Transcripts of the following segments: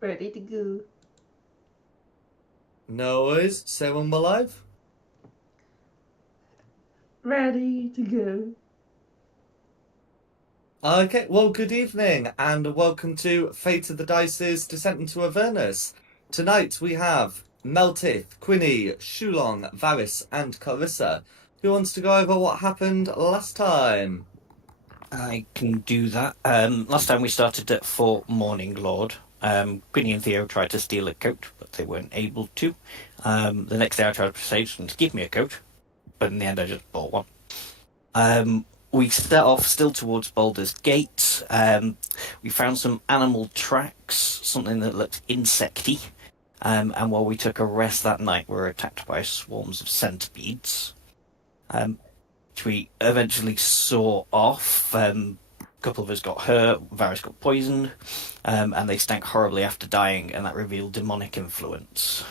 Ready to go. No worries. Say when we're live. Ready to go. Okay, well, good evening and welcome to Fate of the Dice's Descent into Avernus. Tonight we have Meltith, Quinny, Shulong, Varys, and Carissa. Who wants to go over what happened last time? I can do that. Last time we started at Fort Morning Lord. Quinny and Theo tried to steal a coat, but they weren't able to. The next day I tried to persuade them to give me a coat, but in the end I just bought one. We set off still towards Baldur's Gate. We found some animal tracks, something that looked insecty. And while we took a rest that night, we were attacked by swarms of centipedes. Which we eventually saw off. A couple of us got hurt, Varys got poisoned, and they stank horribly after dying, and that revealed demonic influence.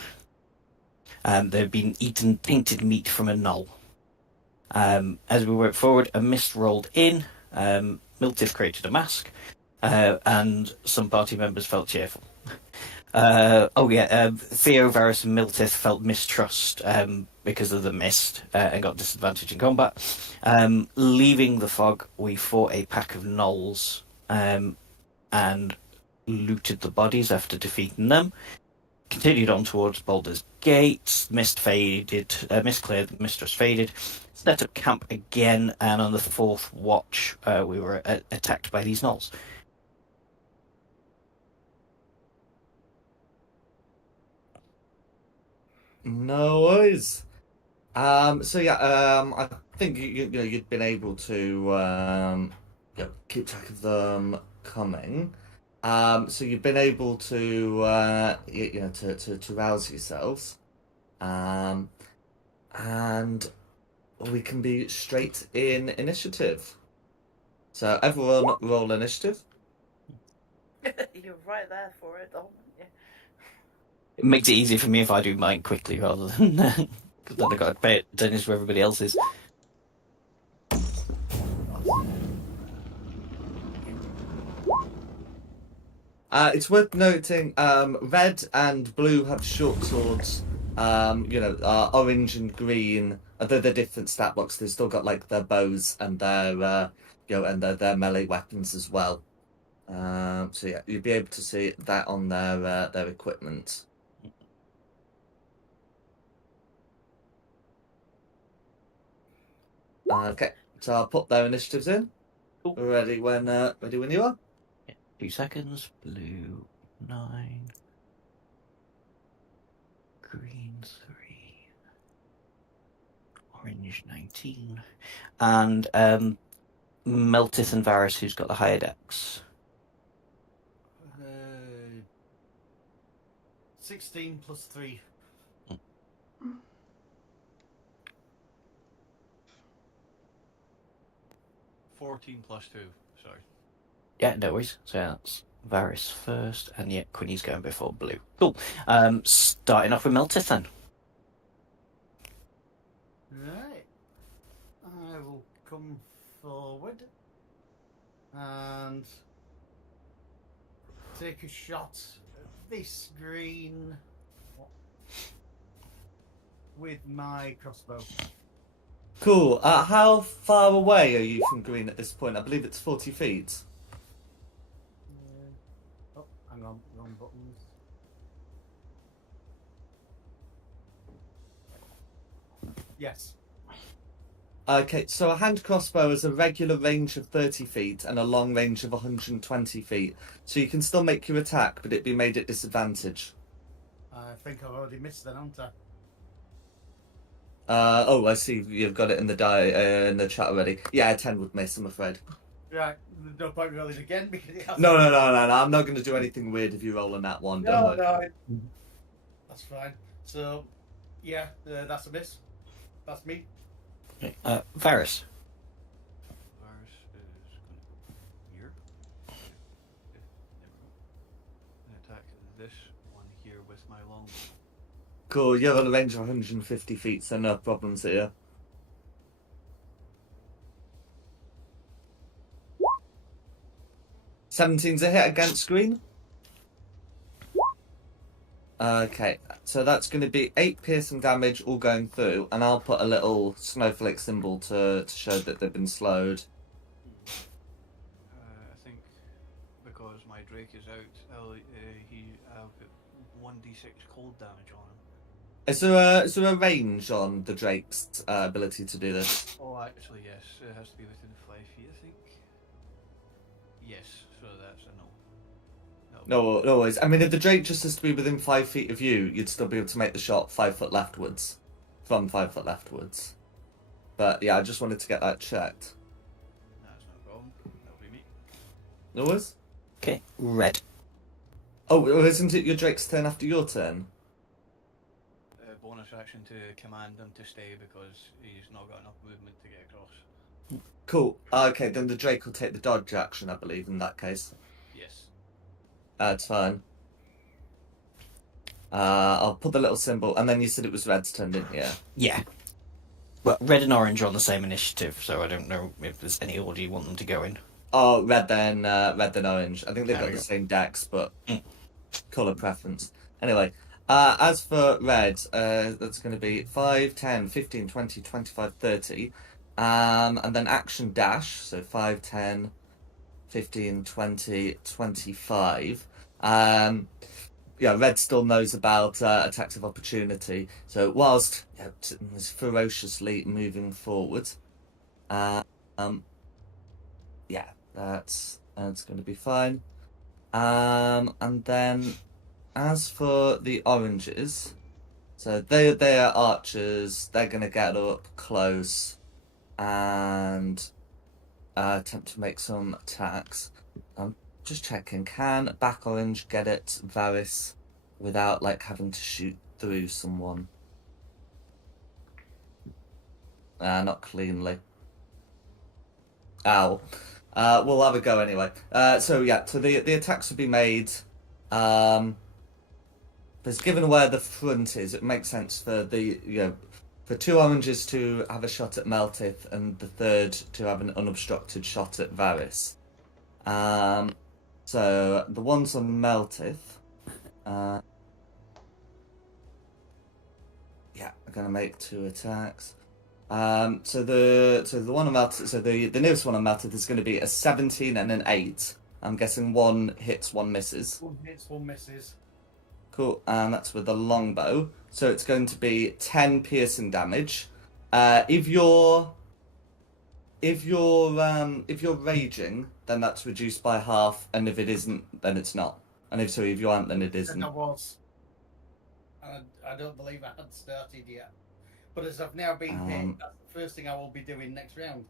They'd been eaten tainted meat from a knoll. As we went forward, a mist rolled in. Miltif created a mask, and some party members felt cheerful. Theo, Varys, and Miltith felt mistrust because of the mist and got disadvantaged in combat. Leaving the fog, we fought a pack of gnolls and looted the bodies after defeating them. Continued on towards Baldur's Gate. Mist faded. Mist cleared. The mistress faded. Set up camp again, and on the fourth watch, we were attacked by these gnolls. No worries. I think you'd been able to keep track of them coming. So you've been able to to rouse yourselves. And we can be straight in initiative. So everyone roll initiative. You're right there for it, aren't you? It makes it easier for me if I do mine quickly rather than because then I've got to pay attention to everybody else's. It's worth noting, red and blue have short swords. Orange and green, although they're different stat blocks, they've still got like their bows and their melee weapons as well. You'd be able to see that on their equipment. Okay, so I'll put their initiatives in. Cool. Ready when you are. 2 seconds. Blue 9, green 3, orange 19, and Meltith and Varys, who's got the higher dex. 16 plus 3. 14 plus 2, sorry. Yeah, no worries. So that's Varys first, and yeah, Quinny's going before Blue. Cool. Starting off with Meltith then. Right. I will come forward and take a shot at this green with my crossbow. Cool. How far away are you from green at this point? I believe it's 40 feet. Oh, hang on, wrong buttons. Yes. Okay, so a hand crossbow has a regular range of 30 feet and a long range of 120 feet. So you can still make your attack, but it'd be made at disadvantage. I think I've already missed then, haven't I? I see. You've got it in the chat already. Yeah, 10 would miss, I'm afraid. Right, there's no point rolling again because it has. No. I'm not going to do anything weird if you roll on that one. Don't worry. That's fine. So, yeah, that's a miss. That's me. Varys. Varys is going to go here. There we go. And attack this one here with my longbow. Cool. You're on a range of 150 feet, so no problems here. 17's a hit against green. Okay, so that's going to be 8 piercing damage all going through, and I'll put a little snowflake symbol to show that they've been slowed. I think because my Drake is out, he have 1d6 cold damage on him. Is there a range on the Drake's ability to do this? Oh, actually, yes. It has to be within 5 feet, I think. Yes, so that's a no. No, no worries. I mean, if the Drake just has to be within 5 feet of you, you'd still be able to make the shot 5 foot leftwards. From 5 foot leftwards. But yeah, I just wanted to get that checked. That's no problem. That'll be me. No worries? Okay, red. Oh, isn't it your Drake's turn after your turn? Bonus action to command him to stay because he's not got enough movement to get across. Cool. Okay, then the Drake will take the dodge action, I believe, in that case. Yes. It's fine. I'll put the little symbol, and then you said it was Red's turn, didn't you? Yeah. Well, red and orange are on the same initiative, so I don't know if there's any order you want them to go in. Oh, red then orange. I think they've There got we the go. same decks, but colour preference. Anyway, as for red, that's going to be 5, 10, 15, 20, 25, 30. And then action dash, so 5, 10, 15, 20, 25. Yeah, red still knows about attacks of opportunity. So whilst is ferociously moving forward, yeah, that's going to be fine. And then as for the oranges, so they are archers. They're going to get up close and attempt to make some attacks. I'm just checking. Can back orange get at Varys without like having to shoot through someone? Not cleanly. Ow. We'll have a go anyway. So the attacks will be made. Because given where the front is, it makes sense for for 2 oranges to have a shot at Meltith and the third to have an unobstructed shot at Varys. So the ones on Meltith, are gonna make 2 attacks. So the one on Meltith, so the nearest one on Meltith is going to be a 17 and an 8. I'm guessing 1 hits, 1 misses. 1 hits, 1 misses. Cool, and that's with the longbow. So it's going to be 10 piercing damage. If you're raging, then that's reduced by half, and if it isn't, then it's not. And if you aren't, then it isn't. I was. And I don't believe I had started yet. But as I've now been hit, that's the first thing I will be doing next round.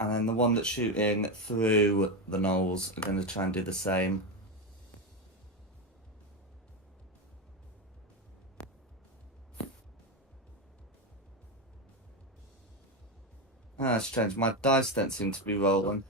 And then the one that's shooting through the knolls are going to try and do the same. That's strange. My dice don't seem to be rolling.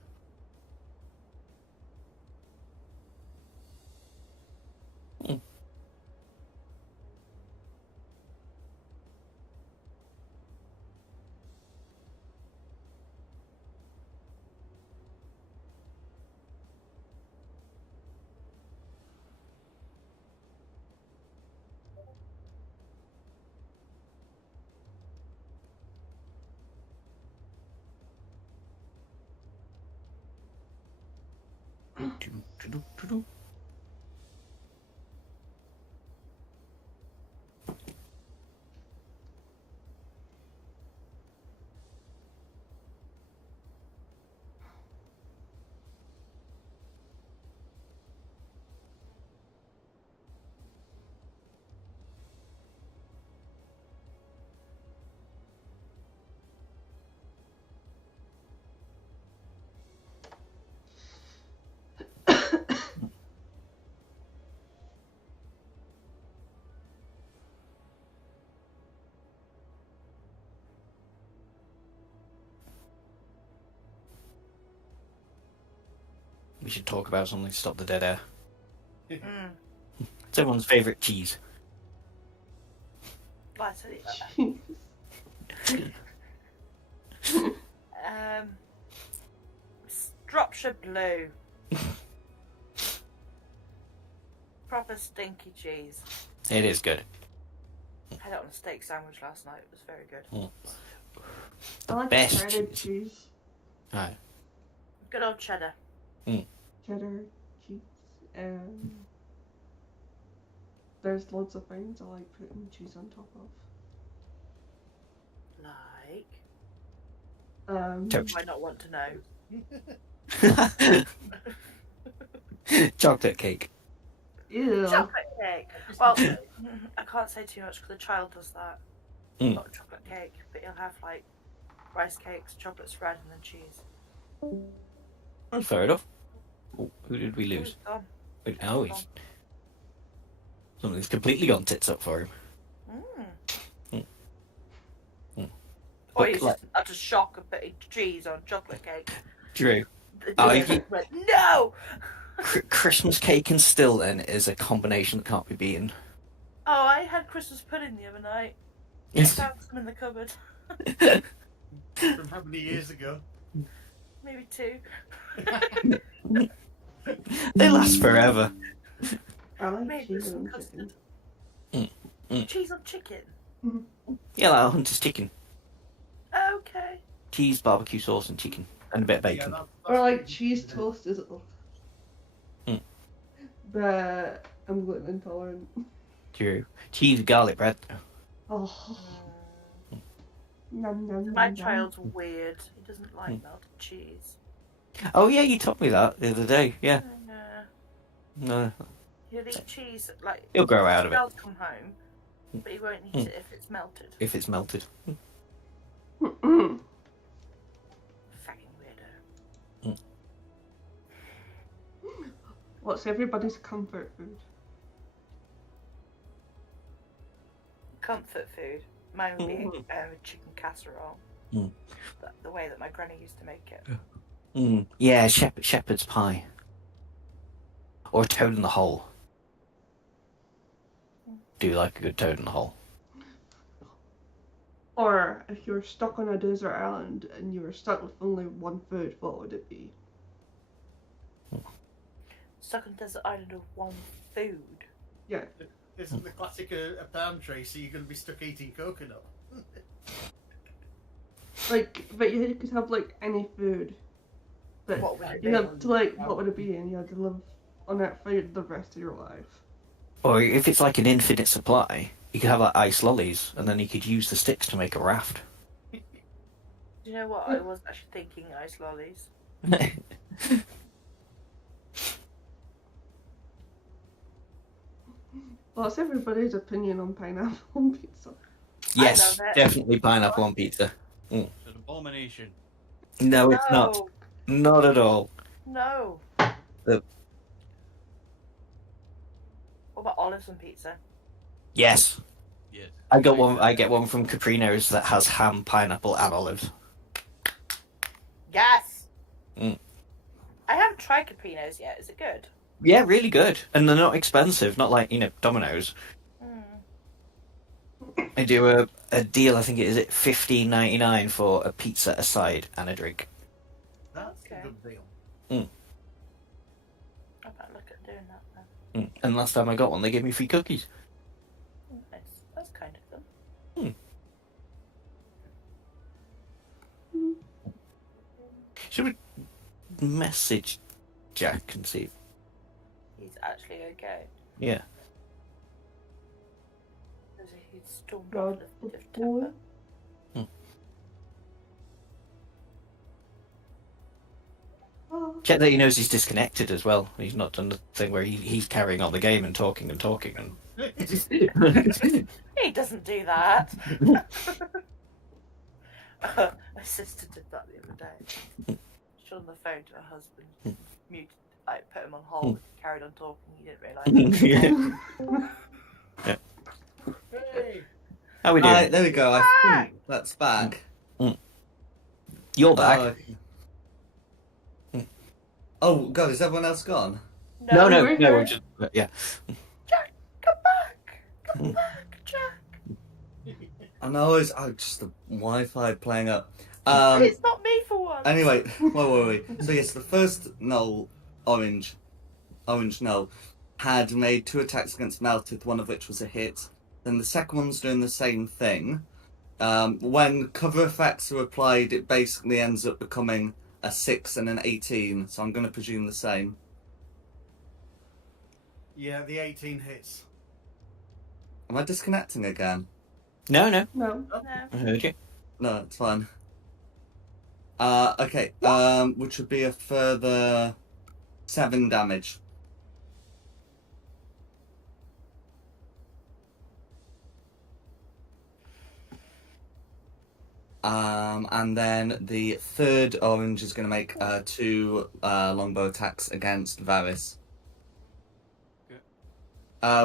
We should talk about something to stop the dead air. Mm. It's everyone's favourite cheese. Right, so, Structure blue. Proper stinky cheese. It is good. I had it on a steak sandwich last night. It was very good. The I like best shredded cheese. cheese. Aye. Good old cheddar. Cheddar cheese. There's loads of things I like putting cheese on top of. Like. Toast. Might not want to know. Chocolate cake. Ew. Chocolate cake. Well, I can't say too much because the child does that. Not chocolate cake, but he'll have like rice cakes, chocolate spread, and then cheese. Oh, fair enough. Oh, who did we lose? Gone. Oh, he's... Something's completely gone tits up for him. Or But, he's like- just utter shock of putting cheese on chocolate cake. True. The Oh, cheese you- went, no! Christmas cake and Stilton is a combination that can't be beaten. Oh, I had Christmas pudding the other night. I found some in the cupboard. From how many years ago? Maybe 2. They last forever. I like Maybe cheese some on custard. chicken. Cheese on chicken. Yeah, like Hunter's chicken. Okay. Cheese, barbecue sauce, and chicken. And a bit of bacon. Or like cheese toast is it? Mm. But I'm gluten intolerant. True. Cheese, garlic bread. Oh. Nom, nom, My nom, nom. child's weird. He doesn't like melted cheese. Oh, yeah, you told me that the other day. Yeah. No. He'll eat cheese, like, He'll grow out of it. I'll come home, but he won't eat it if it's melted. If it's melted. Mm-mm. Fucking weirdo. What's everybody's comfort food? Comfort food. Mine would be chicken casserole. The way that my granny used to make it. Yeah, shepherd's pie. Or toad in the hole. Do you like a good toad in the hole? Or if you were stuck on a desert island and you were stuck with only one food, what would it be? Stuck on a desert island with one food. Yeah. Isn't the classic a palm tree, so you're going to be stuck eating coconut? Like, but you could have like any food. But What would it you be? have to like, what would it be? And you had to live on that food the rest of your life. Or if it's like an infinite supply, you could have like ice lollies, and then you could use the sticks to make a raft. Do you know what? I was actually thinking ice lollies. Well, it's everybody's opinion on pineapple on pizza. Yes, love it. definitely pineapple on pizza. It's an abomination. No, it's not. No. Not at all. No. The- What about olives on pizza? Yes. Yes. I got one. I get one from Caprino's that has ham, pineapple, and olives. Yes. Mm. I haven't tried Caprino's yet. Is it good? Yeah, really good, and they're not expensive. Not like Domino's. I do a deal. I think it is at $15.99 for a pizza, a side, and a drink. That's Okay. a good deal. I might look at doing that then. And last time I got one, they gave me free cookies. Nice. That's kind of them. Should we message Jack and see? He's actually okay. Yeah. Because he's stormed God, off a bit of boy. temper. Oh. Check that he knows he's disconnected as well. He's not done the thing where he's carrying on the game and talking and talking and. He doesn't do that. My sister did that the other day. She was on the phone to her husband, muted, I put him on hold, carried on talking, he didn't realise. Hey! How we doing? Right, there we go. I think that's back. You're back. Oh, God, is everyone else gone? no, we're we're here. just yeah. Jack, come back! Come back, Jack! I know it's just the Wi-Fi playing up. It's not me for once! Anyway, where were we? So yes, the first null, orange null. had made 2 attacks against Meltith, one of which was a hit. Then the second one's doing the same thing. When cover effects are applied, it basically ends up becoming a 6 and an 18, so I'm going to presume the same. Yeah, the 18 hits. Am I disconnecting again? No. No. No. I heard you. No, it's fine. Okay, which would be a further 7 damage. And then the third orange is going to make 2 longbow attacks against Varys.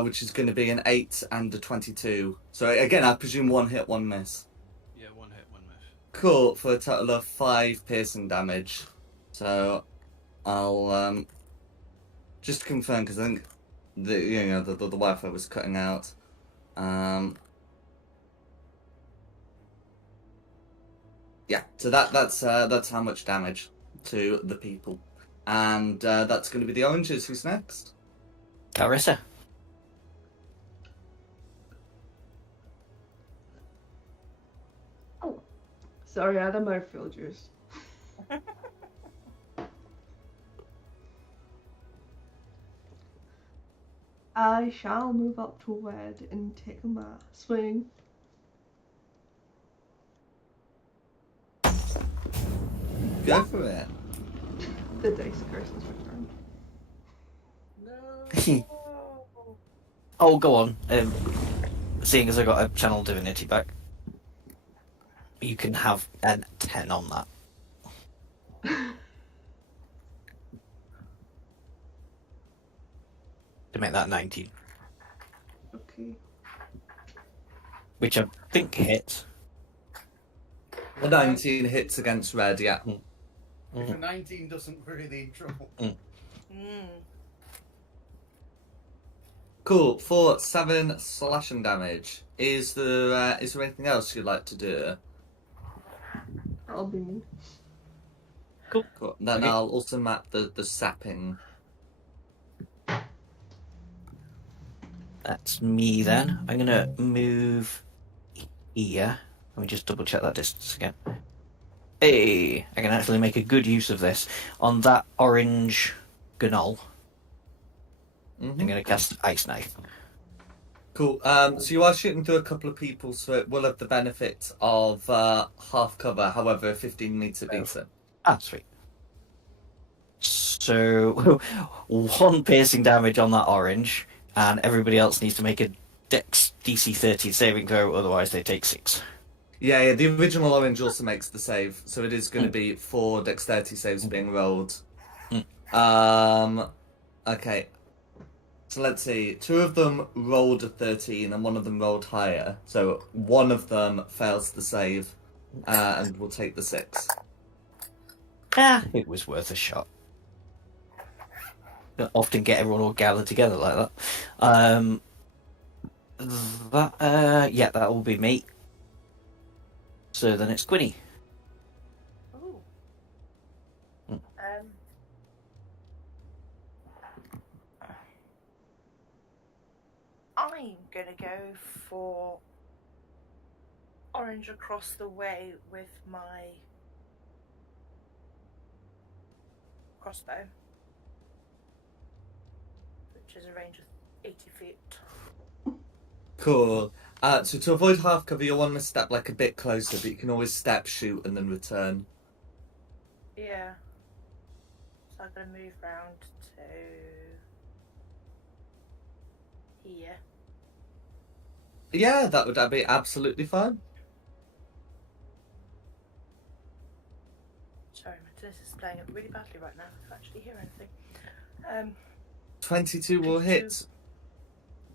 Which is going to be an 8 and a 22. So again, I presume 1 hit, 1 miss. Yeah, 1 hit, 1 miss. Cool, for a total of 5 piercing damage. So I'll just confirm, because I think the Wi-Fi was cutting out. Yeah, so that's how much damage to the people, and that's going to be the oranges. Who's next? Carissa. Sorry, I had a mouthful juice. I shall move up to Wed and take my swing. Go for it. The dice curse is returned. No. Oh, go on. Seeing as I got a channel divinity back, you can have a 10 on that. To make that 19, Okay. which I think hits. The 19 hits against red, yeah. If a 19 doesn't, we're really in trouble. Cool. For 7 slashing damage, is there anything else you'd like to do? That'll be me. Cool. Then Okay. I'll also map the sapping. That's me then. I'm gonna move here. Let me just double check that distance again. Hey, I can actually make a good use of this. On that orange gnoll, I'm gonna cast Ice Knife. Cool. So you are shooting through a couple of people, so it will have the benefit of half cover. However, 15 meter beats it. Ah, sweet. So, 1 piercing damage on that orange, and everybody else needs to make a Dex DC 30 saving throw, otherwise they take 6. Yeah. The original orange also makes the save, so it is going to be 4 dexterity saves being rolled. Okay. So let's see. 2 of them rolled a 13, and 1 of them rolled higher. So 1 of them fails the save, and will take the 6. It was worth a shot. Don't often get everyone all gathered together like that. Yeah, that will be me. So then it's Quinny. Ooh. I'm gonna go for orange across the way with my crossbow, which is a range of 80 feet. Cool. So to avoid half cover, you'll want to step like a bit closer, but you can always step, shoot, and then return. Yeah. So I'm gonna move round to here. Yeah, that'd be absolutely fine. Sorry, my tennis is playing up really badly right now. I can't actually hear anything. 22 will hit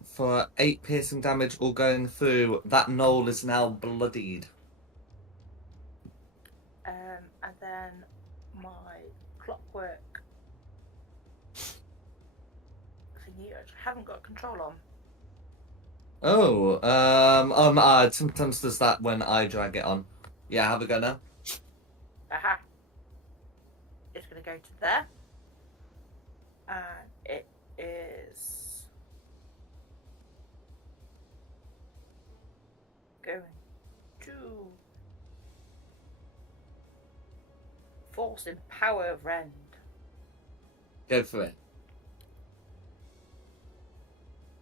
for 8 piercing damage, all going through. That knoll is now bloodied. And then my clockwork thingy, I haven't got control on. Sometimes does that when I drag it on. Yeah, have a go now. Aha! It's going to go to there. And it is Force and power rend. Go for it.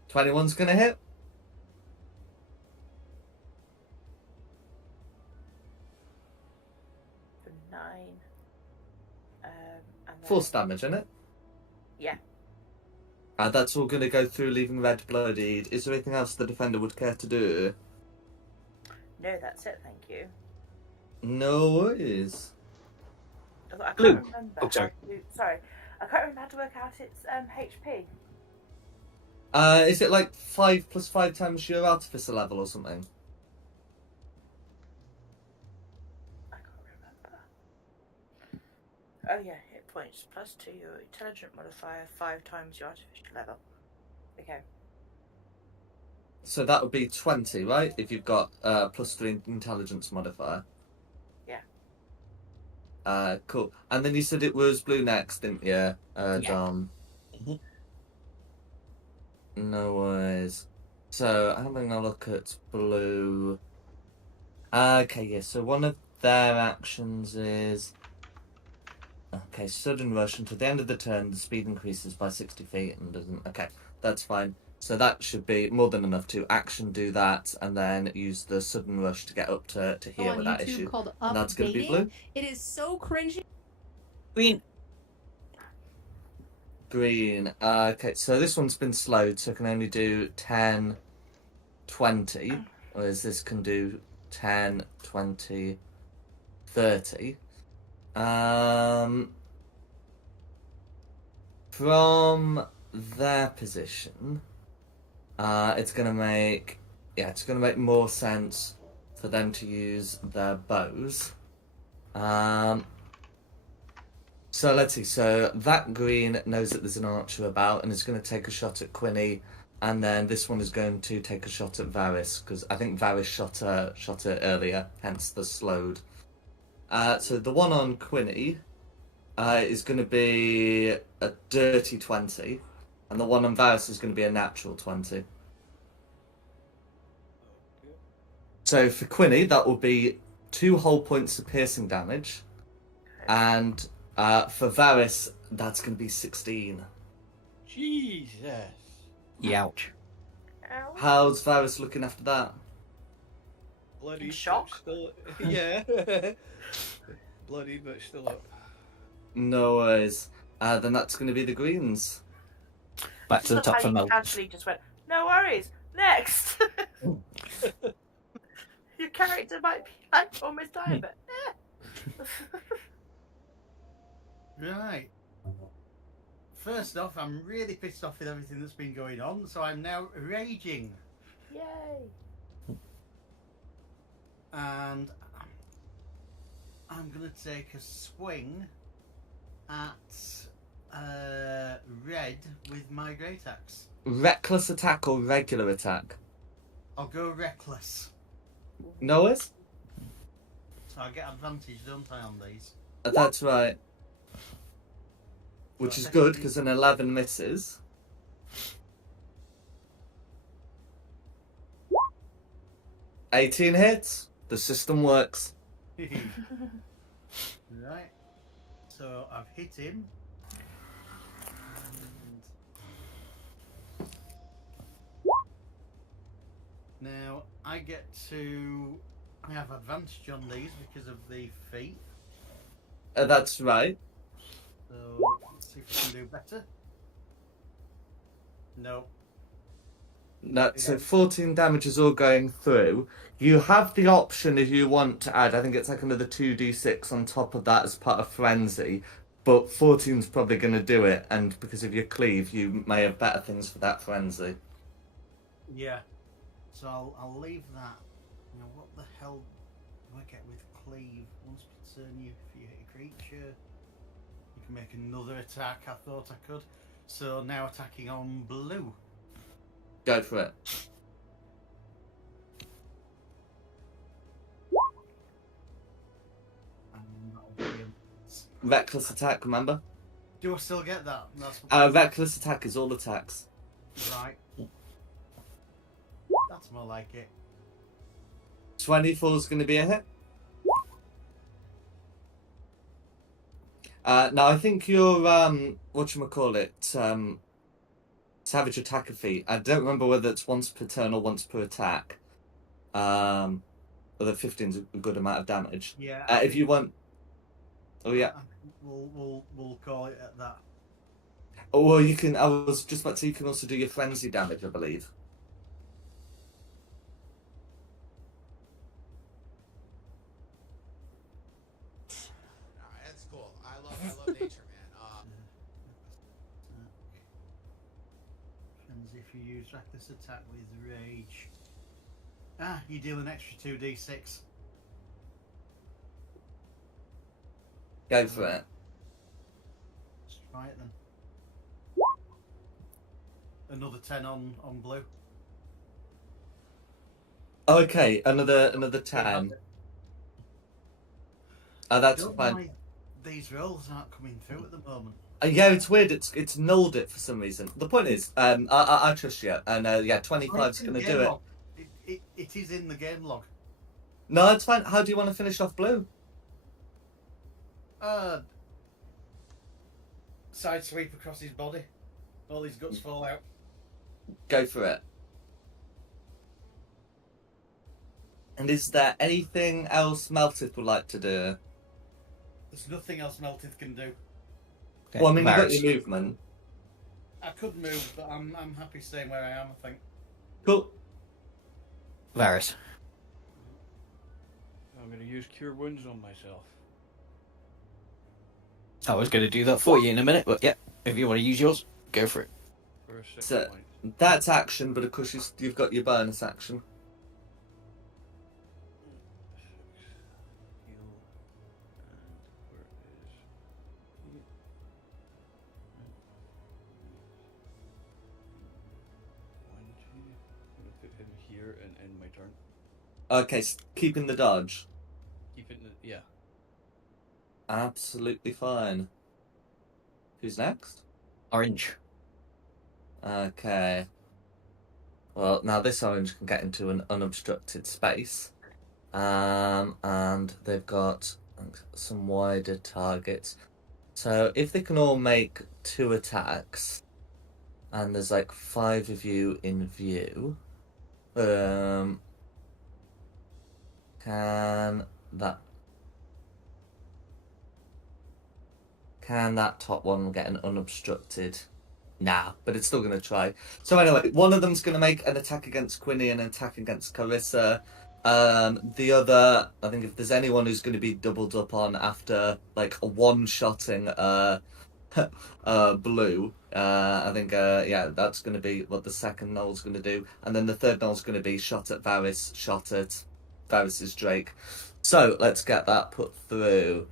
21's gonna hit. For 9. And then, Force damage, isn't it? Yeah. And that's all gonna go through, leaving red bloodied. Is there anything else the defender would care to do? No, that's it, thank you. No worries. I can't Blue. remember. Oh, sorry. Sorry. I can't remember how to work out its HP. Is it like 5 + 5 times your artificer level or something? I can't remember. Oh yeah, hit points +2 your intelligent modifier 5 times your artificial level. Okay. So that would be 20, right? If you've got +3 intelligence modifier. Yeah. Cool. And then you said it was blue next, didn't you? Yeah. Dom. Mhm. No worries. So having a look at blue. Okay, yeah. So one of their actions is sudden rush until the end of the turn. The speed increases by 60 feet and doesn't. Okay, that's fine. So that should be more than enough to action do that, and then use the sudden rush to get up to here on with that YouTube issue. called And that's going to be blue. It is so cringy. Green. Green. Okay, so this one's been slowed, so it can only do 10, 20. Whereas this can do 10, 20, 30. From their position, it's gonna make more sense for them to use their bows. So let's see. So that green knows that there's an archer about and is going to take a shot at Quinny, and then this one is going to take a shot at Varys because I think Varys shot her earlier, hence the slowed. So the one on Quinny is going to be a dirty 20, and the one on Varys is going to be a natural 20. So for Quinny, that will be 2 whole points of piercing damage, and for Varys, that's going to be 16. Jesus. Youch. Ow. How's Varys looking after that? Bloody In shock? but still. Yeah. Bloody but still up. No worries. Then that's going to be the greens. Back to the top for You Mel. casually just went, no worries, next! Your character might be like almost dying, but Right. First off, I'm really pissed off with everything that's been going on, so I'm now raging. yay! And I'm going to take a swing at red with my great axe. Reckless attack or regular attack? I'll go reckless. No worries. So I get advantage, don't I, on these? That's right. Which is good because an 11 misses. $18 hits. The system works. Right. So I've hit him. And now I have advantage on these because of the feat. That's right. So let's see if we can do better. No. No, so 14 damage is all going through. You have the option if you want to add, I think it's like another 2d6 on top of that as part of Frenzy, but 14's probably going to do it, and because of your cleave, you may have better things for that Frenzy. Yeah. So I'll leave that. Now what the hell do I get with cleave? Once per turn if you hit a creature, you can make another attack. I thought I could. So now attacking on blue. Go for it. That'll be Reckless attack, remember? Do I still get that? That's Reckless attack is all attacks. right. That's more like it. 24 is going to be a hit. Now I think your whatchamacallit, savage attacker feat. I don't remember whether it's once per turn or once per attack. Although 15's a good amount of damage. Yeah. If you want, oh yeah. We'll call it at that. Oh, well, you can. I was just about to say you can also do your frenzy damage, I believe. Alright, that's cool. I love nature, man. And if you use reckless attack with rage, you deal an extra 2d6. Go for it. Let's try it then. Another 10 on blue. Okay, another 10. That's Don't fine. know why these rolls aren't coming through at the moment. Yeah, it's weird. It's nulled it for some reason. The point is, I trust you, and yeah, 25's gonna do it. It is in the game log. No, it's fine. How do you want to finish off blue? Side sweep across his body. All his guts fall out. Go for it. And is there anything else Meltith would like to do? There's nothing else Meltith can do. Okay, Well, I mean, you got Varys. your movement. I could move, but I'm happy staying where I am, I think. Cool. Varys. I'm going to use Cure Wounds on myself. I was going to do that for you in a minute, but yeah, if you want to use yours, go for it. For a 6 So- point. That's action, but of course you've got your bonus action. 6. Heal. And where is he? 20. I'm going to put him here and end my turn. Okay, keeping the dodge. Keep it in the, yeah. Absolutely fine. Who's next? Orange. Okay. Well, now this orange can get into an unobstructed space. And they've got some wider targets. So if they can all make 2 attacks, and there's like 5 of you in view, can that top one get an unobstructed? Nah, but it's still going to try. So anyway, one of them's going to make an attack against Quinny and an attack against Carissa. The other, I think if there's anyone who's going to be doubled up on after like a one-shotting blue, I think yeah, that's going to be what the second Noel's going to do, and then the third Noel's going to be shot at Varys, shot at Varys's Drake. So let's get that put through.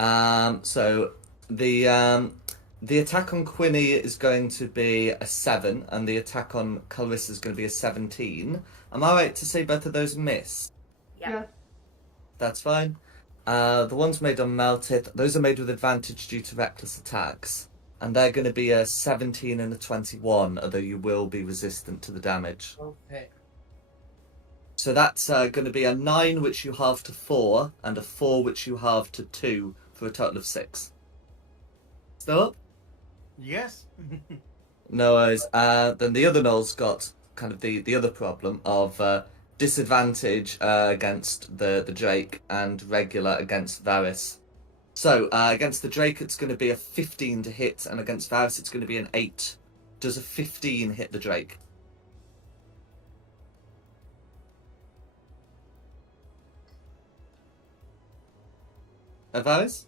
So the attack on Quinny is going to be a 7, and the attack on Clarissa is going to be a 17. Am I right to say both of those miss? Yeah. That's fine. The ones made on Meltith, those are made with advantage due to reckless attacks, and they're going to be a 17 and a 21, although you will be resistant to the damage. Okay. So that's going to be a 9, which you halve to 4, and a 4, which you halve to 2, for a total of 6. Still up? Yes. No worries. Then the other Null's got kind of the other problem of disadvantage against the Drake and regular against Varys. So against the Drake it's going to be a 15 to hit, and against Varys it's going to be an 8. Does a 15 hit the Drake? Varys?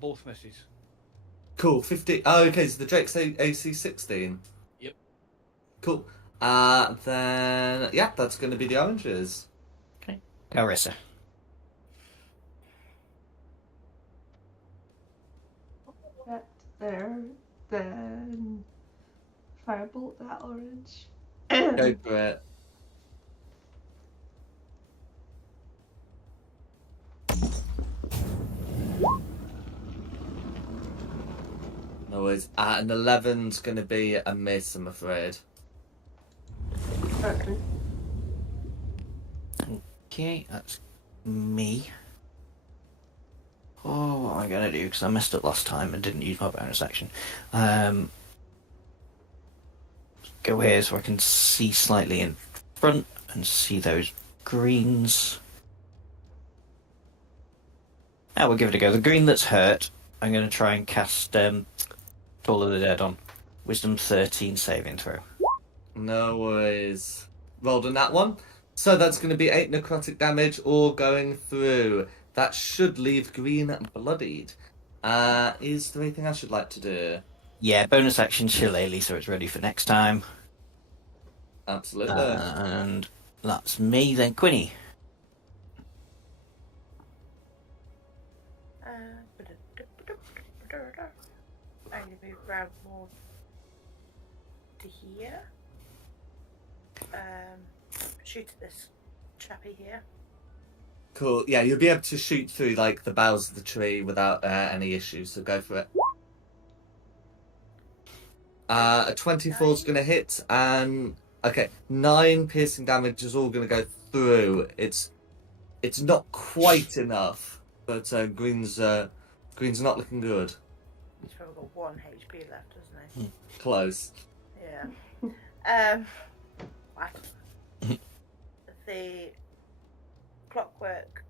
Both misses. Cool, 15. Oh, okay, so the Drake's AC 16. Yep. Cool. Then, yeah, that's going to be the oranges. Carissa. That there, then firebolt that orange. Go for it. No worries. An 11's going to be a miss, I'm afraid. Okay. Okay, that's me. Oh, what am I going to do? Because I messed up last time and didn't use my bonus action. Go here so I can see slightly in front and see those greens. We'll give it a go. The green that's hurt, I'm going to try and cast Toll of the Dead on. Wisdom 13 saving throw. No worries. Rolled on that one. So that's going to be 8 necrotic damage all going through. That should leave green bloodied. Is there anything I should like to do? Yeah, bonus action Shillelagh, so it's ready for next time. Absolutely. And that's me, then Quinny. I'm going to move around more to here. Shoot at this chappy here. Cool. Yeah, you'll be able to shoot through like the boughs of the tree without any issues, so go for it. A 24 is going to hit, and okay, 9 piercing damage is all going to go through. It's not quite enough, but green's not looking good. He's probably got 1 HP left, doesn't he? Close. Yeah. What? The clockwork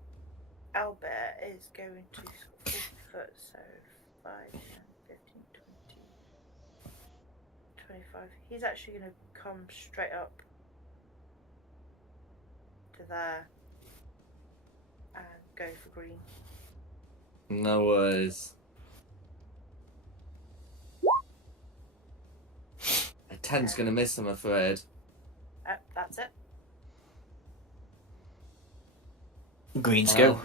owlbear is going to 40 foot, so 5, 10, 15, 20, 25. He's actually going to come straight up to there and go for green. No worries. A 10's going to miss, I'm afraid. That's it. Greens go.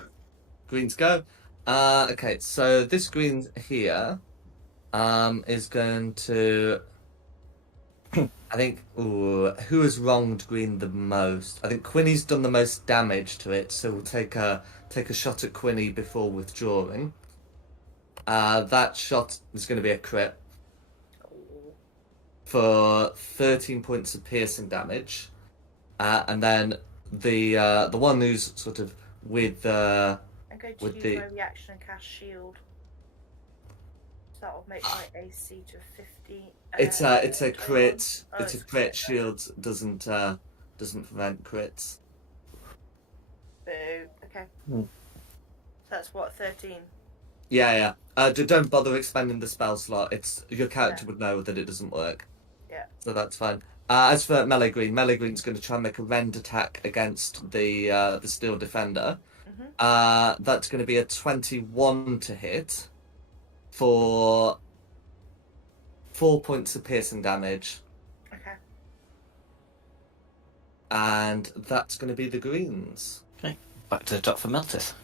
Greens go. Okay, so this green here is going to... I think... Ooh, who has wronged green the most? I think Quinny's done the most damage to it, so we'll take a shot at Quinny before withdrawing. That shot is going to be a crit for 13 points of piercing damage. And then the one who's sort of with I'm going to use my reaction and cast shield. So that will make my AC to 15. It's a crit. Oh, it's a crit. Shield doesn't prevent crits. Boo. Okay. So that's what, 13. Yeah. Don't bother expending the spell slot. It's your character would know that it doesn't work. Yeah. So that's fine. As for melee green's going to try and make a rend attack against the steel defender. Mm-hmm. That's going to be a 21 to hit for 4 points of piercing damage. Okay. And that's going to be the greens. Okay, back to the top for Meltith.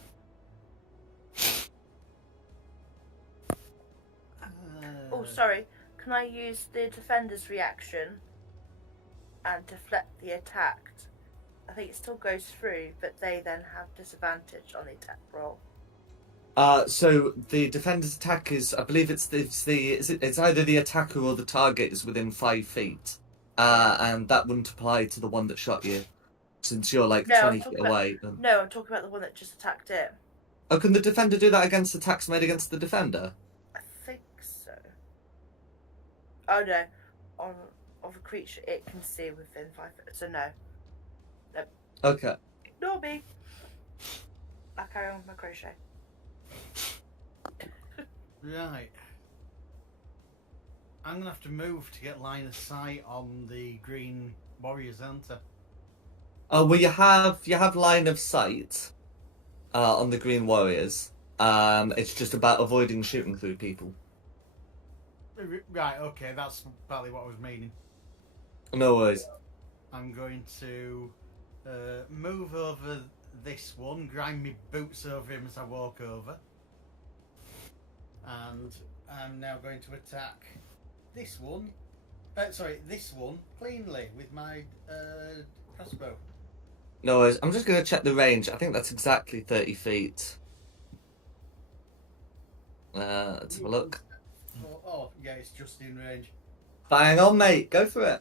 Oh, sorry. Can I use the defender's reaction and deflect the attack? I think it still goes through, but they then have disadvantage on the attack roll. So the defender's attack is, I believe it's either the attacker or the target is within 5 feet, and that wouldn't apply to the one that shot you, since you're like 20 feet away. No, I'm talking about the one that just attacked it. Oh, can the defender do that against attacks made against the defender? I think so. Oh no, of a creature it can see within 5 feet. So no. Nope. Okay. Ignore me. I'll carry on with my crochet. Right. I'm gonna have to move to get line of sight on the green warriors, aren't I? Oh well, you have line of sight on the green warriors. It's just about avoiding shooting through people. Right. Okay, that's partly what I was meaning. No worries. I'm going to move over this one, grind my boots over him as I walk over. And I'm now going to attack this one. This one cleanly with my crossbow. No worries. I'm just going to check the range. I think that's exactly 30 feet. Let's have a look. Oh, yeah, it's just in range. Bang on, mate. Go for it.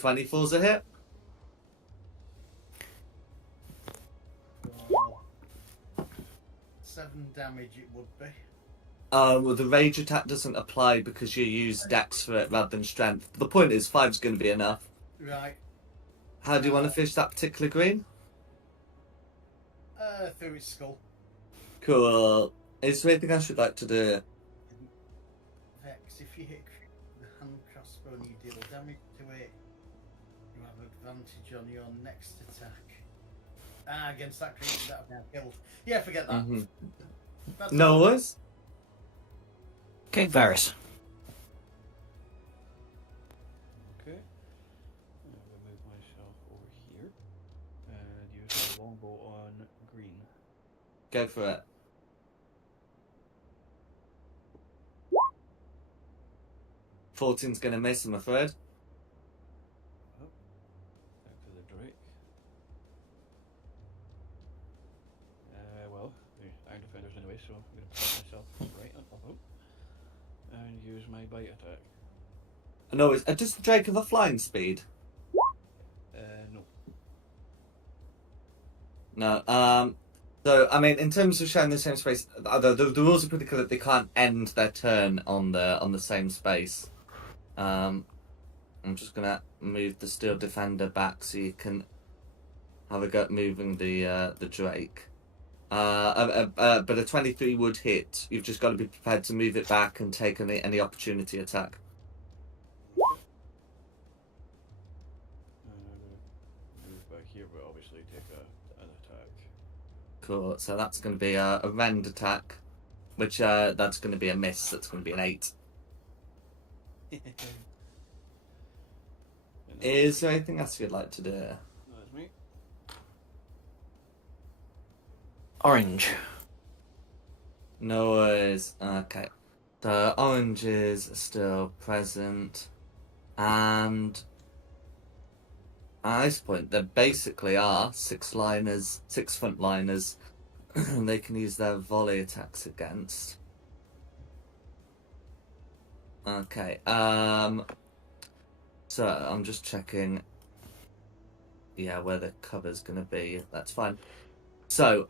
24's a hit. For 7 damage it would be. Well, the rage attack doesn't apply because you use dex for it rather than strength. The point is, 5's going to be enough. Right. How do you want to fish that particular green? Through its skull. Cool. Is there anything else you'd like to do? Vex, if you hit the hand crossbow and you deal damage to it, you have advantage on your next attack. Against that creature that I've now killed. Yeah, forget that. Mm-hmm. That's No all. worries. Okay, Varys. Okay. I'm gonna move myself over here and use my longbow on green. Go for it. Fourteen's going to miss, I'm afraid. Oh, back to the Drake. Well, the iron defenders anyway, so I'm gonna put myself right on top of him and use my bite attack. No, it's does the Drake have a flying speed? No. No. So I mean, in terms of sharing the same space, the rules are pretty clear that they can't end their turn on the same space. I'm just gonna move the steel defender back so you can have a go at moving the Drake. But a 23 would hit. You've just got to be prepared to move it back and take any opportunity attack. Move back here, but obviously take an attack. Cool. So that's going to be a rend attack, which that's going to be a miss. That's going to be an 8. Is there anything else you'd like to do? That's me. Orange. No worries. Okay. The oranges are still present. And at this point, there basically are 6 frontliners. They can use their volley attacks against. Okay. So I'm just checking. Yeah, where the cover's gonna be. That's fine. So,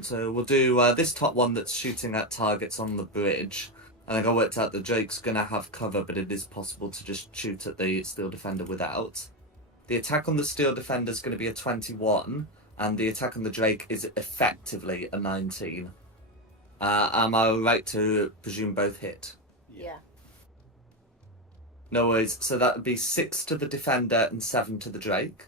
so we'll do this top one that's shooting at targets on the bridge. I think I worked out that Drake's gonna have cover, but it is possible to just shoot at the steel defender without. The attack on the steel defender is going to be a 21, and the attack on the Drake is effectively a 19. Am I right to presume both hit? Yeah. No worries. So that would be 6 to the defender and 7 to the Drake.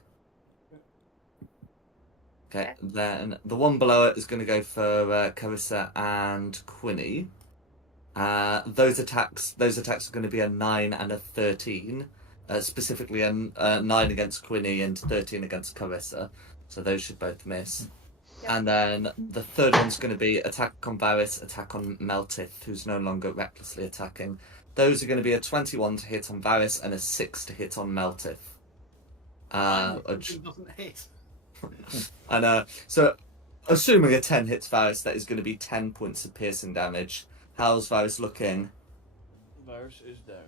Okay, then the one below it is going to go for Carissa and Quinny. Those attacks are going to be a 9 and a 13. Specifically a 9 against Quinny and 13 against Carissa. So those should both miss. Yep. And then the third one's going to be attack on Varys, attack on Meltith, who's no longer recklessly attacking. Those are going to be a 21 to hit on Varys and a 6 to hit on Meltith. It doesn't hit. And so, assuming a 10 hits Varys, that is going to be 10 points of piercing damage. How's Varys looking? Virus is down.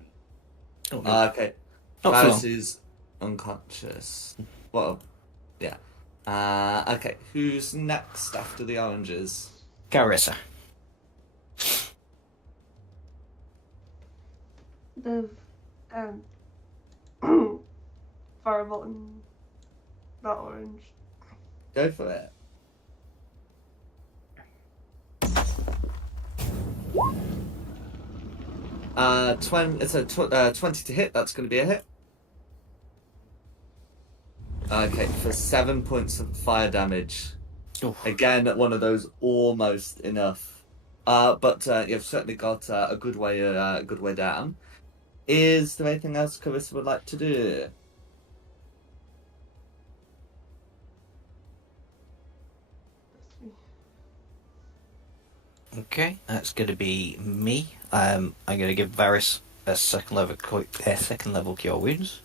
Oh, no. Okay. Not for long. Varys is unconscious. Well, yeah. Okay, who's next after the oranges? Carissa. The fireball and that orange. Go for it. It's a 20 to hit. That's going to be a hit. Okay, for 7 points of fire damage. Oof. Again, one of those almost enough. But you've certainly got a good way down. Is there anything else Carissa would like to do? Okay, that's going to be me. I'm going to give Varys a second level cure wounds.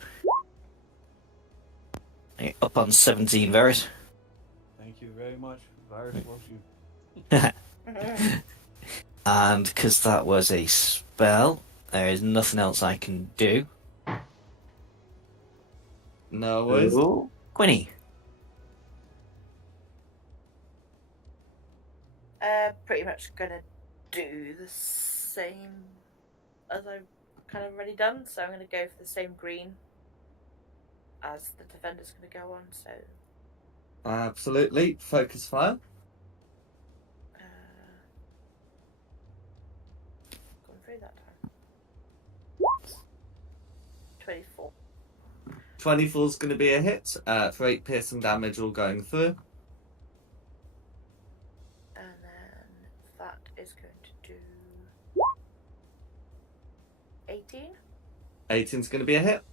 Up on 17, Varys. Thank you very much. Virus loves you. And because that was a spell, there is nothing else I can do. No worries. Ooh. Quinny. Pretty much gonna do the same as I've kind of already done, so I'm gonna go for the same green as the defender's gonna go on, so Absolutely. Focus fire. going through that time. 24. 24 is going to be a hit for 8 piercing damage all going through. And then that is going to do 18. 18 is going to be a hit.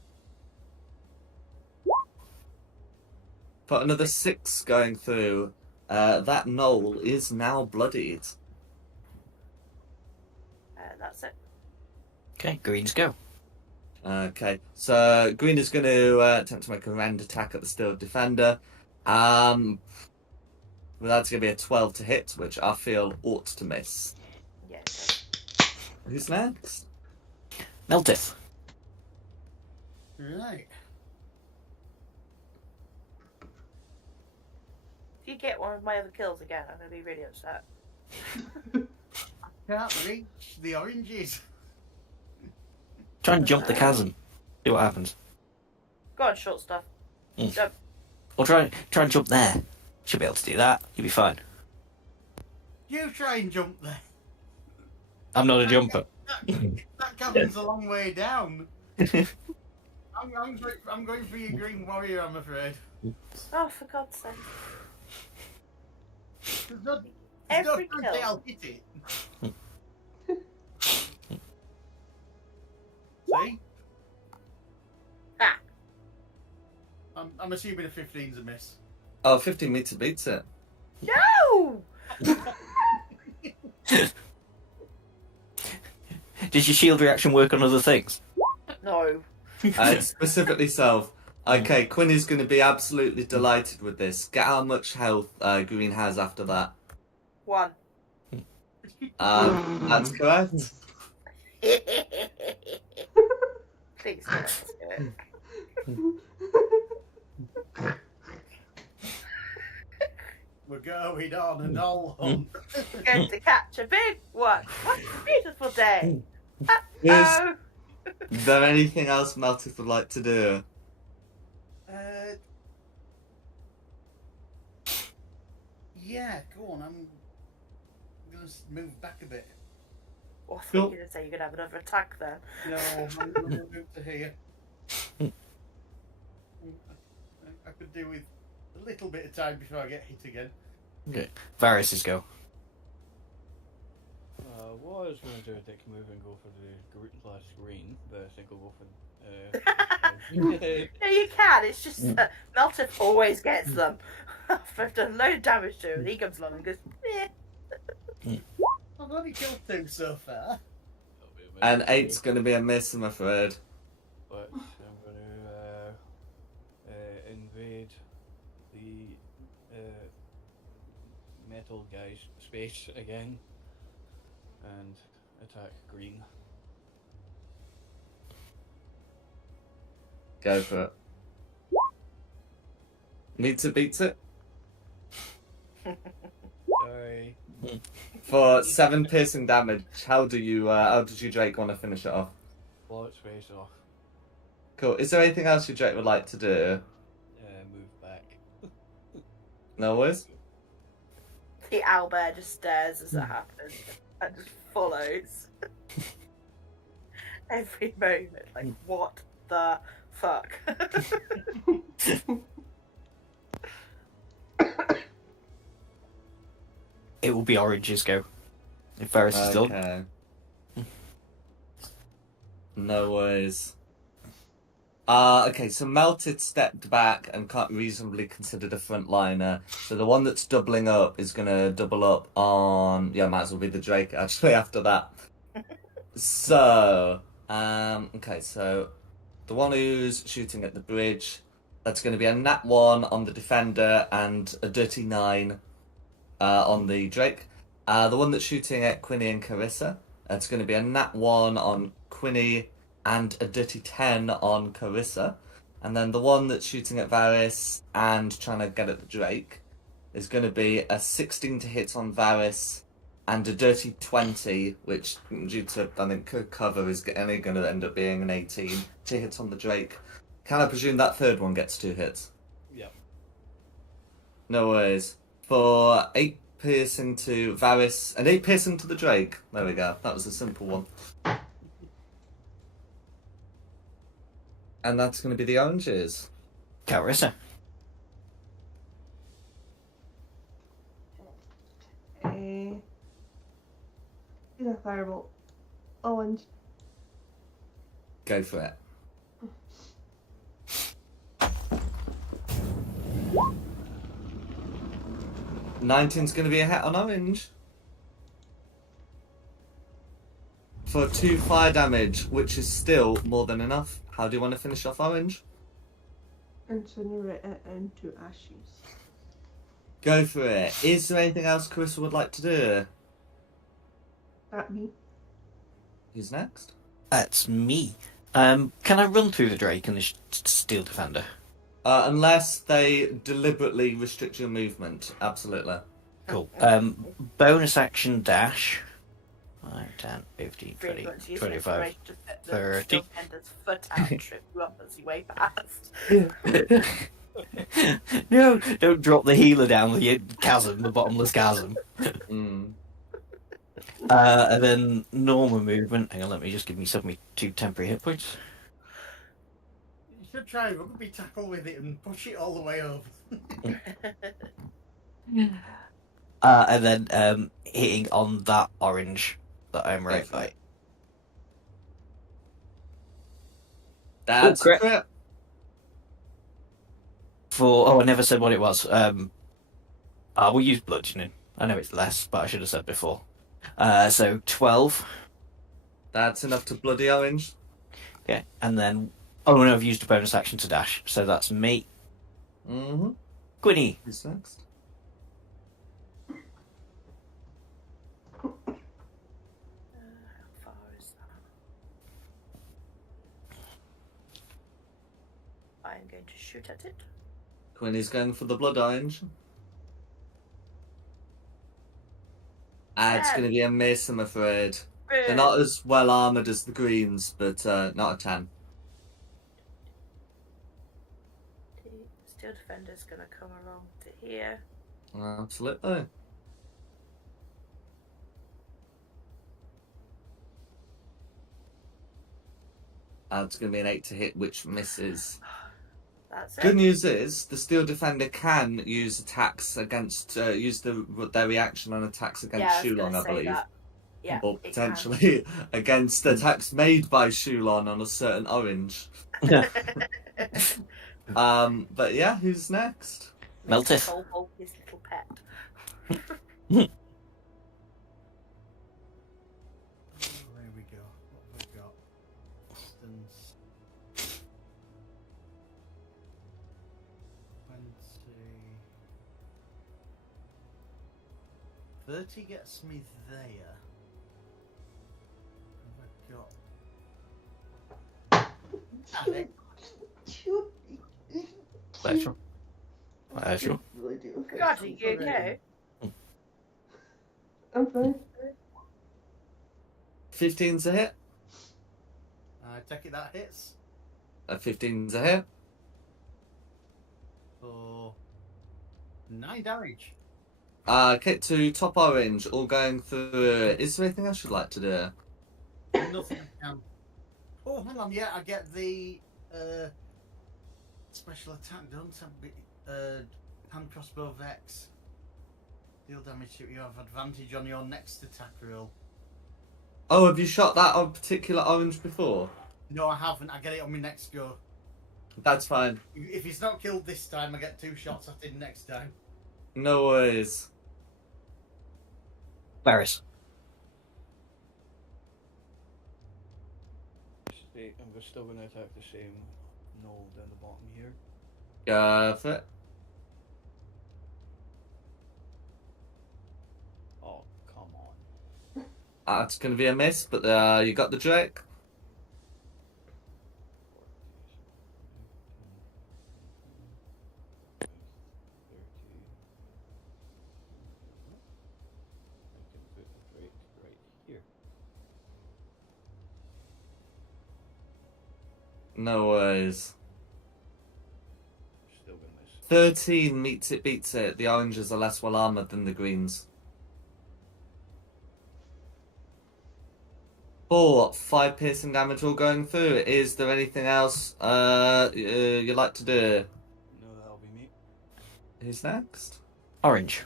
For another 6 going through. That knoll is now bloodied. That's it. Okay, greens go. Okay, so Green is going to attempt to make a rend attack at the Steel Defender. Well, that's going to be a 12 to hit, which I feel ought to miss. Yeah. It does. Who's next? Meltith. Right. If you get one of my other kills again, I'm gonna be really upset. Can't reach the oranges. Try and jump the chasm. See what happens. Go on, short stuff. Jump. Or try and jump there. Should be able to do that. You'll be fine. You try and jump there. I'm not a jumper. That chasm's a long way down. I'm going for your green warrior, I'm afraid. Oh, for God's sake. There's Every no kill. way I'll hit it. See? Ah. I'm assuming a 15's a miss. Oh, 15 meter beats it. No! Did your shield reaction work on other things? No. Specifically self. Okay, Quinn is going to be absolutely delighted with this. Get how much health Green has after that. 1. That's correct. Please, let's do it. We're going on a knoll hunt. We're going to catch a big one. What a beautiful day. Is Uh-oh. there anything else Meltith would like to do? Yeah, go on. I'm gonna move back a bit. Oh, I thought Cool. you were going to say you're going to have another attack then. No, I'm gonna move to here. I could do with a little bit of time before I get hit again. Okay. Varys' go. What I was going to do is take a move and go for the last green, but I think I'll go for. No, you can. It's just that Meltith always gets them. I've done a load of damage to him, and he comes along and goes, eh. I've only killed 2 so far. And 8's going to be a miss, I'm afraid. But I'm going to invade the metal guy's space again and attack green. Go for it. Meter beats it. Sorry. For 7 piercing damage, how did you Drake want to finish it off? Blow its face off. Cool. Is there anything else you Drake would like to do? Move back. No worries. The owlbear just stares as it happens and just follows. Every moment, like, what the fuck? It will be Orange's go. If Varys is still. Okay. No worries. Okay, so Melted stepped back and can't reasonably considered a frontliner. So the one that's doubling up is going to double up on... Yeah, might as well be the Drake, actually, after that. So... okay, so... The one who's shooting at the bridge, that's going to be a nat 1 on the Defender and a dirty 9 on the Drake. The one that's shooting at Quinny and Carissa, it's going to be a nat 1 on Quinny and a dirty 10 on Carissa. And then the one that's shooting at Varys and trying to get at the Drake is going to be a 16 to hit on Varys and a dirty 20, which, due to, I think, cover, is only going to end up being an 18 to hit on the Drake. Can I presume that third one gets 2 hits? Yep. No worries. For 8 piercing to Varys and 8 piercing to the Drake. There we go. That was a simple one. And that's going to be the oranges. Carissa. In a firebolt. Orange. Go for it. Nineteen's going to be a hit on orange. For 2 fire damage, which is still more than enough. How do you want to finish off orange? Incinerate it into ashes. Go for it. Is there anything else Carissa would like to do? That me. Who's next? That's me. Can I run through the Drake and the Steel Defender? Unless they deliberately restrict your movement. Absolutely. Cool. Bonus action dash. 5, 10, 15, 20, 25, 30. Defender's foot out, trip you up as you way past. No, don't drop the healer down the chasm, the bottomless chasm. Mm. And then normal movement. Hang on, let me just give myself 2 temporary hit points. You should try a rugby tackle with it and push it all the way over. And then hitting on that orange that I'm right by. That's crit. crit. I never said what it was. We'll use bludgeoning. I know it's less, but I should have said before. So 12. That's enough to bloody orange. Okay, and then no, I've used a bonus action to dash, so that's me. Mm-hmm. Gwynny. Who's next? How far is that? I'm going to shoot at it. Quinny's going for the blood orange. It's going to be a miss, I'm afraid. They're not as well armoured as the greens, but not a 10. The Steel Defender's going to come along to here. Absolutely. It's going to be an 8 to hit, which misses. That's Good it. news is the Steel Defender can use attacks against use their reaction on attacks against Yeah, I was Shulon, gonna I say believe, that. Yeah, or it can. potentially against attacks made by Shulon on a certain orange. But yeah, who's next? Meltif. Hold his little pet. There we go. What have we got? Distance. 20. 30 gets me there. Have I got? Damn it. Sure. Sure. Really do. God, are you okay? I'm fine. 15's a hit. I take it that hits. A 15's a hit. For 9 damage. Okay, to top orange, all going through. Is there anything else you'd like to do? Nothing can. Oh, hang on. Yeah, I get the special attack done. Hand crossbow vex. Deal damage to you. Have advantage on your next attack roll. Oh, have you shot that on particular orange before? No, I haven't. I get it on my next go. That's fine. If he's not killed this time, I get 2 shots at him next time. No worries. Varys. And we're still going to attack the same knoll down the bottom here. Go for it. Oh, come on. It's going to be a miss, but you got the Drake. No worries. Still gonna miss. 13 meets it, beats it. The oranges are less well armored than the greens. 4, 5 piercing damage all going through. Is there anything else you'd like to do? No, that'll be me. Who's next? Orange.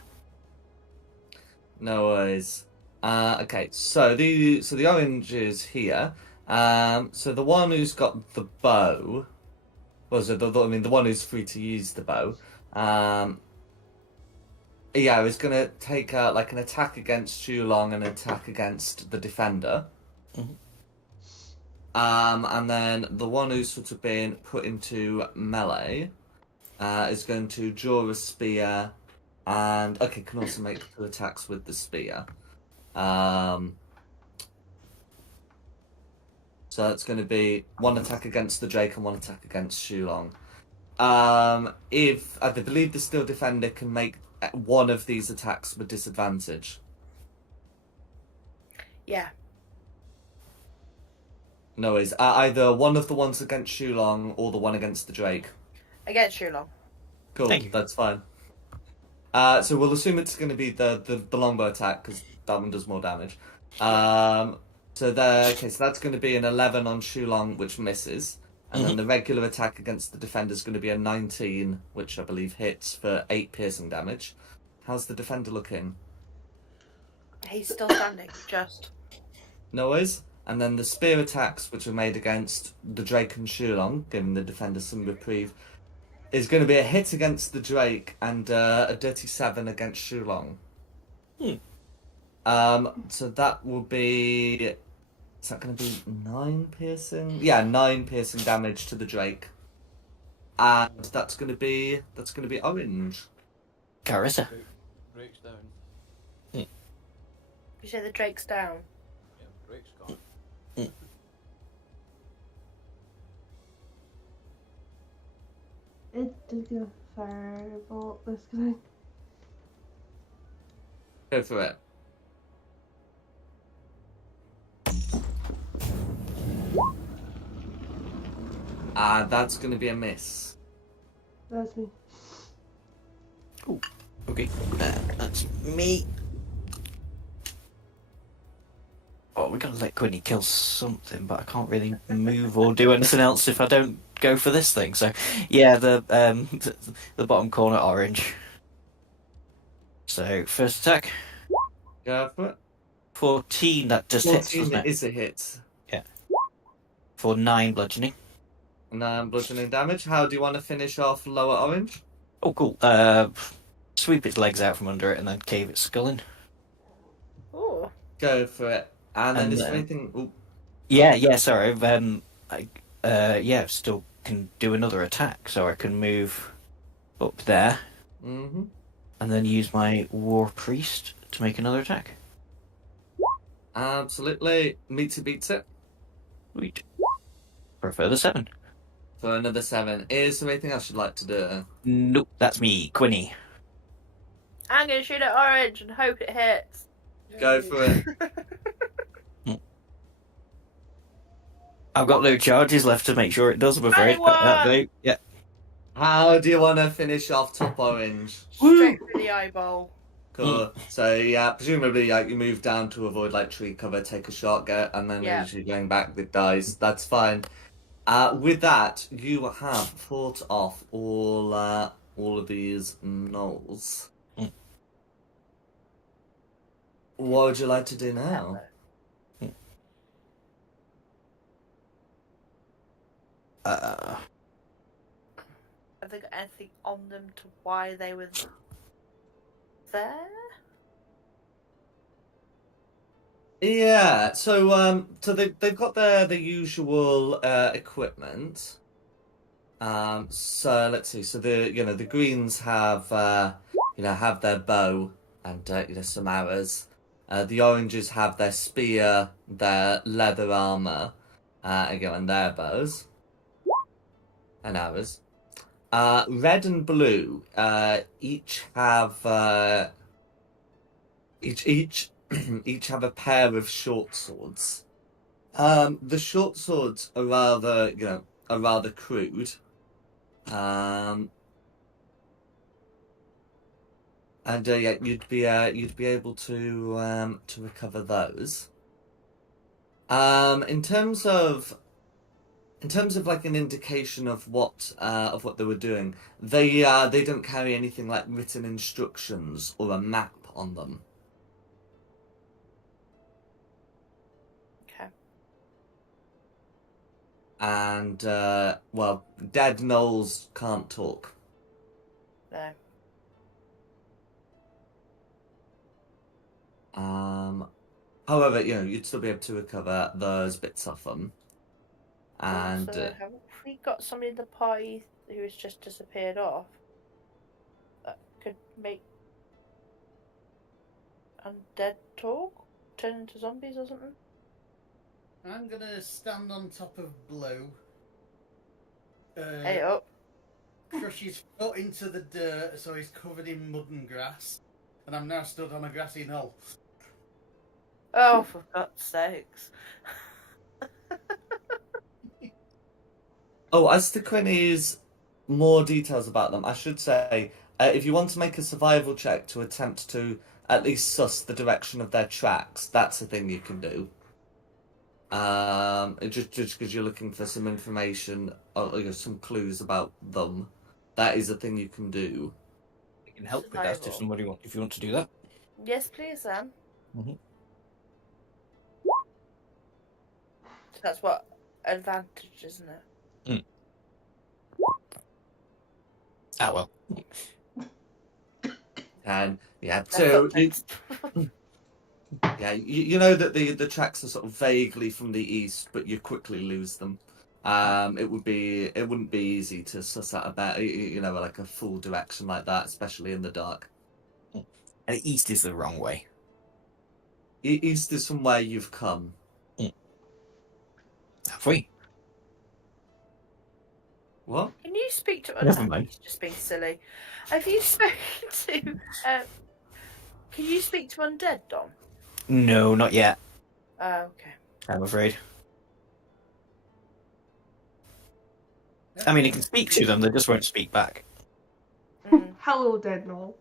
No worries. Okay, so the orange is here. So the one who's got the bow, well, so the one who's free to use the bow, yeah, is gonna take like an attack against Shulong and an attack against the defender. Mhm. And then the one who's sort of been put into melee is going to draw a spear, and okay, can also make 2 attacks with the spear. So it's going to be 1 attack against the Drake and 1 attack against Shulong. If I believe the steel defender can make one of these attacks with disadvantage. Yeah. No worries. Either one of the ones against Shulong or the one against the Drake. Against Shulong. Cool, Thank you. that's fine. So we'll assume it's going to be the longbow attack because that one does more damage. So that's going to be an 11 on Shulong, which misses, and then the regular attack against the defender is going to be a 19, which I believe hits for 8 piercing damage. How's the defender looking? He's still standing, just. No worries. And then the spear attacks, which are made against the Drake and Shulong, giving the defender some reprieve, is going to be a hit against the Drake and a dirty 7 against Shulong. So that will be... Is that going to be 9 piercing? Yeah, 9 piercing damage to the Drake. And that's going to be orange. Carissa. Drake's down. You say the Drake's down. Yeah, Drake's gone. It did go firebolt this guy. Go for it. That's going to be a miss. That's me. Okay, that's me. Oh, we gotta let Quinny kill something, but I can't really move or do anything else if I don't go for this thing. So, yeah, the bottom corner orange. So first attack, Go for it. 14. That just hits, 14 doesn't it? is a hit. For 9 bludgeoning. And bludgeoning damage. How do you want to finish off lower orange? Oh, cool. Sweep its legs out from under it and then cave its skull in. Ooh. Go for it. And then And is there then- anything... Ooh, Yeah. Sorry. Still can do another attack, so I can move up there mm-hmm. and then use my War Priest to make another attack. Absolutely. Meets it, beats it. Sweet. For a further 7. For another 7. Is there anything else you'd like to do? Nope, that's me, Quinny. I'm gonna shoot at orange and hope it hits. Go for it. I've got no charges left to make sure it does, I'm afraid. Yeah. How do you want to finish off top orange? Straight through the eyeball. Cool. So yeah, presumably you move down to avoid tree cover, take a shot, get, and then Yeah. as you're going back with dice. That's fine. With that, you have fought off all of these gnolls. What would you like to do now? Have they got anything on them to why they were there? Yeah, so they've got their usual equipment. So let's see. So the greens have have their bow and some arrows. The oranges have their spear, their leather armor, and their bows and arrows. Red and blue each have each have a pair of short swords. The short swords are rather are rather crude. And yeah, you'd be able to recover those. In terms of like an indication of what they were doing, they don't carry anything like written instructions or a map on them. Okay. And well, dead gnolls can't talk. No. However, you'd still be able to recover those bits of them. And Also, have we got somebody in the party who has just disappeared off that could make undead talk? Turn into zombies or something? I'm gonna stand on top of Blue. Hey up. Crush his foot into the dirt so he's covered in mud and grass. And I'm now stood on a grassy knoll. Oh, for God's sakes. oh, as to Quinny's more details about them, I should say, if you want to make a survival check to attempt to at least suss the direction of their tracks, that's a thing you can do. Just because you're looking for some information or some clues about them, that is a thing you can do. We can help with that if you want to do that. Yes, please, Sam. Mm-hmm. That's what advantage, isn't it? Ah, well. And yeah, That's so not thanks. yeah, you know that the tracks are sort of vaguely from the east, but you quickly lose them. It wouldn't be easy to suss out about like a full direction like that, especially in the dark. And east is the wrong way. East is from where you've come. Have we? What? Can you speak to... Never mind. He's just being silly. Have you spoken to... can you speak to undead, Dom? No, not yet. Okay. I'm afraid. I mean, you can speak to them, they just won't speak back. Mm. Hello, dead knoll.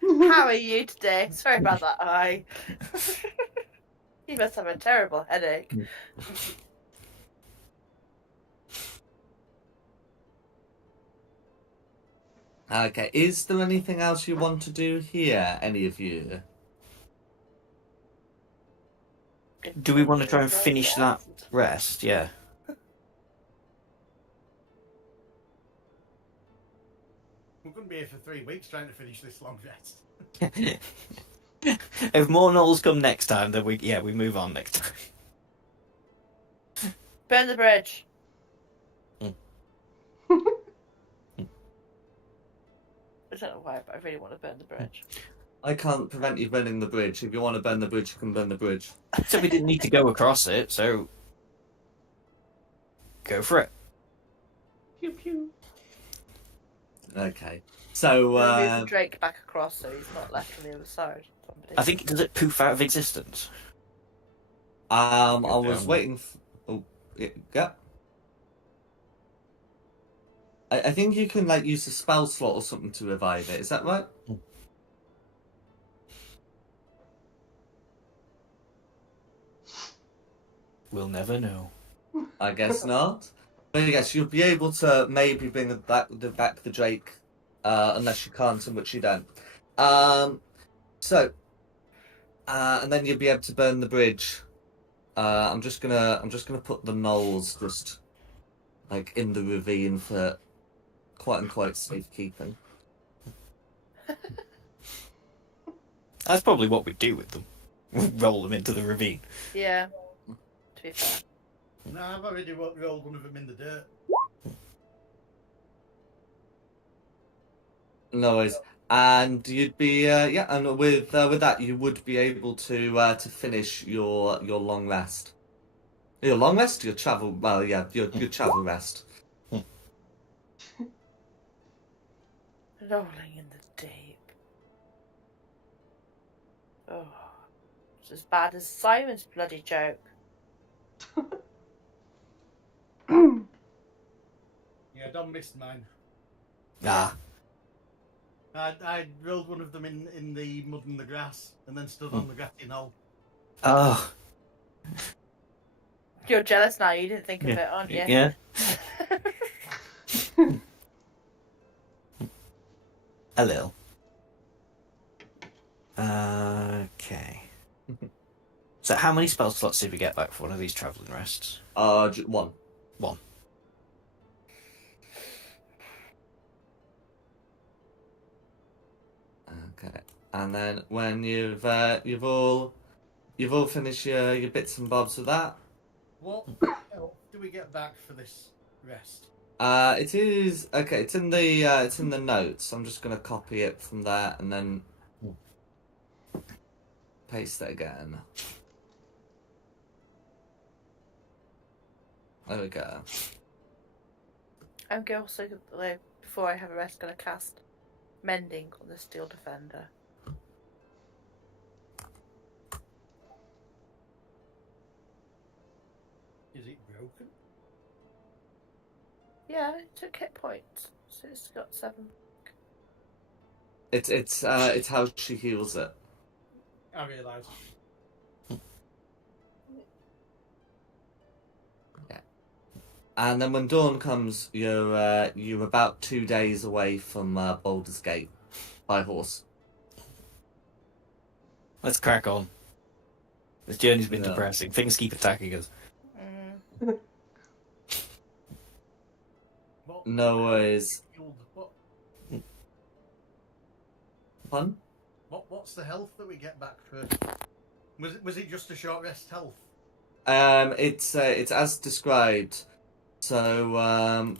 How are you today? Sorry about that eye. You must have a terrible headache. Okay, is there anything else you want to do here, any of you? Do we want to try and finish that rest? Yeah. We're going to be here for 3 weeks trying to finish this long rest. If more gnolls come next time, then we move on next time. Burn the bridge. I don't know why, but I really want to burn the bridge. I can't prevent you burning the bridge. If you want to burn the bridge, you can burn the bridge. So we didn't need to go across it, so go for it. Pew pew. Okay. So Move the Drake back across so he's not left on the other side. Somebody. I think, does it poof out of existence? I was waiting. Oh, yeah. I think you can use a spell slot or something to revive it. Is that right? We'll never know. I guess not. But yes, you'll be able to maybe bring back the Drake, unless you can't, in which you don't. And then you'll be able to burn the bridge. I'm just gonna put the gnolls just in the ravine for quite and quite safekeeping. That's probably what we do with them. Roll them into the ravine. Yeah. To be fair. No, I've already rolled one of them in the dirt. No worries. And you'd be and with that you would be able to finish your long rest. Your long rest, your travel. Well, yeah, your travel rest. Rolling in the deep. Oh, it's as bad as Simon's bloody joke. missed mine. Ah, I rolled one of them in the mud and the grass, and then stood on the grassy knoll. oh, You're jealous now. You didn't think of Yeah. it, aren't you? yeah. A little. Okay. So, how many spell slots did we get back for one of these travelling rests? One. One. Okay. And then when you've all finished your bits and bobs with that, What else do we get back for this rest? it is okay. It's in the notes. I'm just gonna copy it from there and then paste it again. There we go. I'm also, before I have a rest, going to cast Mending on the Steel Defender. Is it broken? Yeah, it took hit points, so it's got 7. It's how she heals it. I realise. And then when dawn comes, you're about 2 days away from Baldur's Gate by horse. Let's crack on. This journey's been Yeah. depressing. Things keep attacking us. What? No worries. What? Fun? What's the health that we get back for? Was it just a short rest health? It's as described. So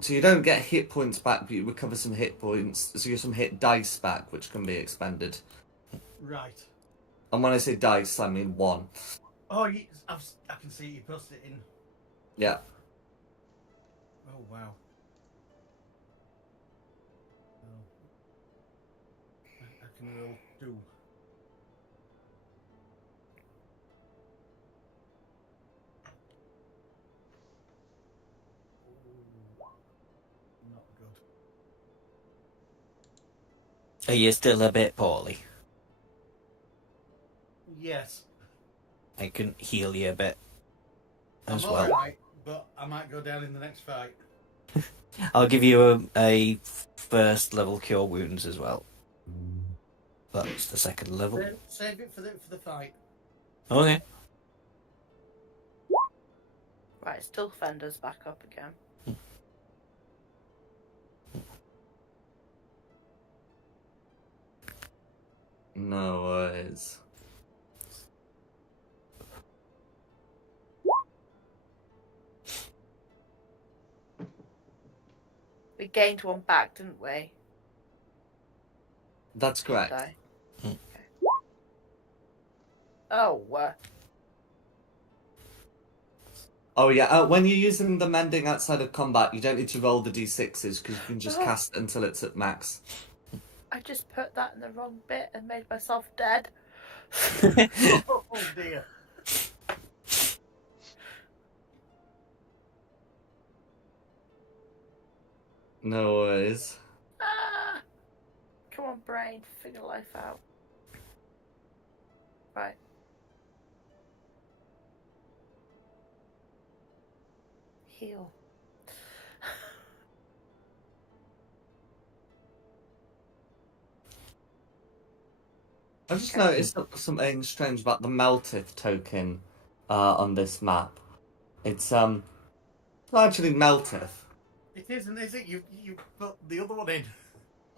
so you don't get hit points back, but you recover some hit points. So you get some hit dice back, which can be expended. Right. And when I say dice, I mean 1. Oh, I can see you posted it in. Yeah. Oh wow. I can roll 2. Not good. Are you still a bit poorly? Yes. I can heal you a bit as I'm well. alright, but I might go down in the next fight. I'll give you a first level cure wounds as well. That's the second level. Save it for the fight. Okay. Right, Steel Defender's back up again. No worries. We gained 1 back, didn't we? That's correct. Die. Okay. Oh, Oh yeah. When you're using the mending outside of combat, you don't need to roll the d6s because you can just Oh. cast it until it's at max. I just put that in the wrong bit and made myself dead. Oh dear. No worries. Ah! Come on, brain, figure life out. Right. Heal. I've just noticed something strange about the melteth token on this map. It's not actually melteth. It isn't, is it? You put the other one in.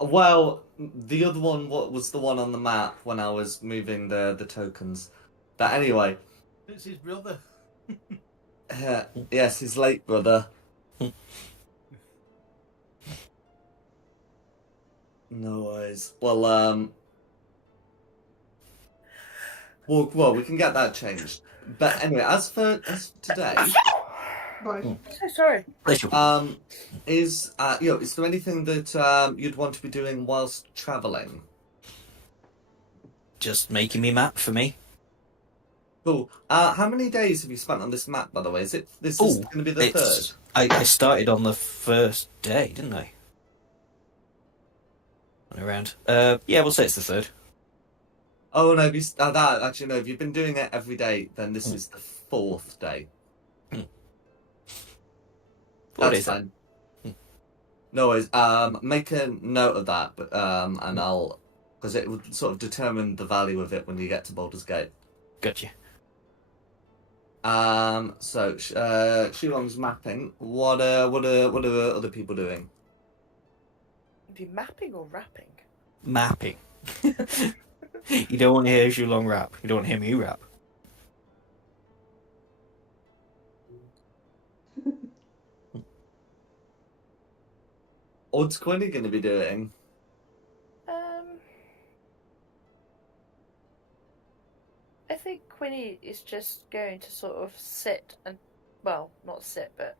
Well, the other one was the one on the map when I was moving the tokens. But anyway, It's his brother. yes, his late brother. No worries. Well, we can get that changed. But anyway, as for today, Right. So sorry. is there anything that you'd want to be doing whilst travelling? Just making me map for me. Cool. How many days have you spent on this map, by the way? Is this going to be the third? I started on the first day, didn't I? Around. Yeah, we'll say it's the third. Oh no, actually no. If you've been doing it every day, then this is the 4th day. 4 That's days. fine. No worries. Make a note of that, but and I'll because it would sort of determine the value of it when you get to Baldur's Gate. Gotcha. So Shulong's mapping. What are other people doing? Be mapping or rapping? Mapping. You don't want to hear Shulong rap. You don't want to hear me rap. What's Quinny going to be doing? I think Quinny is just going to sort of sit and, well, not sit, but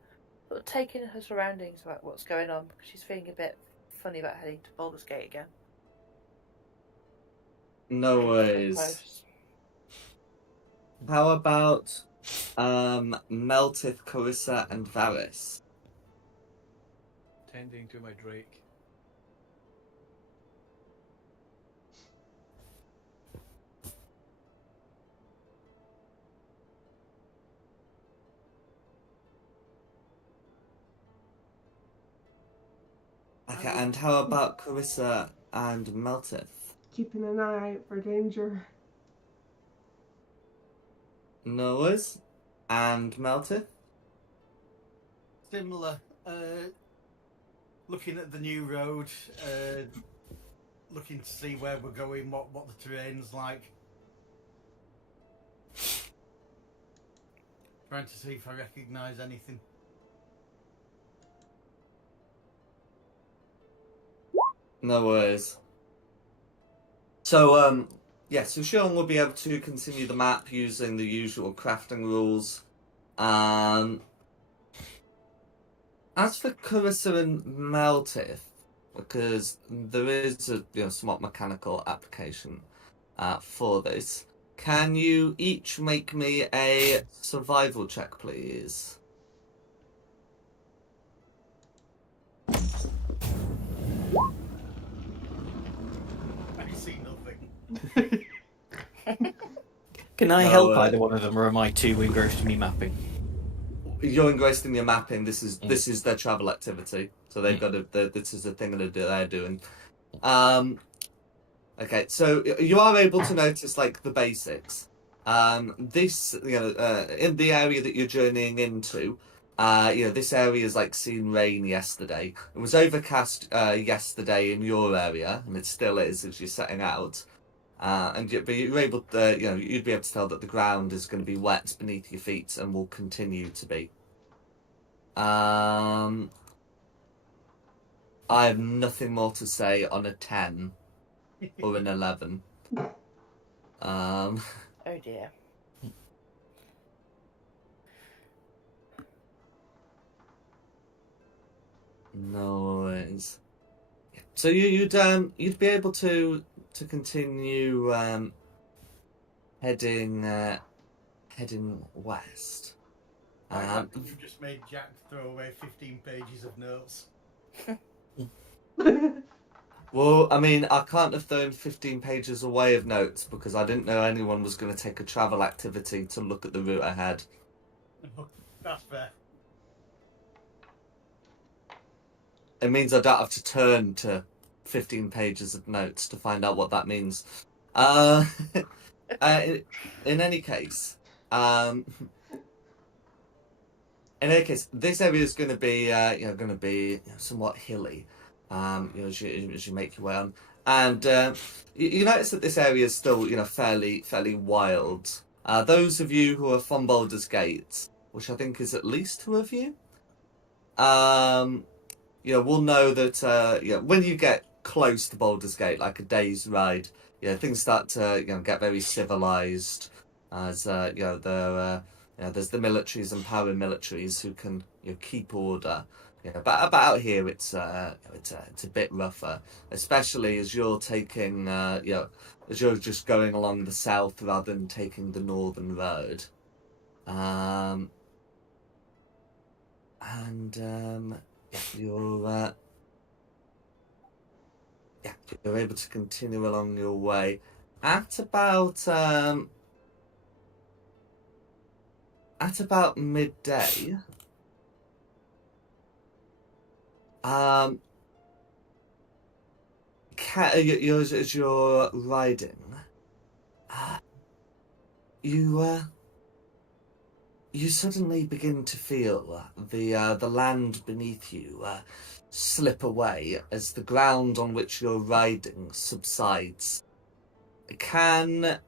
sort of take in her surroundings about what's going on because she's feeling a bit funny about heading to Baldur's Gate again. No So worries. close. How about Meltith, Carissa, and Varys? Tending to my Drake. Okay, and how about Carissa and Meltith? Keeping an eye out for danger. No worries. And Meltith? Similar. Looking at the new road, looking to see where we're going, what the terrain's like. Trying to see if I recognise anything. No worries. So, so Sean will be able to continue the map using the usual crafting rules. As for Carissa and Meltith, because there is a somewhat mechanical application for this, can you each make me a survival check, please? I see nothing. Can I No, help either one of them, or am I too engrossed in me mapping? You're engrossed in your mapping. This is their travel activity, so they've got this is the thing that they're doing. Okay, so you are able to notice like the basics. This in the area that you're journeying into, this area has like seen rain yesterday. It was overcast yesterday in your area, and it still is as you're setting out. But you're able to, you'd be able to tell that the ground is going to be wet beneath your feet and will continue to be. I have nothing more to say on a 10 or an 11. Oh dear. No worries. So you'd be able to continue heading west. You just made Jack throw away 15 pages of notes. Well, I mean, I can't have thrown 15 pages away of notes because I didn't know anyone was going to take a travel activity to look at the route ahead. That's fair. It means I don't have to turn to 15 pages of notes to find out what that means. In any case, this area is going to be somewhat hilly. As you make your way on, and you notice that this area is still fairly wild. Those of you who are from Baldur's Gate, which I think is at least 2 of you, will know that when you get close to Baldur's Gate, like a day's ride, things start to get very civilized. As there's the militaries and paramilitaries who can keep order. But out here it's a bit rougher, especially as you're taking as you're just going along the south rather than taking the northern road. and you're you're able to continue along your way at about midday. As you're riding, you suddenly begin to feel the land beneath you slip away as the ground on which you're riding subsides. Can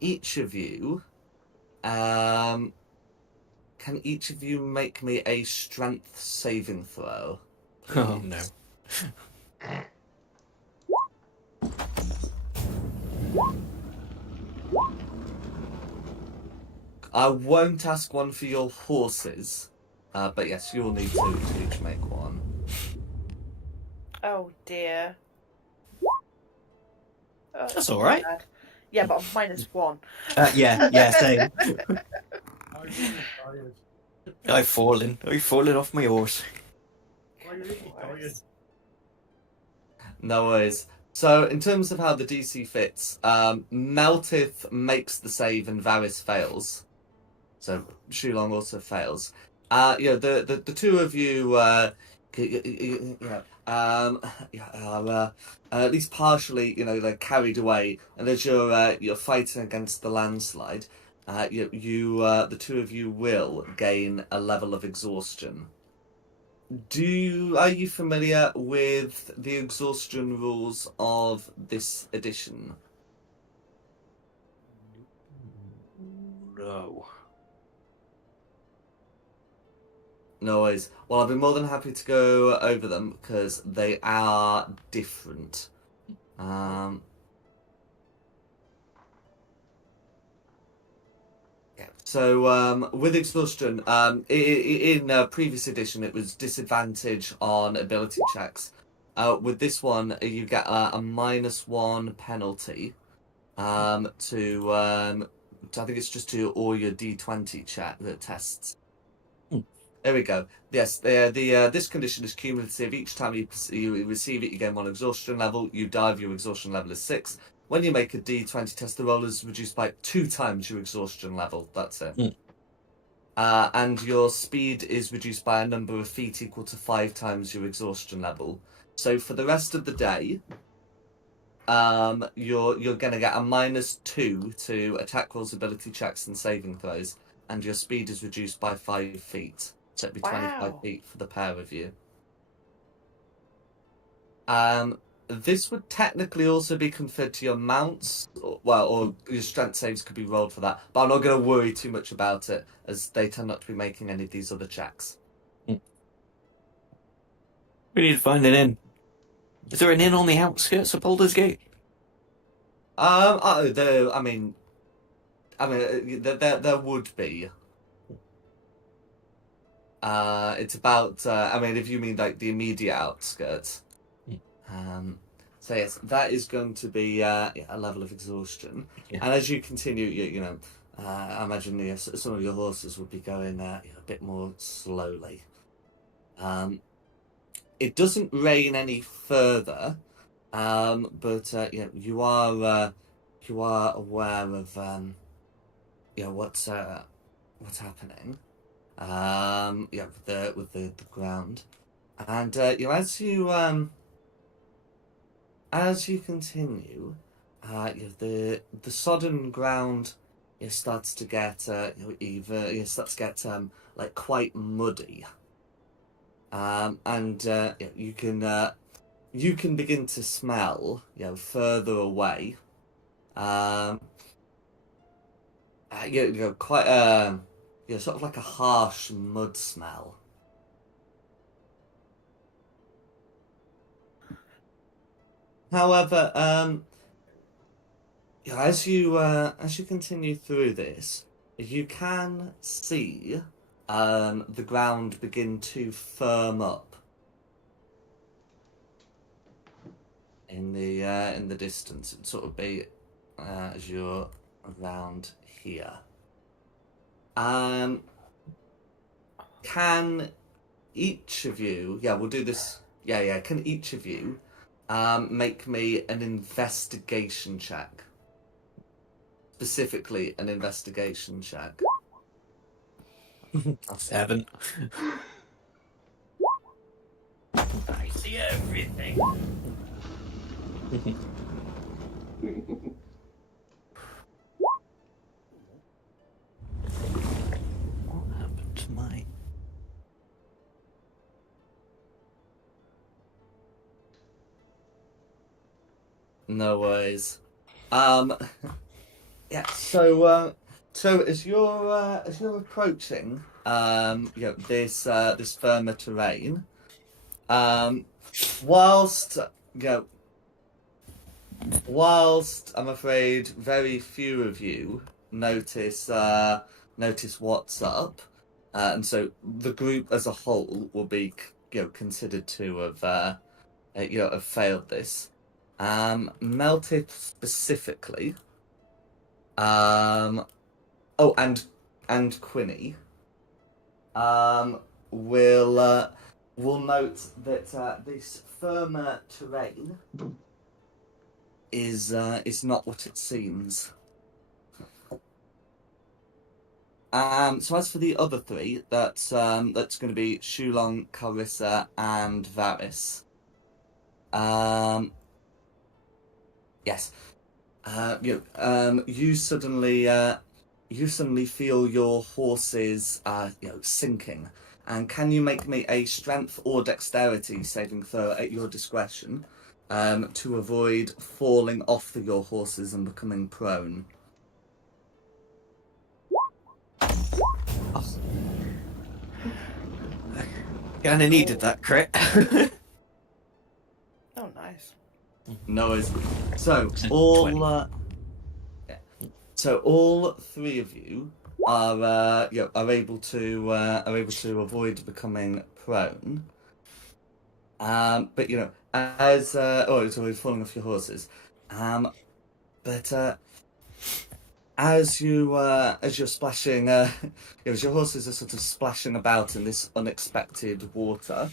each of you make me a strength saving throw? Oh no. I won't ask one for your horses, but yes, you'll need to each make one. Oh dear. Oh, That's all right. bad. Yeah, but I'm -1. Yeah, same. I'm really tired. I've fallen off my horse. Why are you really tired? No worries. So, in terms of how the DC fits, Meltith makes the save and Varys fails. So, Shulong also fails. The two of you, are at least partially, like carried away. And as you're fighting against the landslide, the two of you will gain a level of exhaustion. Are you familiar with the exhaustion rules of this edition? No. No worries. Well, I'll be more than happy to go over them because they are different. So, with exhaustion, in previous edition, it was disadvantage on ability checks. With this one, you get a -1 penalty to I think it's just to all your D20 tests. There we go. Yes, this condition is cumulative. Each time you receive it, you gain 1 exhaustion level. You die if your exhaustion level is 6. When you make a D20 test, the roll is reduced by 2 times your exhaustion level. That's it. And your speed is reduced by a number of feet equal to 5 times your exhaustion level. So for the rest of the day, you're going to get a -2 to attack rolls, ability checks, and saving throws, and your speed is reduced by 5 feet. So it'd be 25 feet for the pair of you. This would technically also be conferred to your mounts, or your strength saves could be rolled for that. But I'm not going to worry too much about it, as they tend not to be making any of these other checks. We need to find an inn. Is there an inn on the outskirts of Baldur's Gate? There would be. It's about. If you mean like the immediate outskirts. So yes, that is going to be a level of exhaustion. Yeah. And as you continue, I imagine some of your horses would be going a bit more slowly. It doesn't rain any further, but you are aware of what's happening. With the ground, and as you continue, the sodden ground starts to get like quite muddy, and you can begin to smell further away, quite sort of like a harsh mud smell. However, as you continue through this, you can see the ground begin to firm up in the distance. It'd sort of be as you're around here. Can each of you, yeah, we'll do this. Yeah. Can each of you make me an investigation check? Specifically, an investigation check. 7. I see everything. What happened to my... No worries. Yeah. So as you're approaching, this firmer terrain, whilst you know, whilst I'm afraid very few of you notice what's up, and so the group as a whole will be considered to have failed this. Melted specifically. Oh, and Quinny. Will note that this firmer terrain is not what it seems. So as for the other three, that's going to be Shulong, Carissa, and Varys. Yes. You suddenly feel your horses sinking. And can you make me a strength or dexterity saving throw at your discretion to avoid falling off your horses and becoming prone? Oh. Kinda needed that crit. Oh, nice. No worries. So 20. all three of you are able to avoid becoming prone. But as it's always falling off your horses. But as you're splashing, as your horses are sort of splashing about in this unexpected water,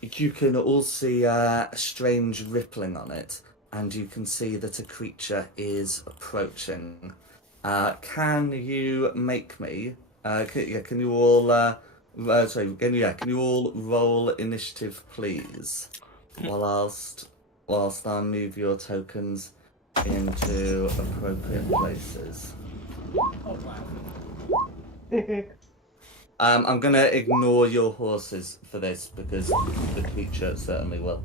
you can all see a strange rippling on it, and you can see that a creature is approaching. Can you make me? Can you all? Can you all roll initiative, please? Whilst I move your tokens into appropriate places. Oh wow. I'm gonna ignore your horses for this because the creature certainly will.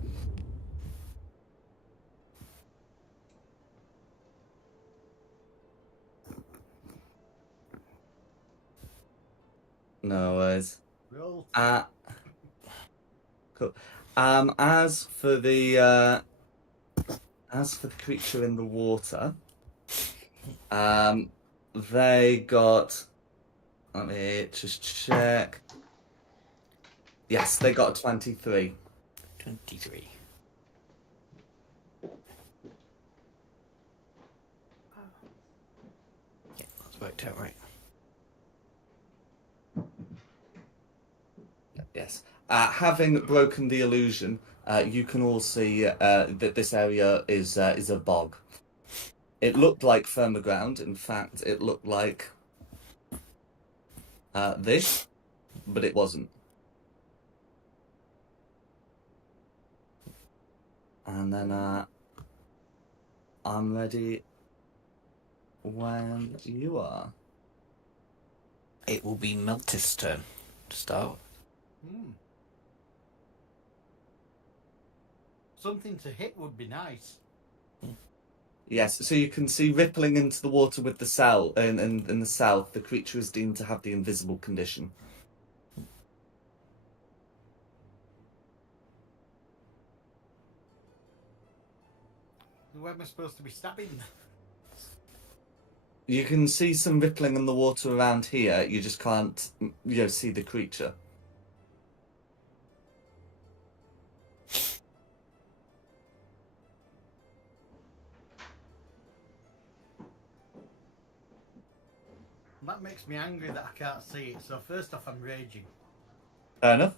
No worries. Roll. Cool. As for the creature in the water, they got. Let me just check. Yes, they got a 23. 23. Yeah, that's worked out right. Yes. Having broken the illusion, you can all see that this area is a bog. It looked like firmer ground. In fact, it looked like this, but it wasn't. And then I'm ready when you are. It will be Meltis' turn to start. Something to hit would be nice. Yes, so you can see rippling into the water with the south, in the south, the creature is deemed to have the invisible condition. Where am I supposed to be stabbing? You can see some rippling in the water around here. You just can't, see the creature. That makes me angry that I can't see it. So first off, I'm raging. Fair enough.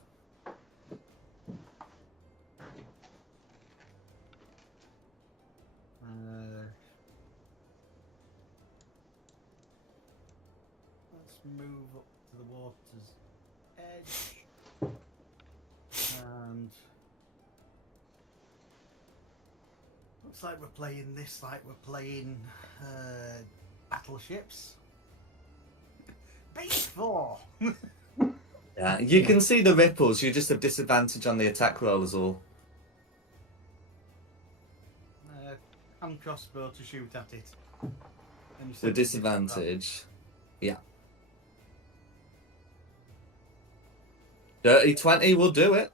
Let's move up to the water's edge. And looks like we're playing this like we're playing battleships. Beat 4! Yeah, you can see the ripples. You just have disadvantage on the attack rolls, all. And crossbow to shoot at it. And The disadvantage. Yeah. Dirty 20 will do it.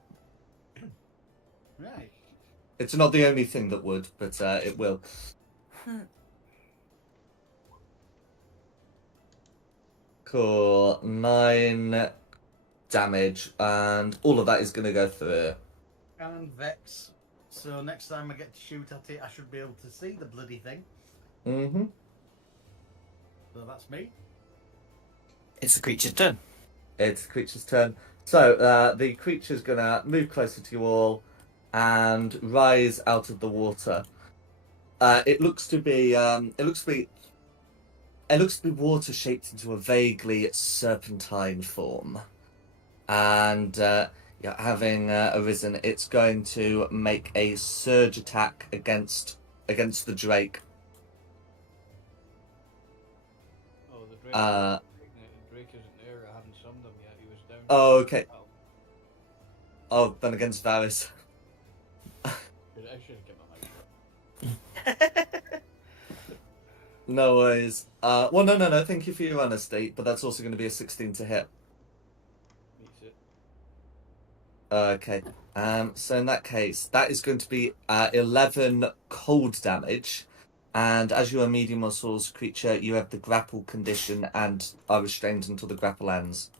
Right. It's not the only thing that would, but it will. Cool. 9 damage, and all of that is going to go through. And Vex. So next time I get to shoot at it, I should be able to see the bloody thing. Mm-hmm. So that's me. It's the creature's turn. It's the creature's turn. So the creature's going to move closer to you all and rise out of the water. It looks to be water shaped into a vaguely serpentine form, and having arisen, it's going to make a surge attack against the Drake. Oh, the Drake. Uh, Drake isn't there. I haven't summoned him yet. He was down. Oh, okay. Oh, then against Varys. I should have given him my shot. No worries. Well, no. Thank you for your honesty, but that's also going to be a 16 to hit. Meets it. Okay. So in that case, that is going to be 11 cold damage, and as you are a medium or source creature, you have the grapple condition and are restrained until the grapple ends.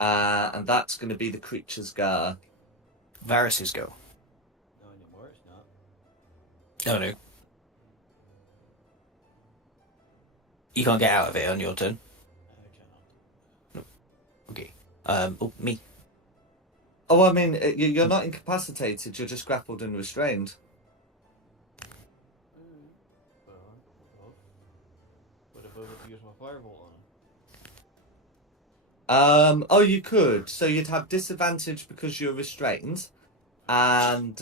And that's going to be the creature's go. Varys's go. No anymore. It's not. Oh no. You can't get out of it on your turn. I cannot. Okay. Me. Oh, I mean, you're not incapacitated, you're just grappled and restrained. Well, what if I were to use my firebolt on him? Oh, you could. So you'd have disadvantage because you're restrained, and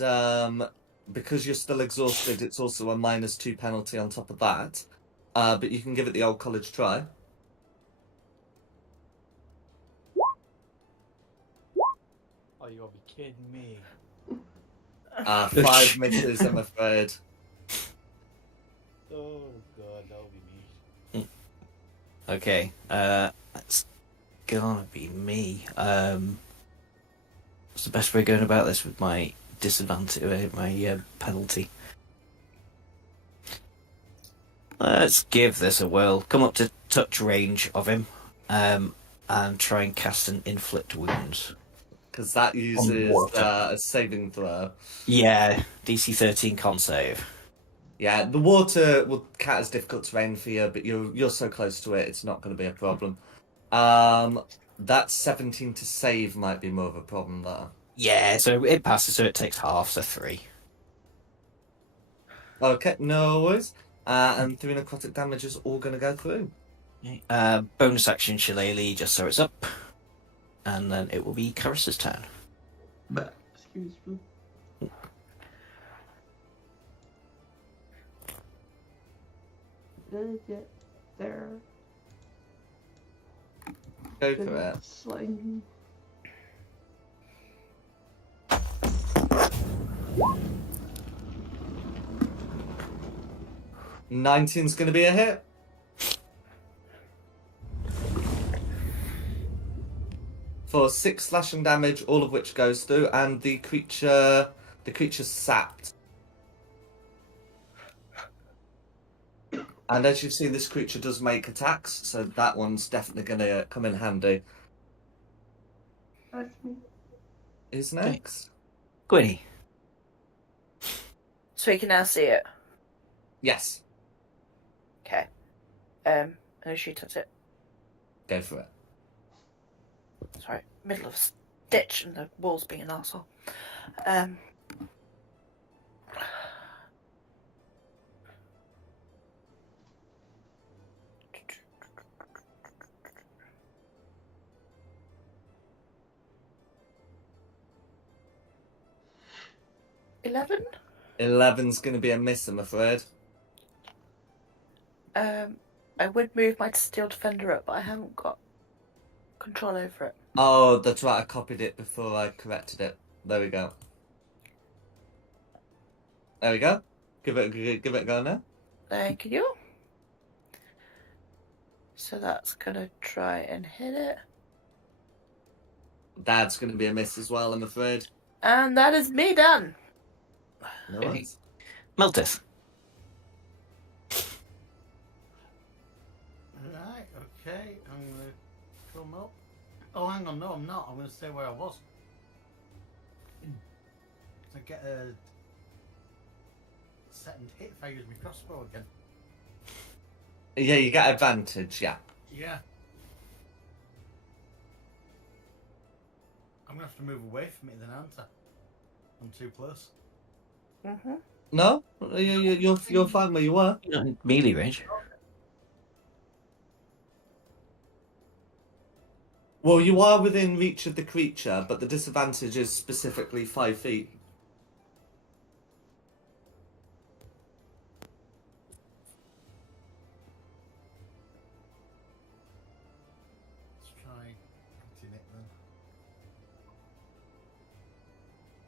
because you're still exhausted, it's also a -2 penalty on top of that. But you can give it the old college try. Oh, you gotta be kidding me. 5 misses, I'm afraid. Oh god, that'll be me. Okay. That's gonna be me. What's the best way of going about this with my disadvantage, my penalty? Let's give this a whirl. Come up to touch range of him, and try and cast an inflict wounds. Because that uses water. a saving throw. Yeah, DC 13 con save. Yeah, the water will count as difficult terrain for you, but you're so close to it, it's not going to be a problem. That 17 to save might be more of a problem there. Yeah, so it passes, so it takes half, so 3. Okay, no worries. And 3 necrotic damage is all going to go through. Bonus action Shillelagh, just so it's up. And then it will be Karis's turn. But, excuse me. Did I get there? Go for it. Sling. Nineteen's going to be a hit. For 6 slashing damage, all of which goes through, and the creature's sapped. And as you've seen, this creature does make attacks, so that one's definitely going to come in handy. That's me. Who's next? Gwynny. So we can now see it. Yes. Okay. I'm gonna shoot at it. Go for it. Sorry, middle of a stitch and the wall's being an arsehole. 11? 11's going to be a miss, I'm afraid. I would move my steel defender up, but I haven't got control over it. Oh, that's right. I copied it before I corrected it. There we go. There we go. Give it a go now. Thank you. So that's gonna try and hit it. That's going to be a miss as well, I'm afraid. And that is me done. No worries. Meltis. Right, okay, I'm gonna come up. Oh, hang on, no, I'm not. I'm gonna stay where I was. I get a second hit if I use my crossbow again. Yeah, you get advantage, yeah. Yeah. I'm gonna have to move away from it then, aren't I? I'm too close. Mm-hmm. No? You're fine where you were. You're not in melee range. Well, you are within reach of the creature, but the disadvantage is specifically 5 feet. Let's try hitting it then.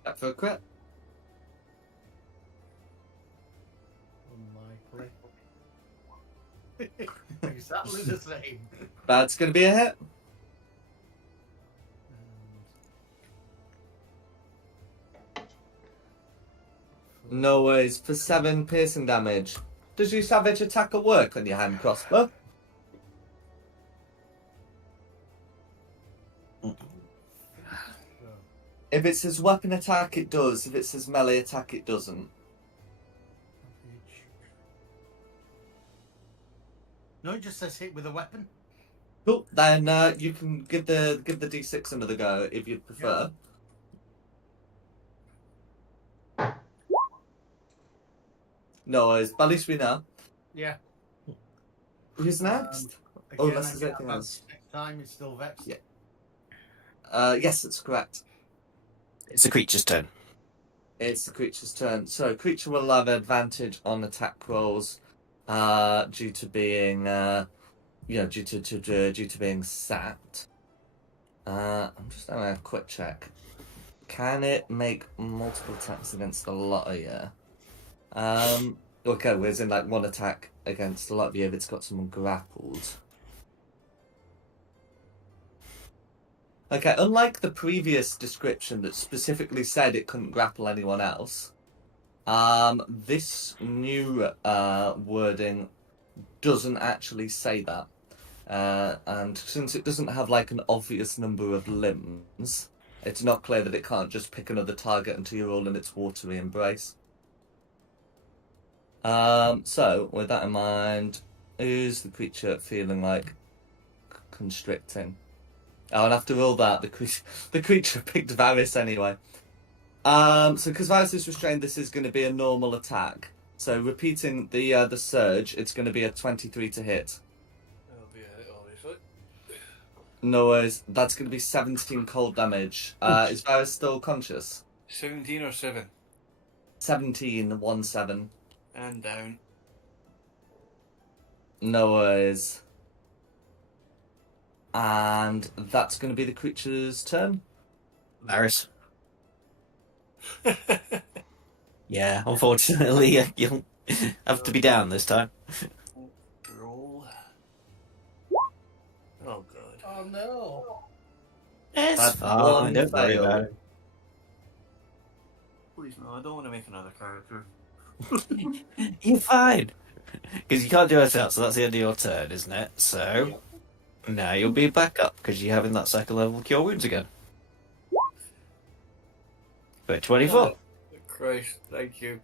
Back for a crit. Unlikely. Exactly the same. That's going to be a hit. No worries. For 7 piercing damage. Does your savage attack at work on your hand crossbow? If it's his weapon attack, it does. If it's his melee attack, it doesn't. No, it just says hit with a weapon. Cool. Then you can give the d6 another go if you prefer. No worries. But at least we know. Yeah. Who's next? Again, unless I there's get anything that else. next time it's still vexed. Yeah. Yes, that's correct. It's the creature's turn. It's the creature's turn. So creature will have advantage on attack rolls, due to being, due to being sat. I'm just having a quick check. Can it make multiple attacks against a lot of you? Okay, whereas in like one attack against a lot of you if it's got someone grappled. Okay, unlike the previous description that specifically said it couldn't grapple anyone else, this new wording doesn't actually say that. And since it doesn't have like an obvious number of limbs, it's not clear that it can't just pick another target until you're all in its watery embrace. So, with that in mind, is the creature feeling like constricting? Oh, and after all that, the creature picked Varys anyway. So because Varys is restrained, this is going to be a normal attack. So repeating the surge, it's going to be a 23 to hit. That'll be a hit, obviously. No worries. That's going to be 17 cold damage. Is Varys still conscious? 17 or 7. 17, 1-7. And down. No worries. And that's going to be the creature's turn. Varys. Yeah, unfortunately, you'll have to be down this time. Roll. Oh, God. Oh no! It's That's fine, one don't worry fail. about it. Please, no, I don't want to make another character. You're fine. Because you can't do anything else, so that's the end of your turn, isn't it? So, now you'll be back up, because you're having that second level cure wounds again. But 24. Christ, thank you.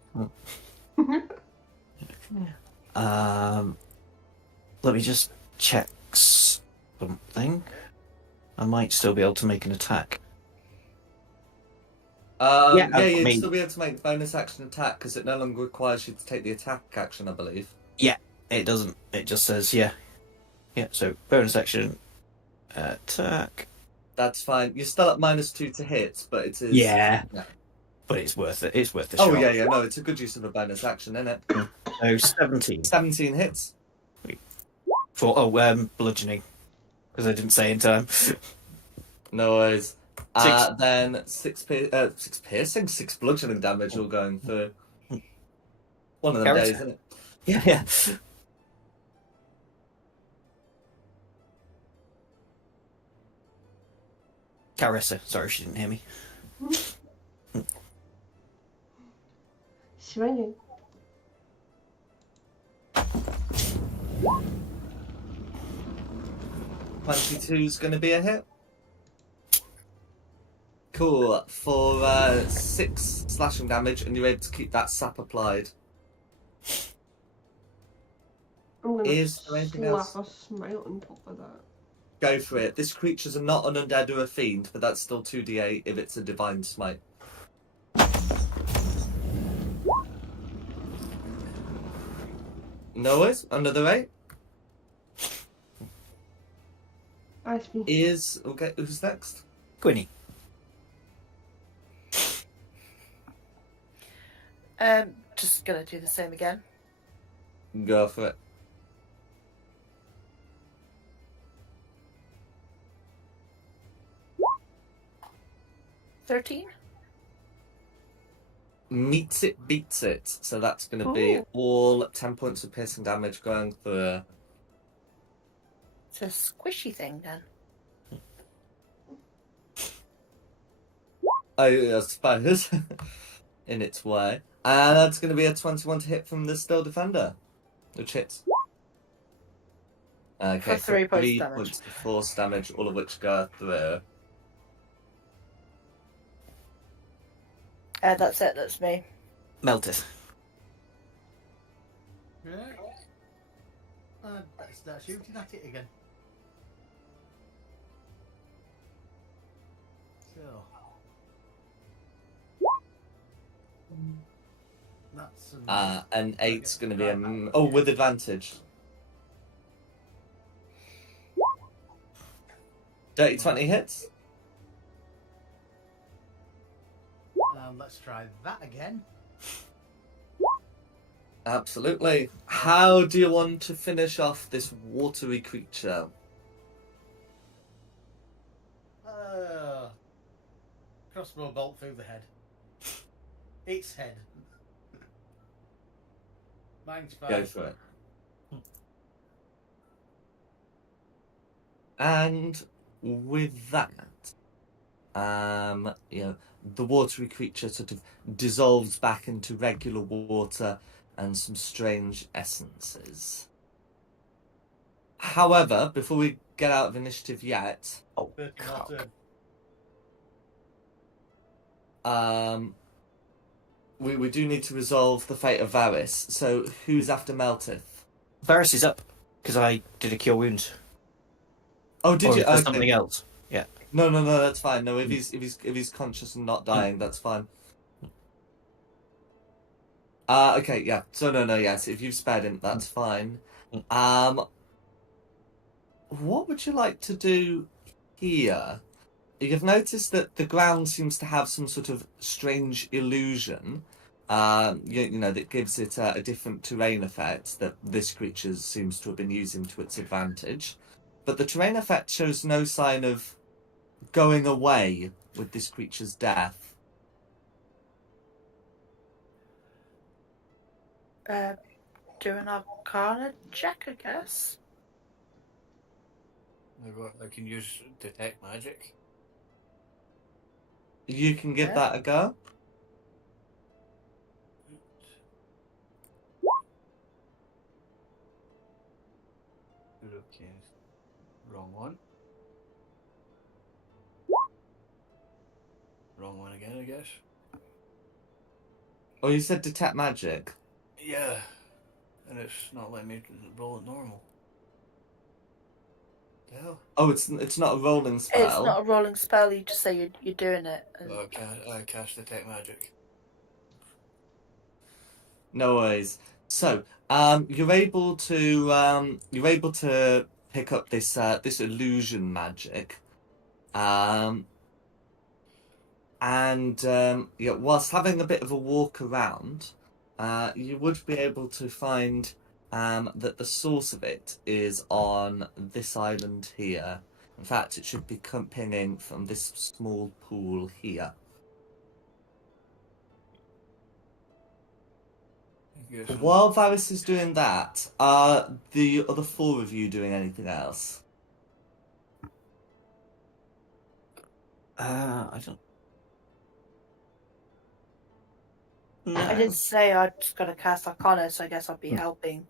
Let me just checks something, I might still be able to make an attack. Yeah, I you'd mean- still be able to make bonus action attack because it no longer requires you to take the attack action, I believe. Yeah, it doesn't. It just says, yeah. Yeah, so bonus action attack. That's fine. You're still at -2 to hit, but it is. Yeah. Yeah. But it's worth it. It's worth the Oh, shot. yeah, no, it's a good use of a bonus action, isn't it? So 17. 17 hits. For, bludgeoning. Because I didn't say in time. No worries. Six. Then 6 piercing, 6 bludgeoning damage all going through. One of them Garrett. days, isn't it? Yeah. Carissa. Sorry, she didn't hear me. Swinging. is going to be a hit. Cool. For 6 slashing damage, and you're able to keep that sap applied. I'm gonna Is there anything else? slap a smile on top of that. Go for it. This creature's not an undead or a fiend, but that's still 2d8 if it's a divine smite. No worries. Another 8. Ice me. Okay, who's next? Gwynny. Just gonna do the same again. Go for it. $13. Meets it, beats it. So that's going to be Ooh. all 10 points of piercing damage going through. It's a squishy thing then. I suppose, in its way. And that's going to be a 21 to hit from the Still Defender, which hits. Okay, For 3 points 3 damage. points of force damage, all of which go through. That's it, that's me. Melted. Right. Let's start shooting at it again. So. That's An 8's going to be a... Oh, with advantage. Dirty 20 hits. Let's try that again. Absolutely. How do you want to finish off this watery creature? Crossbow bolt through the head. Its head. Mine's 5. Go for it. And with that, the watery creature sort of dissolves back into regular water and some strange essences. However, before we get out of initiative yet, 30 more turn. we do need to resolve the fate of Varys. So who's after Meltith? Varys is up, because I did a cure wounds. Oh, did Or you? is there Okay. something else? Yeah. No, that's fine. No, if he's conscious and not dying, that's fine. Okay, yeah. So no, yes. If you've spared him, that's fine. What would you like to do here? You've noticed that the ground seems to have some sort of strange illusion. That gives it a different terrain effect that this creature seems to have been using to its advantage. But the terrain effect shows no sign of going away with this creature's death. Do an Arcana check, I guess. I can use detect magic. You can give Yeah. that a go. Okay, wrong one. Wrong one again, I guess. Oh, you said detect magic. Yeah, and it's not letting me roll it normal. spell? Oh, it's not a rolling spell. It's not a rolling spell. You just say you're doing it. And... Oh, I cast Detect Magic. No worries. So, you're able to pick up this illusion magic, and yeah, whilst having a bit of a walk around, you would be able to find that the source of it is on this island here. In fact, it should be pinging from this small pool here. Yes, While Varys is doing that, are the other four of you doing anything else? I don't. No. I did say I'd just got to cast Arcana, so I guess I'll be helping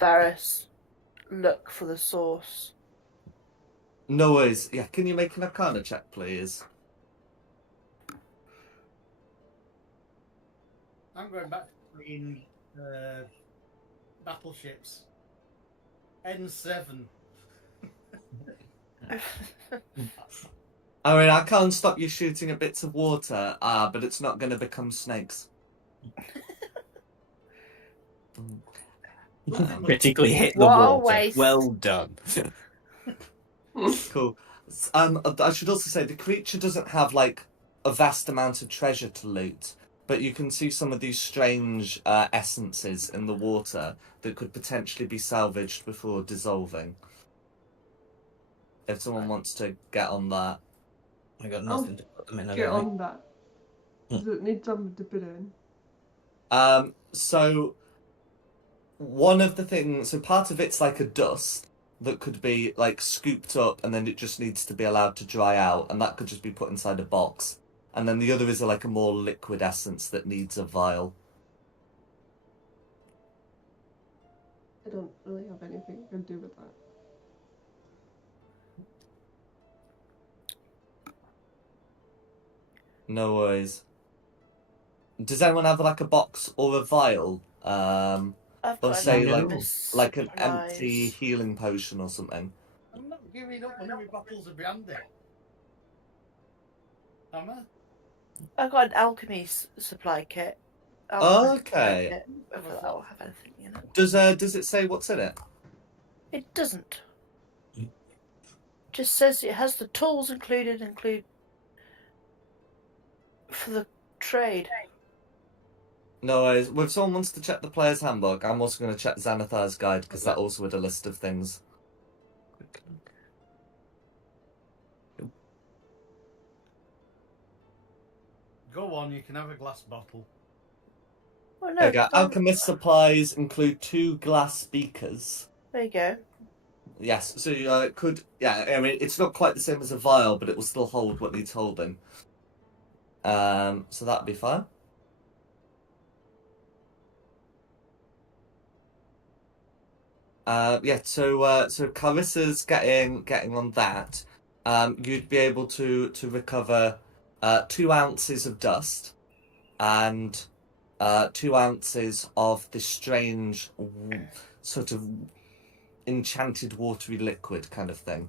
Varys look for the source. No worries. Yeah, can you make an Arcana check, please? I'm going back to green battleships. N7. I mean, I can't stop you shooting at bits of water, but it's not going to become snakes. Critically hit the What a water. waste. Well done. Cool. I should also say the creature doesn't have like a vast amount of treasure to loot, but you can see some of these strange essences in the water that could potentially be salvaged before dissolving. If someone wants to get on that. I got nothing to put them in. Get on that. Does it need something to put in? So one of the things, so part of it's like a dust that could be like scooped up and then it just needs to be allowed to dry out, and that could just be put inside a box. And then the other is like a more liquid essence that needs a vial. I don't really have anything I can do with that. No worries. Does anyone have like a box or a vial? I've Or got say anonymous like an supplies. empty healing potion or something. I'm not giving up on my bottles of brandy. Am I? I've got an alchemy supply kit. Okay. Kit, whether that'll have anything in it. Does it say what's in it? It doesn't. Just says it has the tools included for the trade. No worries. If someone wants to check the player's handbook, I'm also going to check Xanathar's guide because that also had a list of things. Quick look. Go on, you can have a glass bottle. Well, There no, you go. Alchemist supplies include 2 glass beakers. there you go. Yes, so it could. Yeah, I mean, it's not quite the same as a vial, but it will still hold what needs holding. So that'd be fine. Yeah. So Carissa's getting on that. You'd be able to recover 2 ounces of dust and 2 ounces of this strange sort of enchanted watery liquid kind of thing.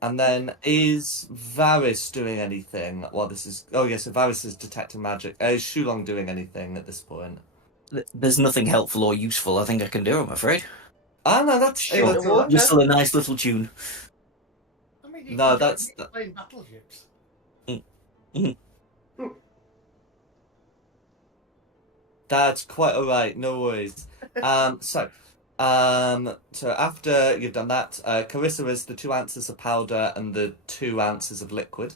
And then is Varys doing anything while this is... Oh, yeah, so Varys is detecting magic. Is Shulong doing anything at this point? There's nothing helpful or useful I think I can do, I'm afraid. Ah, no, that's... Sure. that's all right. Whistle a nice little tune. I mean, you No, can that's- try playing battleships. That's quite alright, no worries. So after you've done that, Carissa is the 2 ounces of powder and the 2 ounces of liquid.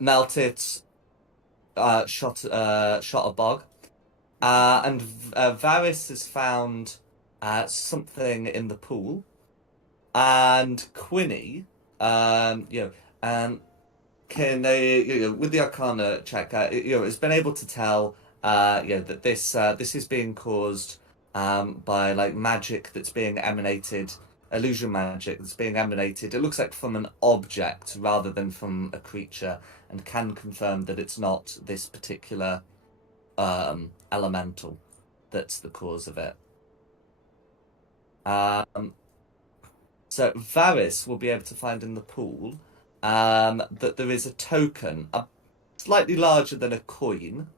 Melt it, shot a bog. And Varys has found something in the pool. And Quinny, can with the Arcana check, has been able to tell, that this is being caused by like magic that's being emanated, illusion magic that's being emanated. It looks like from an object rather than from a creature, and can confirm that it's not this particular elemental. that's the cause of it. So Varys will be able to find in the pool that there is a token, slightly larger than a coin,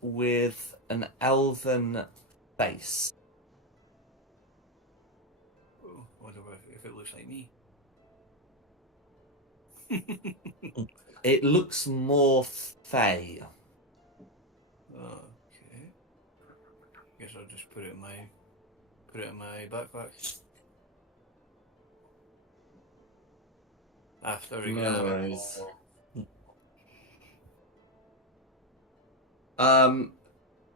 with an elven face. Oh, wonder if it looks like me. It looks more fey. Okay. Guess I'll just put it in my backpack. After I get No it. worries.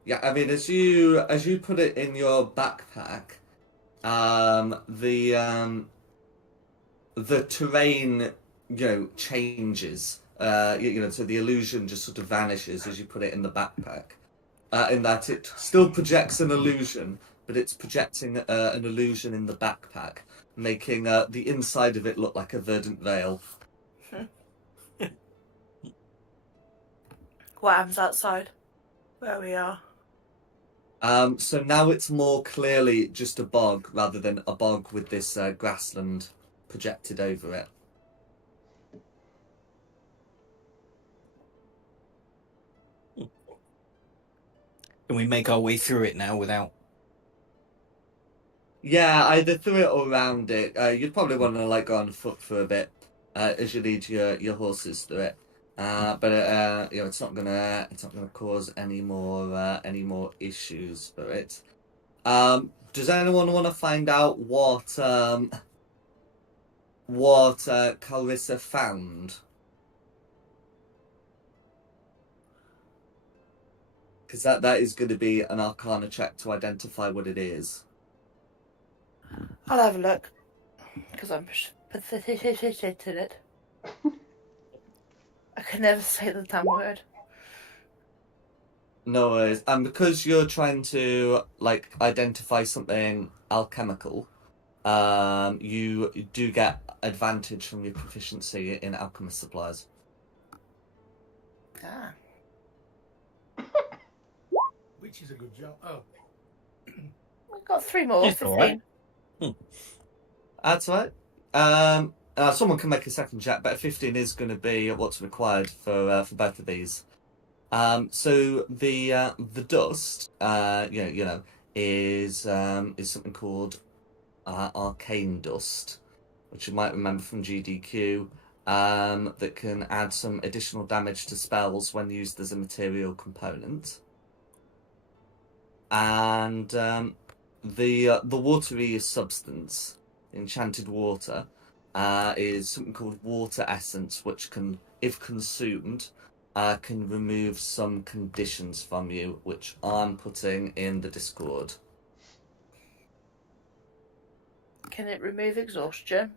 Yeah, I mean, as you put it in your backpack, the terrain, changes. So the illusion just sort of vanishes as you put it in the backpack. In that it still projects an illusion, but it's projecting an illusion in the backpack, making the inside of it look like a verdant veil. What happens outside? Where we are? So now it's more clearly just a bog rather than a bog with this grassland projected over it. Can we make our way through it now without? Yeah, either through it or around it. You'd probably want to go on foot for a bit as you lead your horses through it. But it's not gonna cause any more issues for it. Does anyone want to find out what Clarissa found? Because that is going to be an Arcana check to identify what it is. I'll have a look. Because I'm pathetic in it. I can never say the damn word. No worries. And because you're trying to identify something alchemical, you do get advantage from your proficiency in alchemist supplies. Ah. Which is a good job. Oh. We've got 3 more. It's 15. all right. That's right. Someone can make a second check, but 15 is going to be what's required for both of these. So the dust, is something called arcane dust, which you might remember from GDQ. That can add some additional damage to spells when used as a material component. And the watery substance, enchanted water, is something called water essence, which can, if consumed, can remove some conditions from you, which I'm putting in the Discord. Can it remove exhaustion?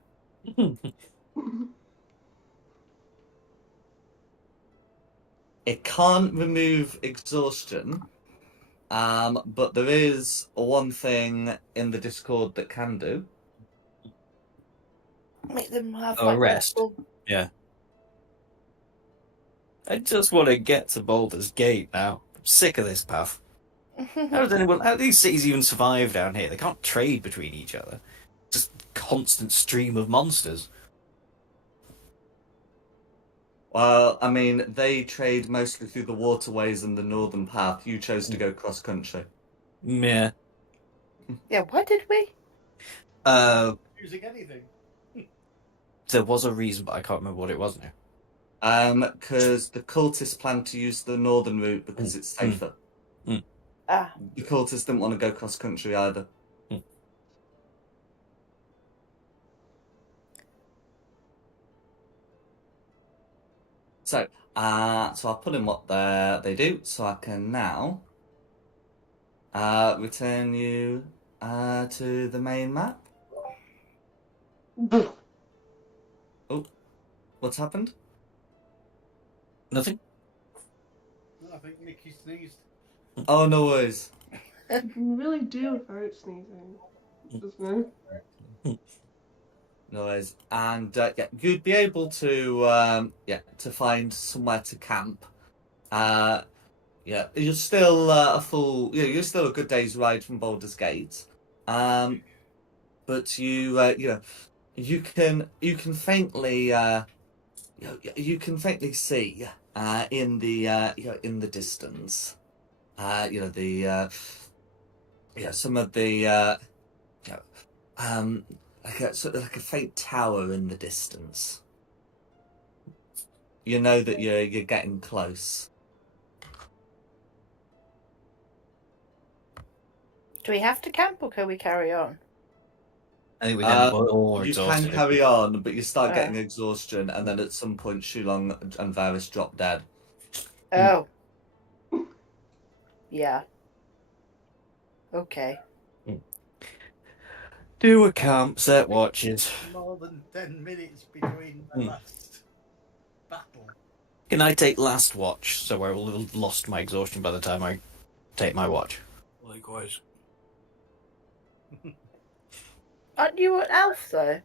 It can't remove exhaustion, but there is one thing in the Discord that can do. Make them have rest. Yeah. I just want to get to Baldur's Gate now. I'm sick of this path. How do these cities even survive down here? They can't trade between each other. Just constant stream of monsters. Well, I mean, they trade mostly through the waterways and the northern path. You chose to go cross country. Yeah. Yeah, why did we? Using anything. There was a reason, but I can't remember what it was now. Because the cultists plan to use the northern route because it's safer. Ah. The cultists didn't want to go cross country either. So I'll put in what they do, so I can now return you to the main map. Oh, what's happened? Nothing? I think Nikki sneezed. Oh, no worries. You can really do without sneezing. Just now. No worries. And you'd be able to to find somewhere to camp. Yeah, you're still you're still a good day's ride from Baldur's Gate. But you can faintly you can faintly see in the distance the some of the you know, like a sort of like a faint tower in the distance. You know that you're getting close. Do we have to camp or can we carry on? I think we're getting all You can exhausted. carry on, but you start Oh. getting exhaustion, and then at some point, Shulong and Varys drop dead. Oh. Yeah. Okay. Do a camp, set watches. More than 10 minutes between the last battle. Can I take last watch, so I will have lost my exhaustion by the time I take my watch? Likewise. Aren't you an elf though?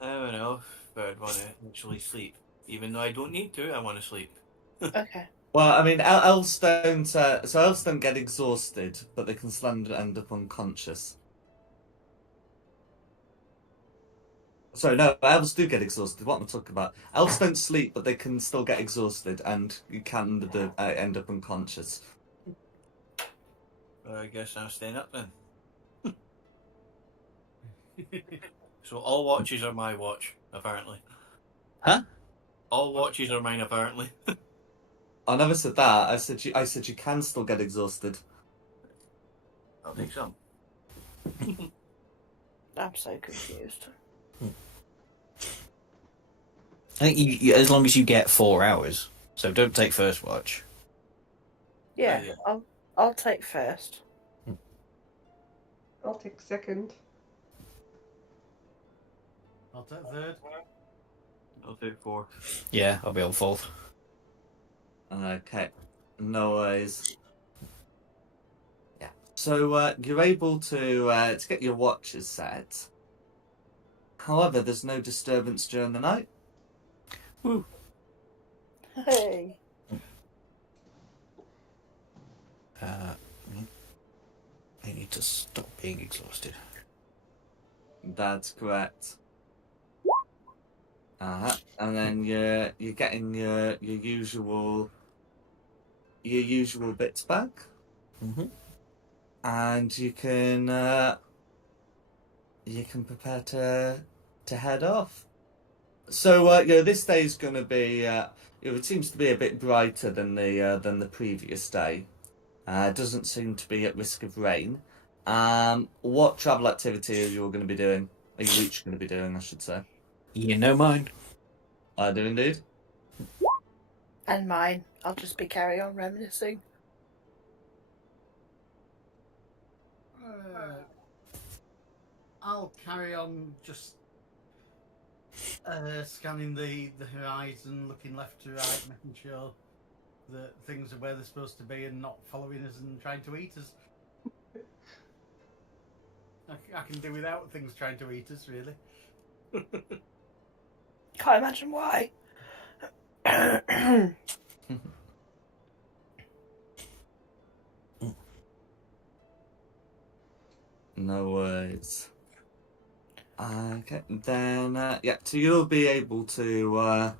I'm an elf, but I'd want to actually sleep. Even though I don't need to, I want to sleep. Okay. Well, I mean, elves don't. So elves don't get exhausted, but they can still end up unconscious. Sorry, no, elves do get exhausted. What am I talking about? Elves don't sleep, but they can still get exhausted, and you can end up unconscious. I guess I'm staying up then. So all watches are my watch, apparently. Huh? All watches are mine, apparently. I never said that. I said you can still get exhausted. I'll take some. I'm so confused. I think you, as long as you get 4 hours, so don't take first watch. Yeah, yeah. I'll take first. I'll take second. I'll take third. I'll take 4. Yeah, I'll be on fourth. Okay, no worries. Yeah. So you're able to get your watches set. However, there's no disturbance during the night. Woo. Hey. I need to stop being exhausted. That's correct. And then you're getting your usual bits back, and you can prepare to head off. So this day's going to be it seems to be a bit brighter than the previous day. Doesn't seem to be at risk of rain. What travel activity are you all going to be doing? Are you each going to be doing, I should say? You know mine. I do indeed. And mine. I'll just be carry on reminiscing. I'll carry on just scanning the horizon, looking left to right, making sure that things are where they're supposed to be and not following us and trying to eat us. I can do without things trying to eat us, really. Can't imagine why. No worries. Okay, then so you'll be able to work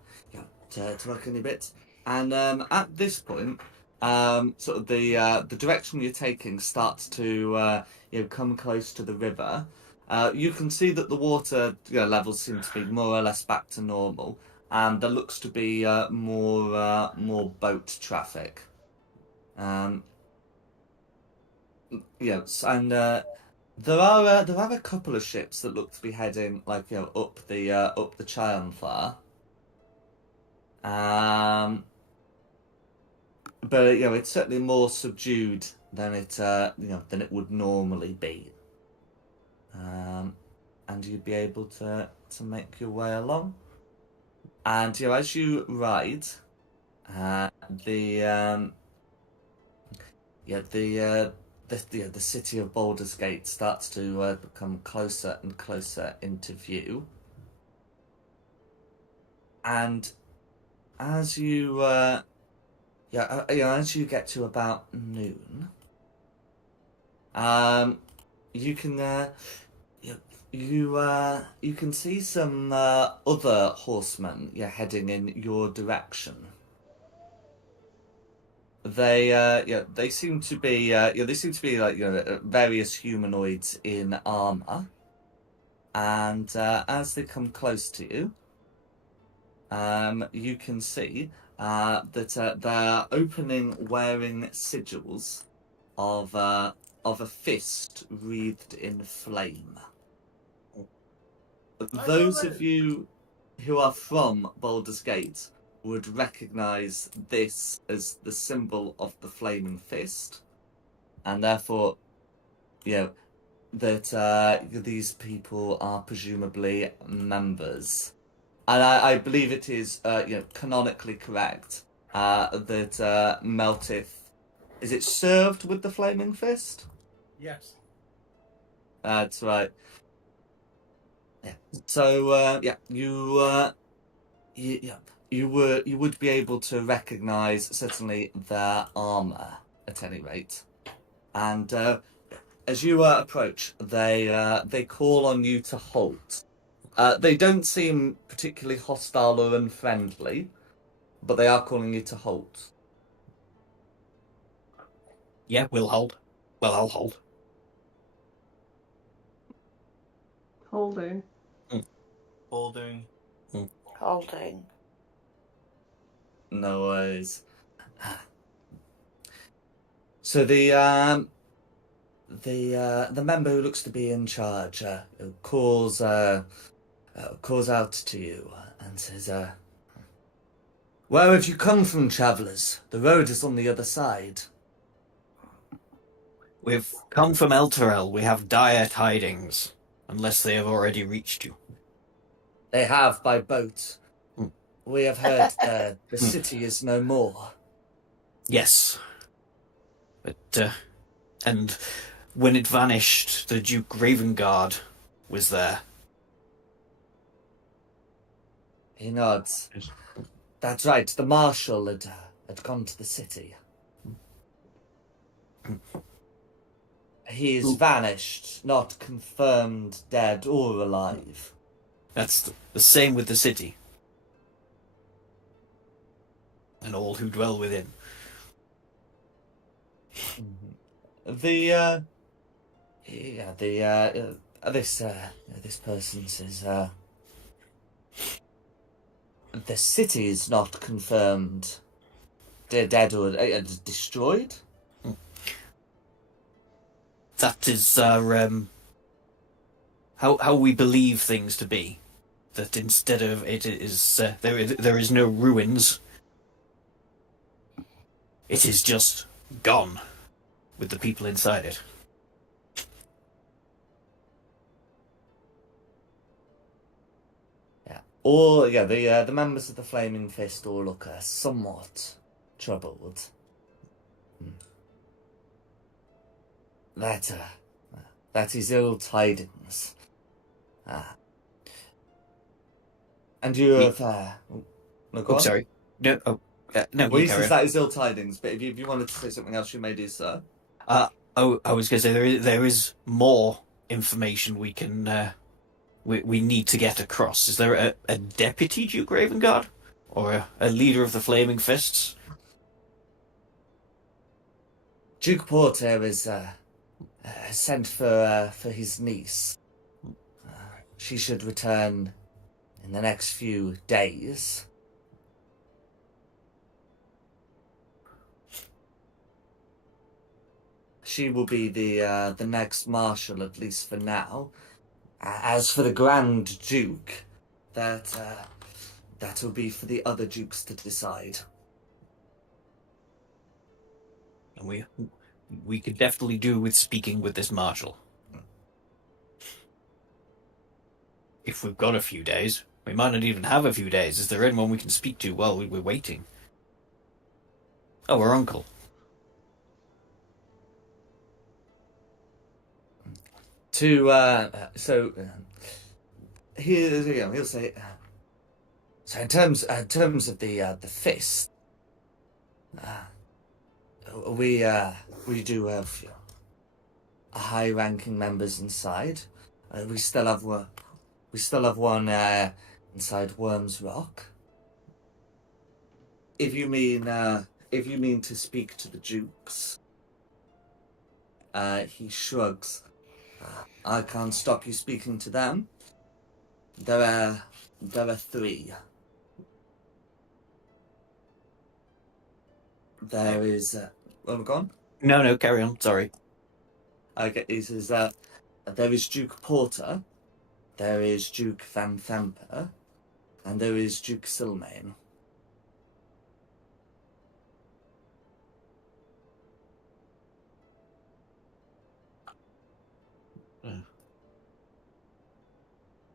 on your bits, and at this point, sort of the direction you're taking starts to come close to the river. You can see that the water levels seem to be more or less back to normal, and there looks to be more boat traffic. Yes, and there are a couple of ships that look to be heading up the Chionflar. But it's certainly more subdued than it would normally be. And you'd be able to make your way along. And as you ride, the city of Baldur's Gate starts to become closer and closer into view. And as you as you get to about noon, you can you can see some other horsemen heading in your direction. They seem to be like various humanoids in armor, and as they come close to you, you can see that they're opening wearing sigils of a fist wreathed in flame. Those of you who are from Baldur's Gate would recognize this as the symbol of the flaming fist, and therefore, that these people are presumably members. And I believe it is, canonically correct that Meltith, is it served with the flaming fist? Yes. That's right. Yeah. So you would be able to recognize certainly their armor at any rate, and as you approach, they call on you to halt. They don't seem particularly hostile or unfriendly, but they are calling you to halt. Yeah, we'll hold. Well, I'll hold. Holding. Holding. Holding. No worries. So the member who looks to be in charge calls out to you and says, "Where have you come from, travellers? The road is on the other side." We've come from Elturel. We have dire tidings, unless they have already reached you. They have by boat. We have heard the city is no more. Yes. But, and when it vanished, the Duke Ravengard was there. He nods. That's right, the Marshal had come to the city. He is vanished, not confirmed dead or alive. That's the same with the city. And all who dwell within. This person says, the city is not confirmed dead or destroyed. That is our how we believe things to be. That instead of it is there is no ruins. It is just gone, with the people inside it. Yeah. All the members of the Flaming Fist all look somewhat troubled. That is ill tidings. And you have Sorry. No. No. Well, he carry says on. that is ill tidings. But if you wanted to say something else, you may do so. I was going to say there is more information we can we need to get across. Is there a deputy Duke Ravengard or a leader of the Flaming Fists? Duke Porter is sent for his niece. She should return in the next few days. She will be the next Marshal, at least for now. As for the Grand Duke, that will be for the other dukes to decide. And we could definitely do with speaking with this Marshal. If we've got a few days. We might not even have a few days. Is there anyone we can speak to while we're waiting? Oh, our uncle. He'll say. So in terms of the fist, We do have high-ranking members inside. We still have one. We still have one inside Worm's Rock. If you mean to speak to the Dukes, he shrugs. I can't stop you speaking to them. There are three. There is. Oh, go on. No, carry on. Sorry. Okay, he says there is Duke Porter, there is Duke Van Thamper, and there is Duke Silmain.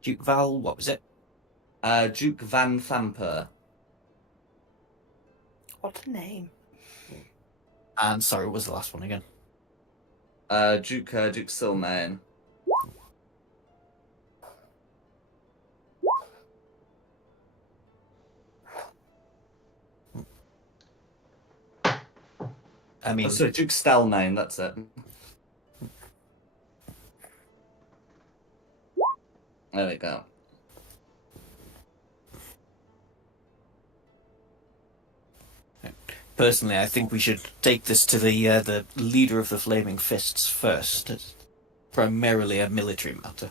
Duke Val, what was it? Duke Van Thamper. What a name. And sorry, what was the last one again? Duke Silmain. I mean, So Duke Stelmain, that's it. There we go. personally, I think we should take this to the leader of the Flaming Fists first. It's primarily a military matter.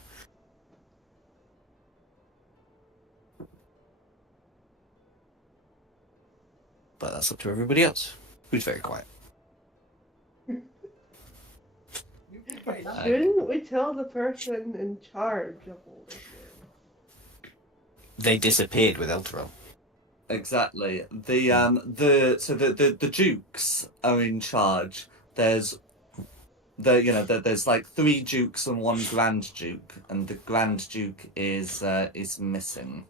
But that's up to everybody else, who's very quiet. Shouldn't we tell the person in charge of all this? They disappeared with Elturel. Exactly. The dukes are in charge. There's like 3 dukes and 1 grand duke, and the grand duke is missing.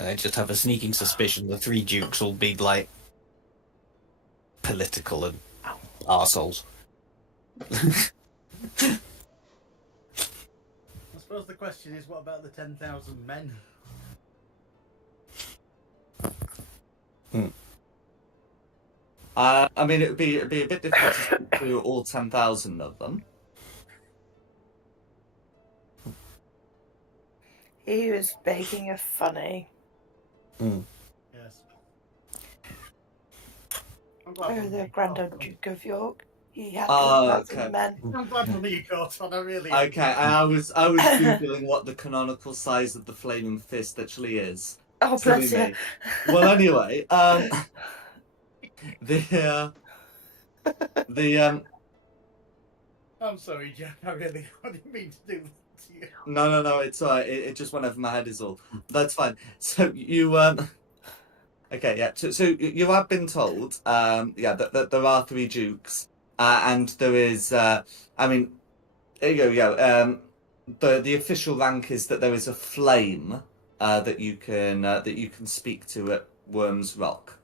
I just have a sneaking suspicion the 3 dukes will be like political and arseholes. I suppose the question is, what about the 10,000 men? I mean, it'd be a bit difficult to speak to all 10,000 of them. He was making a funny. Yes. Oh, the Grand Old Duke of York. He had Oh, 10,000 okay. men. I'm glad for me you caught on, I really Okay, I was googling what the canonical size of the Flaming Fist actually is. Oh, Silly bless you. me. Well, anyway, I'm sorry, Jack, I didn't mean to do that to you. No, it's alright. It just went over my head is all. That's fine. So you okay, yeah. So you have been told that there are 3 dukes, and there is I mean, there you go. The official rank is that there is a flame that you can speak to at Worm's Rock.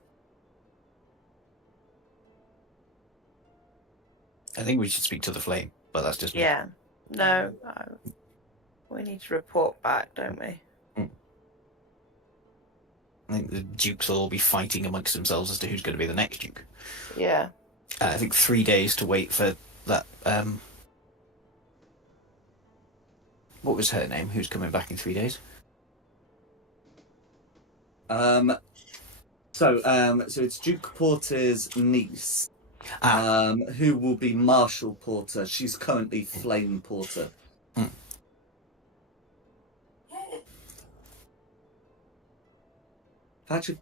I think we should speak to the flame, but that's just me. Yeah. No. We need to report back, don't we? I think the dukes will all be fighting amongst themselves as to who's going to be the next duke. Yeah. I think 3 days to wait for that. What was her name? Who's coming back in 3 days? So it's Duke Porter's niece, who will be Marshal Porter. She's currently Flame Porter. Actually,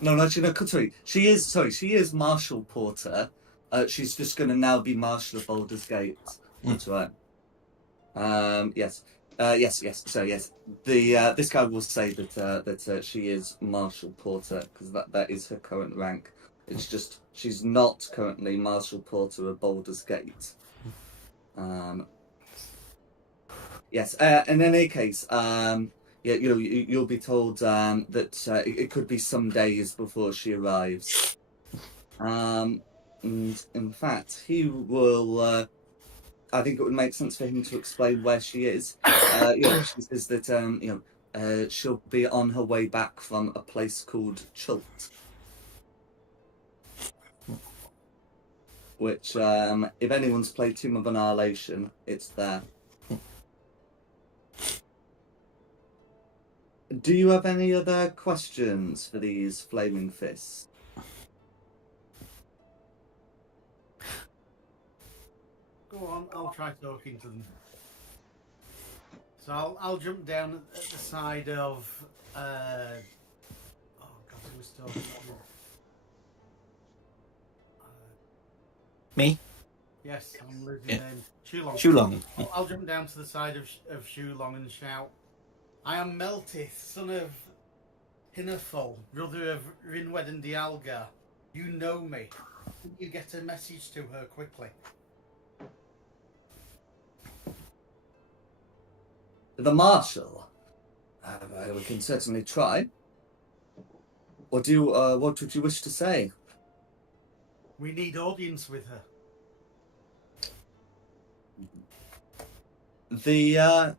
no, sorry. She is Marshal Porter. She's just going to now be Marshal of Baldur's Gate. That's right. Yes. So yes, this guy will say that she is Marshal Porter because that is her current rank. It's just she's not currently Marshal Porter of Baldur's Gate. Yes. In any case, you'll be told that it could be some days before she arrives. And in fact, he will. I think it would make sense for him to explain where she is. She says that she'll be on her way back from a place called Chult. Which, if anyone's played Tomb of Annihilation, it's there. Do you have any other questions for these flaming fists? Go on, I'll try talking to them. So I'll jump down at the side of. Oh God, who was talking? Me? Yes, I'm losing Yeah. name. Shulong. Shulong. I'll jump down to the side of Shulong and shout, "I am Meltith, son of Hinnerfol, brother of Rinwed and Dialgar. You know me. Can you get a message to her quickly?" The Marshal? We can certainly try. What would you wish to say? We need audience with her. The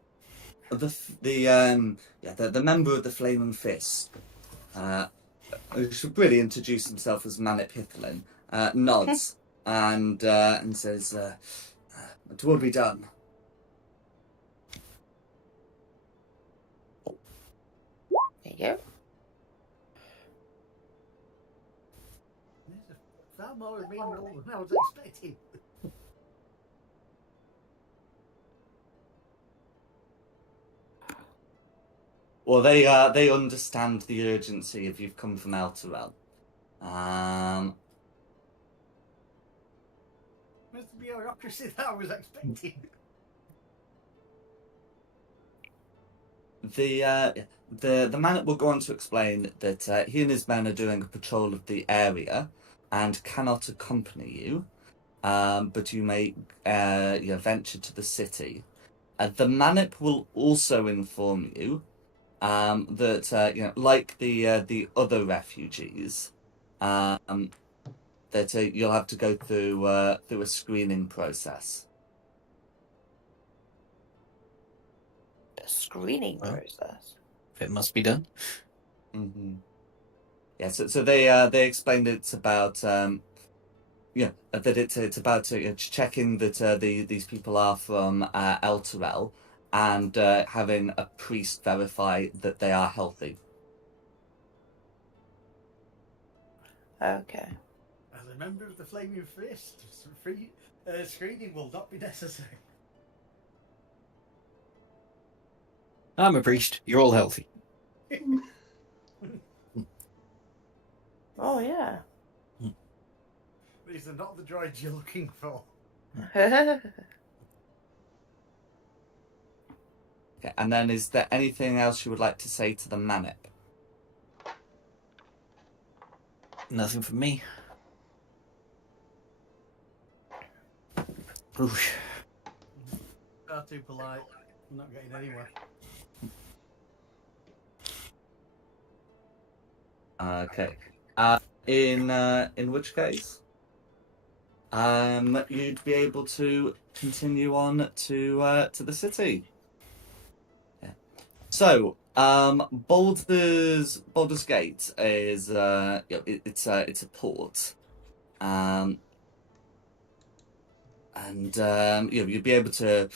member of the Flaming Fist, who should really introduce himself as Manip Hithlin, nods and says, "It will be done." There you go. There's a far more of me roll than I was expecting. Well, they understand the urgency if you've come from Elturel. Where's the bureaucracy that I was expecting? The man will go on to explain that he and his men are doing a patrol of the area and cannot accompany you, but you may venture to the city. The Manip will also inform you that like the other refugees, that you'll have to go through a screening process. The screening Well. process. It must be done. Mm-hmm. Yeah, so they explained it's about that it's about checking that these people are from Elturel and having a priest verify that they are healthy. Okay. As a member of the Flaming Fist, free screening will not be necessary. I'm a priest. You're all healthy. Oh yeah. These are not the droids you're looking for. Okay, and then is there anything else you would like to say to the Manip? Nothing from me. Oosh. Far too polite. I'm not getting anywhere. Okay. In which case, you'd be able to continue on to the city. Yeah. So, Baldur's Gate is it's a port, and you'd be able to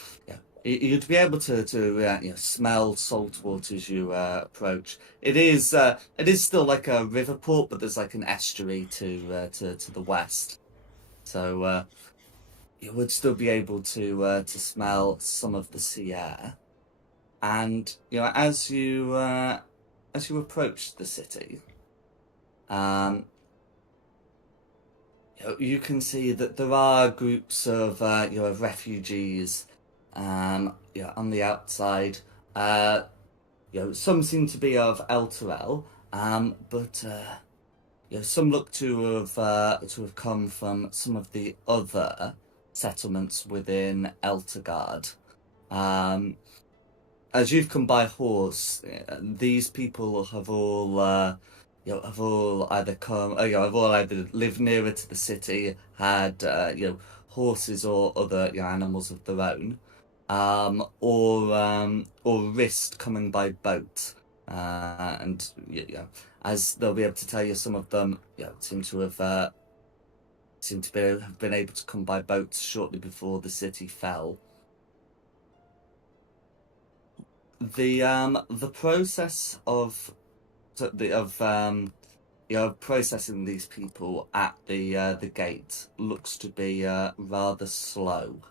you'd be able to smell salt water as you approach. It is still like a river port, but there's like an estuary to the west, so you would still be able to smell some of the sea air. And as you approach the city, you can see that there are groups of of refugees on the outside. Some seem to be of Elturel, but some look to have come from some of the other settlements within Eltergard. As you've come by horse, these people have all have all either lived nearer to the city, had horses or other animals of their own, or risked coming by boat. And as they'll be able to tell you, some of them seem to have been able to come by boat shortly before the city fell. The process of processing these people at the gate looks to be rather slow.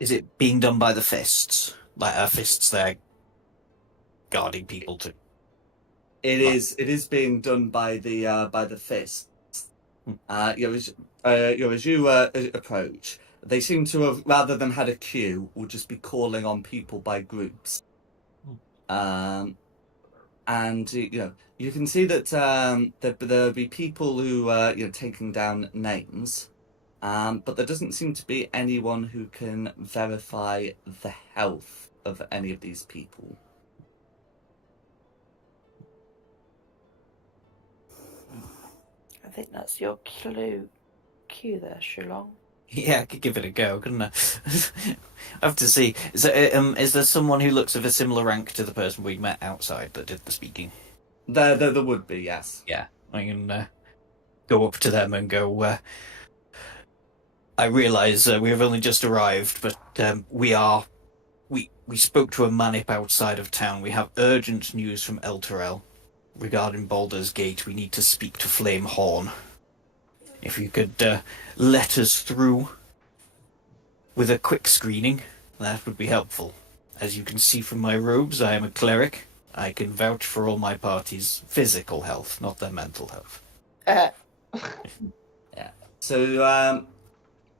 Is it being done by the fists? Like our fists there guarding people to... It is being done by the fists. As you approach, they seem to have, rather than had a queue, will just be calling on people by groups. And you can see that there'll be people who taking down names, but there doesn't seem to be anyone who can verify the health of any of these people. I think that's your cue there, Shulong. Yeah, I could give it a go, couldn't I? I have to see. Is there someone who looks of a similar rank to the person we met outside that did the speaking? There would be, yes. Yeah, I can go up to them and go, I realise we have only just arrived, but we spoke to a manip outside of town. We have urgent news from Elturel regarding Baldur's Gate. We need to speak to Flame Horn. If you could let us through with a quick screening, that would be helpful. As you can see from my robes, I am a cleric. I can vouch for all my party's physical health, not their mental health. Yeah. So,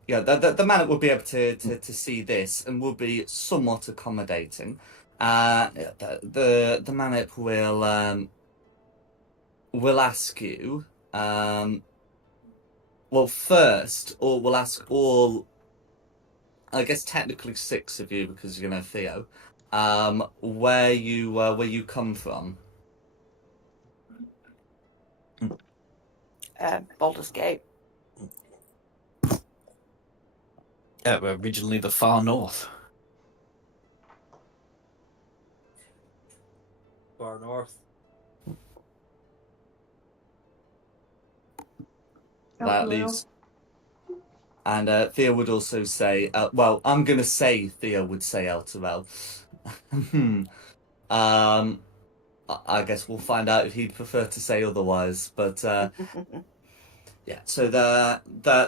the man will be able to see this and will be somewhat accommodating. The manip will ask you. Well, first, or we'll ask all, I guess technically 6 of you, because you know Theo, where you come from. Baldur's Gate. Originally the far north. Far north. That leaves. And Theo would also say, well, I'm going to say Theo would say Elturel. I guess we'll find out if he'd prefer to say otherwise. But yeah, so the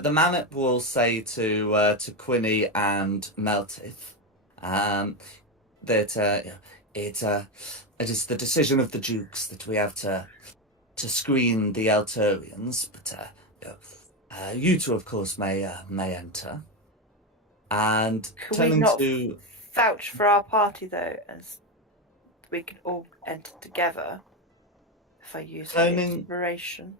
manip will say to Quinny and Meltith that it is the decision of the Dukes that we have to screen the Elturians, but you two, of course, may enter. And Can turning we not to vouch for our party though, as we can all enter together? If I use my inspiration.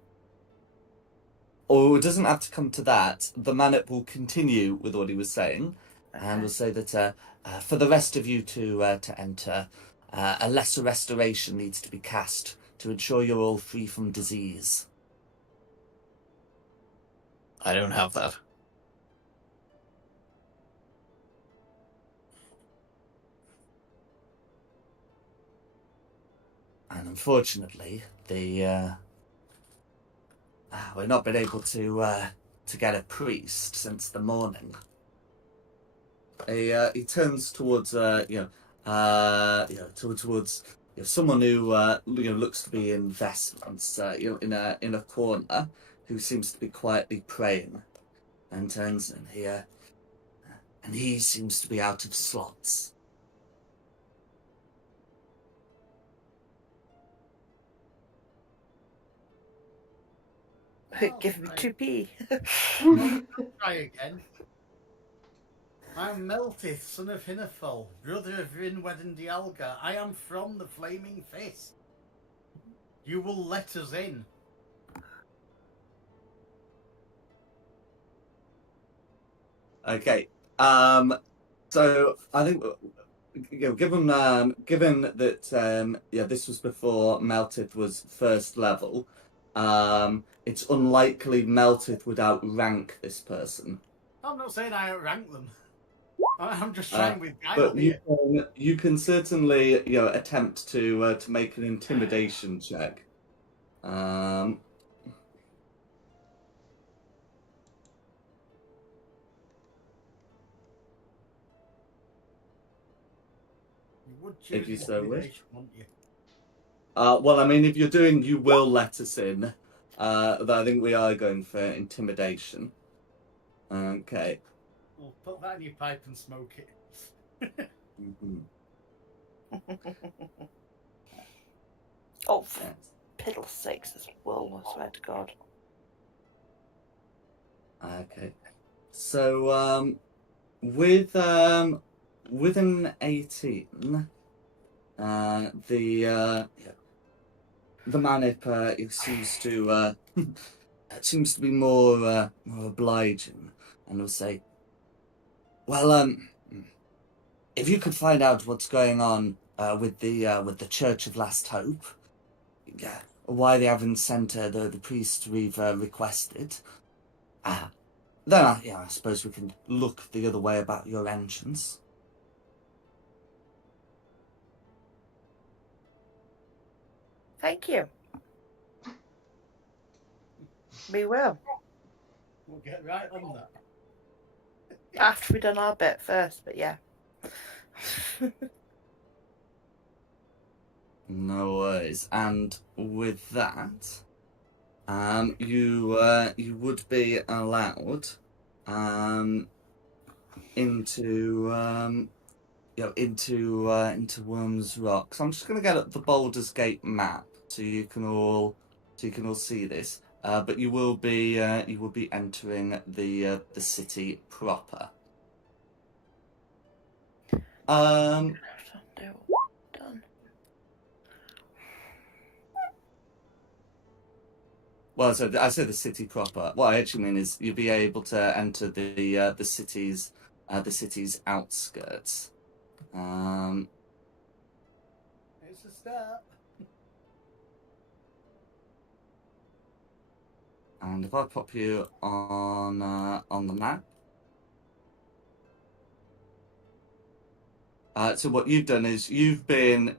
Or it doesn't have to come to that. The manip will continue with what he was saying, and will say that for the rest of you to enter, a lesser restoration needs to be cast to ensure you're all free from disease. I don't have that. And unfortunately, we've not been able to get a priest since the morning. He turns towards towards someone who looks to be in vestments, in a corner, who seems to be quietly praying, and turns in here, and he seems to be out of slots. Give me 2p. Try again. I'm Meltith, son of Hinnerfell, brother of Rinwed and Dialga. I am from the Flaming Fist. You will let us in. Okay. So I think given that this was before Meltith was first level, it's unlikely Meltith would outrank this person. I'm not saying I outrank them. I'm just trying with guile But here. you can certainly attempt to make an intimidation check. You would If choose you so wish. intimidation, wouldn't you? Well, I mean, if you're doing, you will let us in. Though I think we are going for intimidation. Okay. Well, put that in your pipe and smoke it. Mhm. Oh, for Yes. piddle sakes, this wool, I swear to God. Okay. So, with an 18, the manip it seems to be more obliging, and will say, "Well, if you could find out what's going on with the Church of Last Hope, why they haven't sent the priest we've requested, then I suppose we can look the other way about your entrance." Thank you. We will. We'll get right on that. After we've done our bit first, but yeah. No worries. And with that, you would be allowed into Worms Rock. So I'm just going to get up the Baldur's Gate map so you can all see this. But you will be entering the city proper. Done. Well, so I said the city proper. What I actually mean is you'll be able to enter the city's outskirts. It's a start. And if I pop you on the map, so what you've done is you've been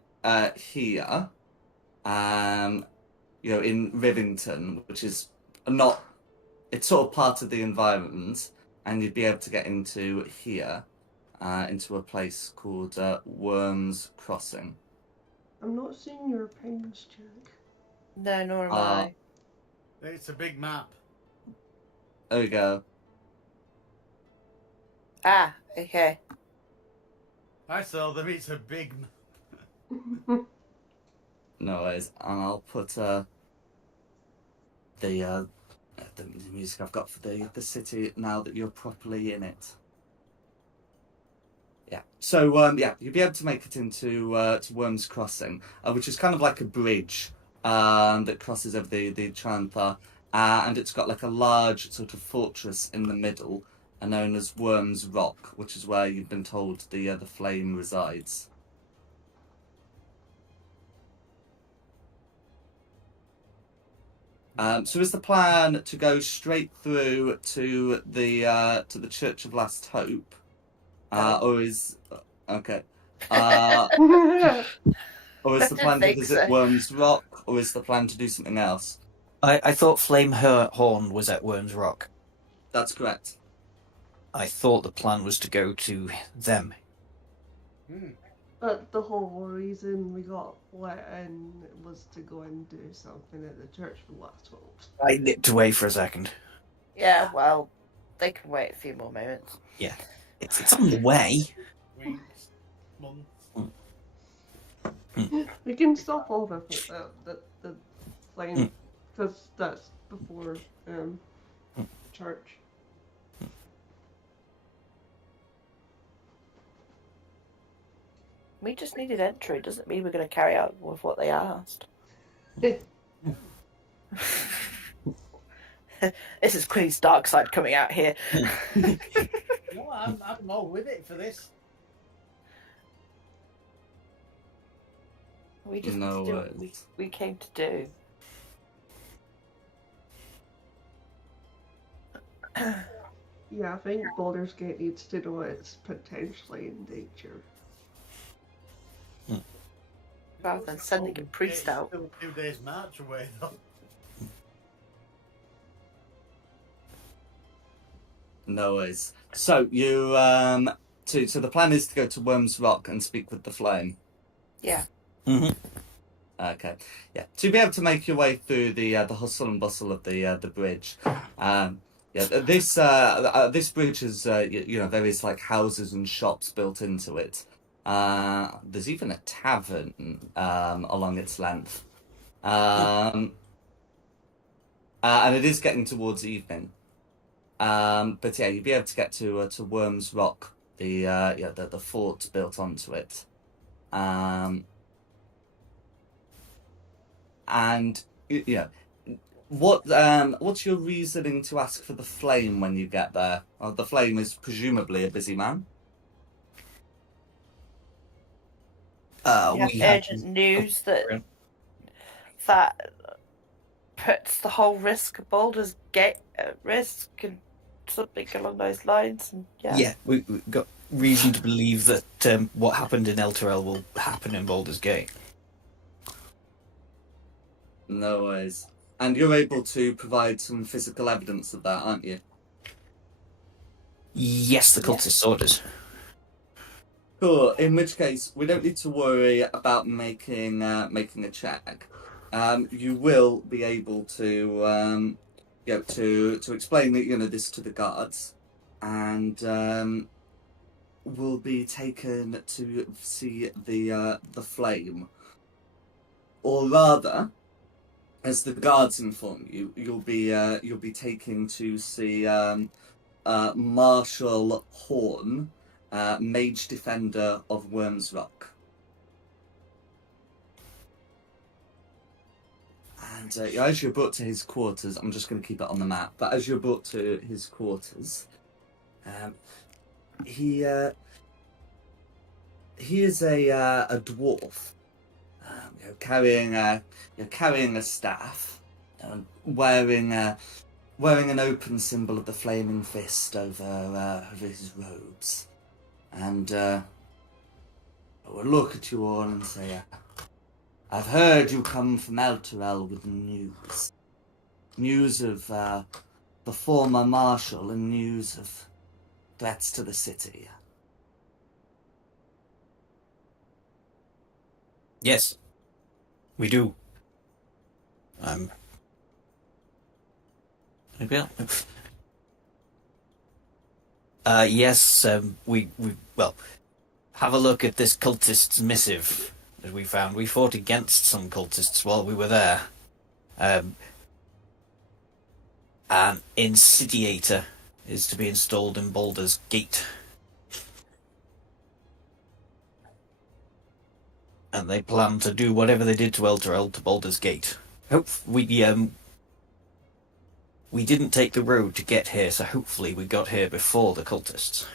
here, in Rivington, which is not. It's sort of part of the environment, and you'd be able to get into here, into a place called Worms Crossing. I'm not seeing your pings, Jack. No, nor am I. It's a big map. There we go. Ah, okay. I saw them. It's a big map. No worries, and I'll put the music I've got for the city now that you're properly in it. Yeah. So you'll be able to make it into to Worms Crossing, which is kind of like a bridge that crosses over the Chantha, and it's got like a large sort of fortress in the middle, known as Worms Rock, which is where you've been told the flame resides. So is the plan to go straight through to the Church of Last Hope, or is okay? Or is the plan to think visit so. Worms Rock, or is the plan to do something else? I thought Flame Horn was at Worms Rock. That's correct. I thought the plan was to go to them. But the whole reason we got let in was to go and do something at the Church for Last Hope. I nipped away for a second. Yeah, well, they can wait a few more moments. Yeah. It's on the way. Weeks, months. We can stop all the flame, because that's before church. We just needed entry. Doesn't mean we're going to carry out with what they asked. This is Queen's dark side coming out here. No, I'm all with it for this. We just No need to do what we came to do. Yeah, I think Baldur's Gate needs to know it's potentially in danger. Rather than sending a priest It's out. still 2 days march away, though. No worries. So you so the plan is to go to Worm's Rock and speak with the Flame. Yeah. Hmm. Okay, yeah. To be able to make your way through the hustle and bustle of the bridge, this bridge has various like houses and shops built into it. There's even a tavern along its length, and it is getting towards evening. But yeah, you'd be able to get to Worm's Rock, the fort built onto it. And what's your reasoning to ask for the Flame when you get there? The Flame is presumably a busy man. We have We had urgent news that puts the whole risk of Baldur's Gate at risk and something along those lines. And yeah, we got reason to believe that what happened in Elturel will happen in Baldur's Gate. No worries. And you're able to provide some physical evidence of that, aren't you? Yes, the cultist orders. Cool. In which case, we don't need to worry about making a check. You will be able to to explain this to the guards, and will be taken to see the Flame, or rather, as the guards inform you, you'll be taken to see Marshal Horn, Mage Defender of Worms Rock. And as you're brought to his quarters, I'm just going to keep it on the map, but as you're brought to his quarters, he is a dwarf, carrying a staff, wearing an open symbol of the flaming fist over his robes, and I will look at you all and say, I've heard you come from Elturel with news of the former marshal and news of threats to the city. Yes, we do. Yes, we have a look at this cultist's missive that we found. We fought against some cultists while we were there. An insidiator is to be installed in Baldur's Gate. And they plan to do whatever they did to Elturel to Baldur's Gate. We didn't take the road to get here, so hopefully we got here before the cultists.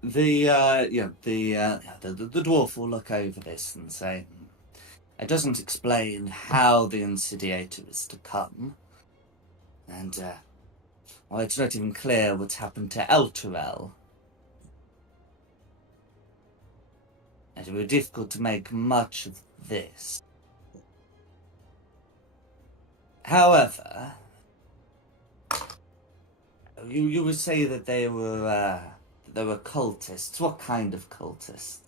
The dwarf will look over this and say, it doesn't explain how the insidiator is to come, and it's not even clear what's happened to Elturel. And it would be difficult to make much of this. However, you would say that they were cultists. What kind of cultists?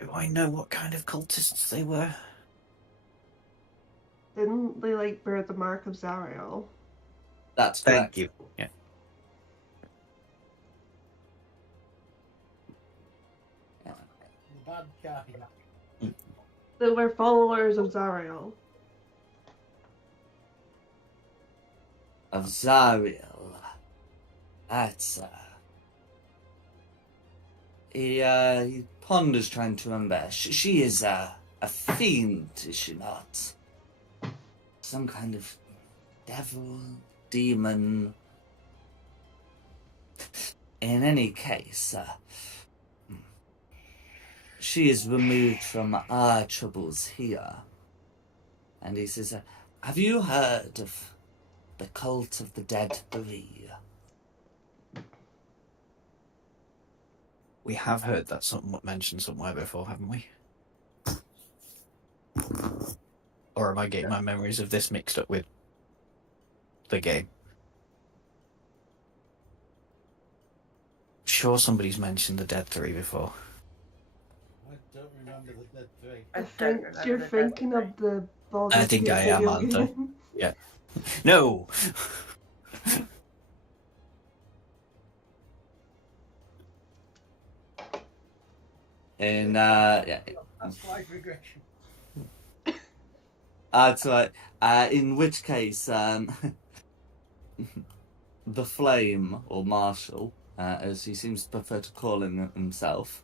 Do I know what kind of cultists they were? Didn't they bear the mark of Zariel? That's Thank correct. you. Yeah. Bad guy. They were followers of Zariel. Of Zariel. That's he ponders, trying to remember. She is a fiend, is she not? Some kind of devil, demon. In any case, she is removed from our troubles here. And he says, have you heard of the cult of the Dead Three? We have heard that somewhat mentioned somewhere before, haven't we? Or am I getting my memories of this mixed up with the game? Sure, somebody's mentioned the Dead Three before. I don't remember the Dead Three. I don't think remember you're the thinking Dead of the Baldur's I think Gate I am, video aren't I? game. Yeah. No! In That's life regression. that's right. In which case, the Flame, or Marshal, as he seems to prefer to call himself,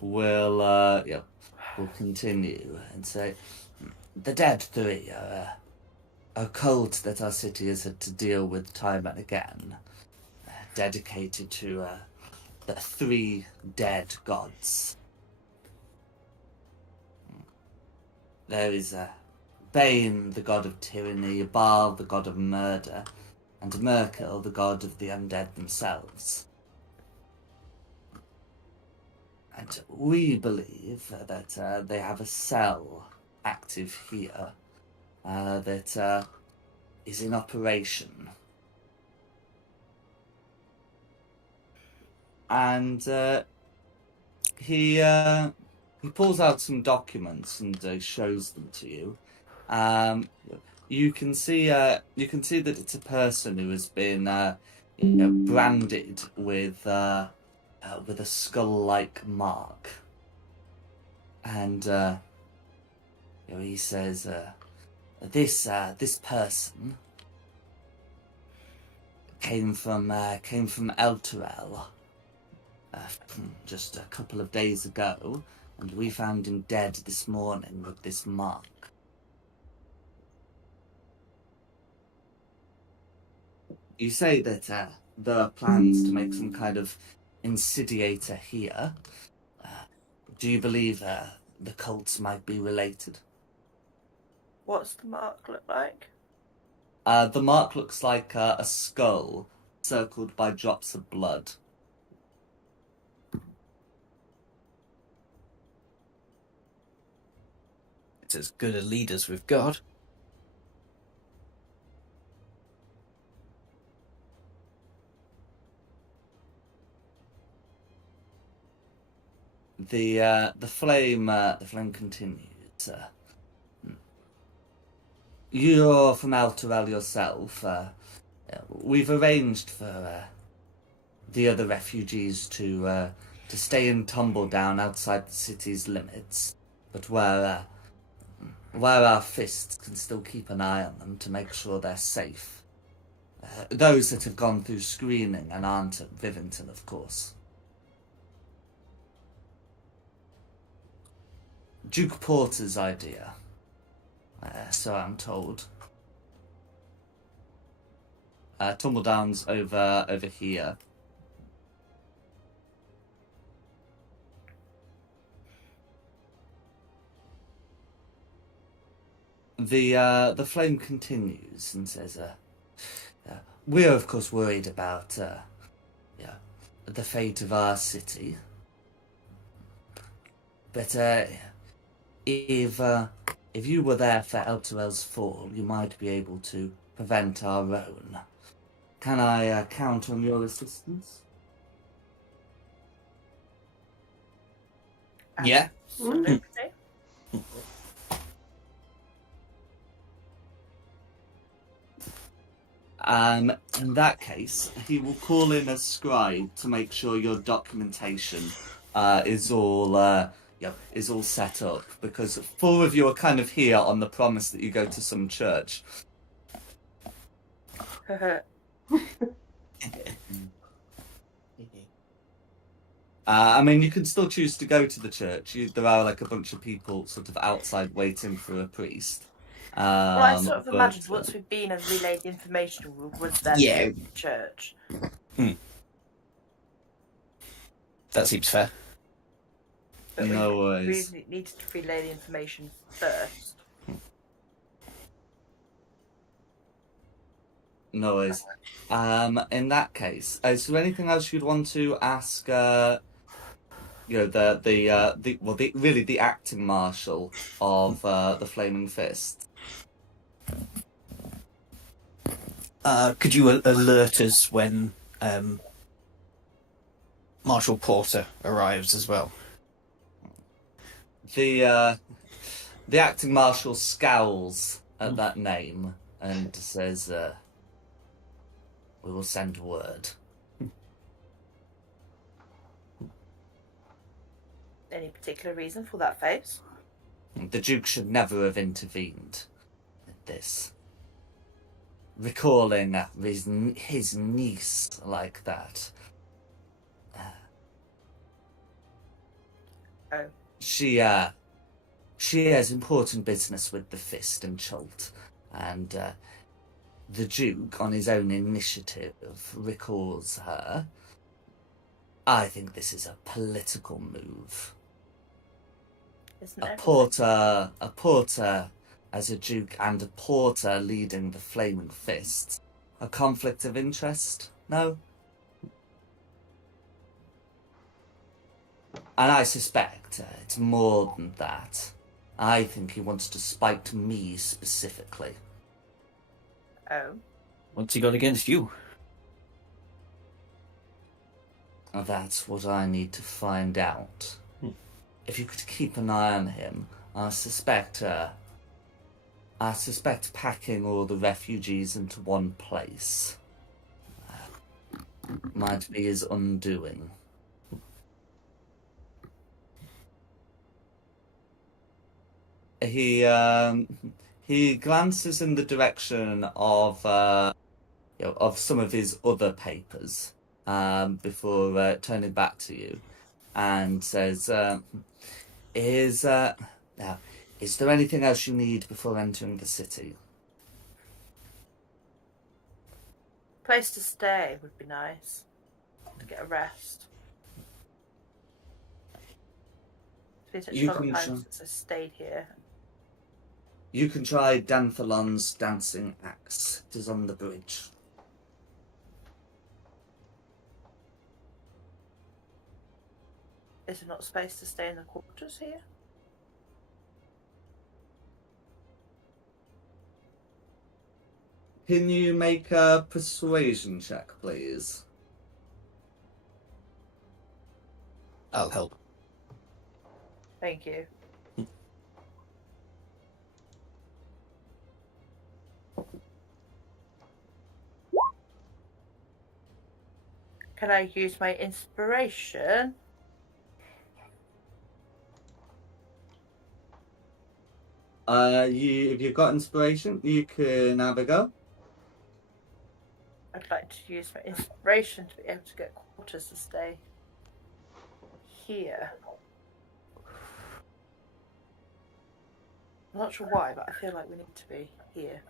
will continue and say, the Dead Three are a cult that our city has had to deal with time and again, dedicated to the three dead gods. There is Bane, the god of tyranny, Baal, the god of murder, and Merkel, the god of the undead themselves. And we believe that they have a cell active here that is in operation. And he pulls out some documents and shows them to you. You can see that it's a person who has been branded with a skull-like mark, and he says, "This person came from Elturel just a couple of days ago, and we found him dead this morning with this mark." You say that there are plans to make some kind of insidiator here. Do you believe the cults might be related? What's the mark look like? The mark looks like a skull circled by drops of blood. It's as good a lead as we've got. The flame continues. You're from Elturel yourself. We've arranged for the other refugees to stay in Tumbledown outside the city's limits, but where our fists can still keep an eye on them to make sure they're safe. Those that have gone through screening and aren't at Rivington, of course. Duke Porter's idea, so I'm told. Tumbledown's over here. The flame continues and says, "We're of course worried about the fate of our city, but if you were there for Elturel's fall, you might be able to prevent our own. Can I count on your assistance?" Yeah. Absolutely. In that case, he will call in a scribe to make sure your documentation is all set up, because 4 of you are kind of here on the promise that you go to some church. I mean, you can still choose to go to the church. There are like a bunch of people sort of outside waiting for a priest. Well, I sort of imagined once we've been and relayed the information, we would then Yeah. go to church. That seems fair. But No we worries. need to relay the information first. No worries. In that case, is there anything else you'd want to ask? The acting marshal of the Flaming Fist. Could you alert us when Marshal Porter arrives as well? The acting marshal scowls at that name and says, "We will send word." Any particular reason for that face? The Duke should never have intervened in this. Recalling his niece like that. Oh. She has important business with the Fist and Chult, and the Duke, on his own initiative, recalls her. I think this is a political move. Isn't A everything? porter as a Duke and a porter leading the Flaming Fist. A conflict of interest? No? And I suspect it's more than that. I think he wants to spite me specifically. Oh. What's he got against you? That's what I need to find out. If you could keep an eye on him, I suspect packing all the refugees into one place might be his undoing. He glances in the direction of some of his other papers before turning back to you, and says, is there anything else you need before entering the city?" Place to stay would be nice. To get a rest. It's been such a You long can time try- since I stayed here. You can try Danthalon's dancing axe. It is on the bridge. Is there not space to stay in the quarters here? Can you make a persuasion check, please? I'll help. Thank you. Can I use my inspiration? If you've got inspiration, you can have a go. I'd like to use my inspiration to be able to get quarters to stay here. I'm not sure why, but I feel like we need to be here.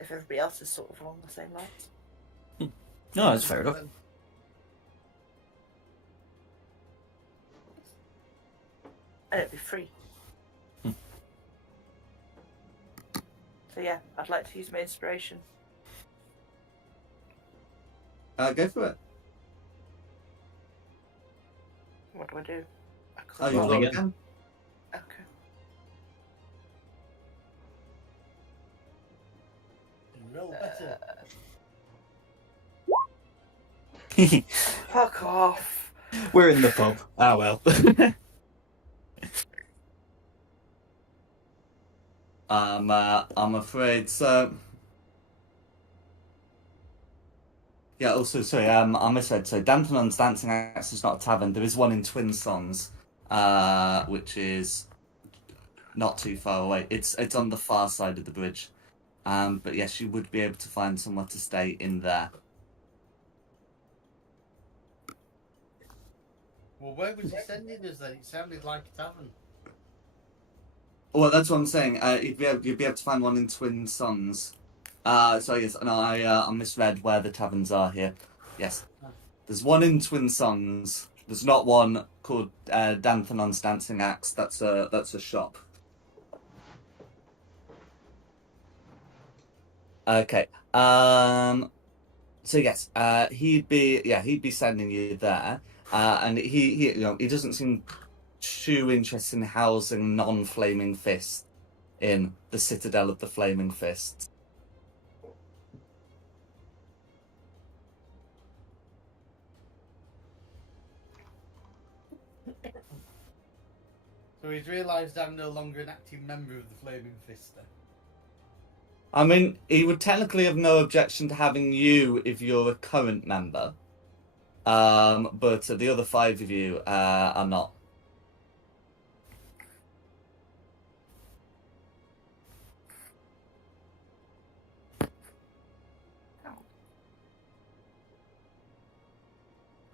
If everybody else is sort of along the same lines. No, that's fair enough. And it'd be free. So yeah, I'd like to use my inspiration. Go for it. What do I do? Oh, you Roll roll again. again. Okay. Roll better. Fuck off. We're in the pub. Ah, well. I'm afraid so. Yeah, also, sorry, I misread. So, Dantonon's Dancing Axe is not a tavern. There is one in Twin Sons, which is not too far away. It's on the far side of the bridge. But yes, you would be able to find somewhere to stay in there. Well, where was he sending us then? It sounded like a tavern. Well, that's what I'm saying. You'd be able to find one in Twin Sons. So yes, no, I misread where the taverns are here. Yes. There's one in Twin Songs. There's not one called Danthanon's Dancing Axe. That's a shop. Okay. So yes, he'd be sending you there, and he doesn't seem too interested in housing non-flaming fists in the Citadel of the Flaming Fists. So he's realised I'm no longer an active member of the Flaming Fist then. I mean, he would technically have no objection to having you if you're a current member, but the other 5 of you are not.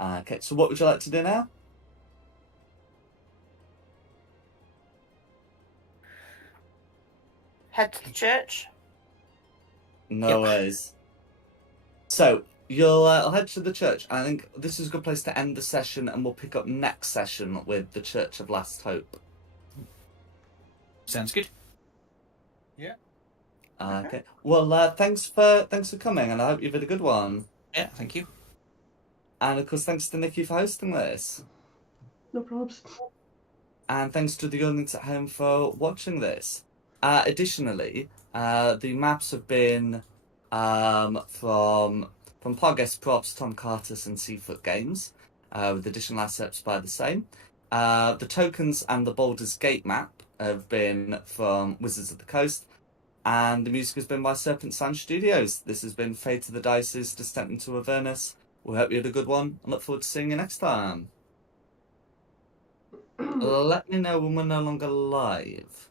Okay, so what would you like to do now? Head to the church. No worries. So, I'll head to the church. I think this is a good place to end the session, and we'll pick up next session with the Church of Last Hope. Sounds good. Yeah. Okay. Well, thanks for coming, and I hope you've had a good one. Yeah, thank you. And of course, thanks to Nikki for hosting this. No probs. And thanks to the audience at home for watching this. Additionally, the maps have been from Podcast Props, Tom Cartus, and Seafoot Games, with additional assets by the same. The tokens and the Baldur's Gate map have been from Wizards of the Coast, and the music has been by Serpent Sound Studios. This has been Fate of the Dice's Descent into Avernus. We hope you had a good one, and look forward to seeing you next time. Let me know when we're no longer live.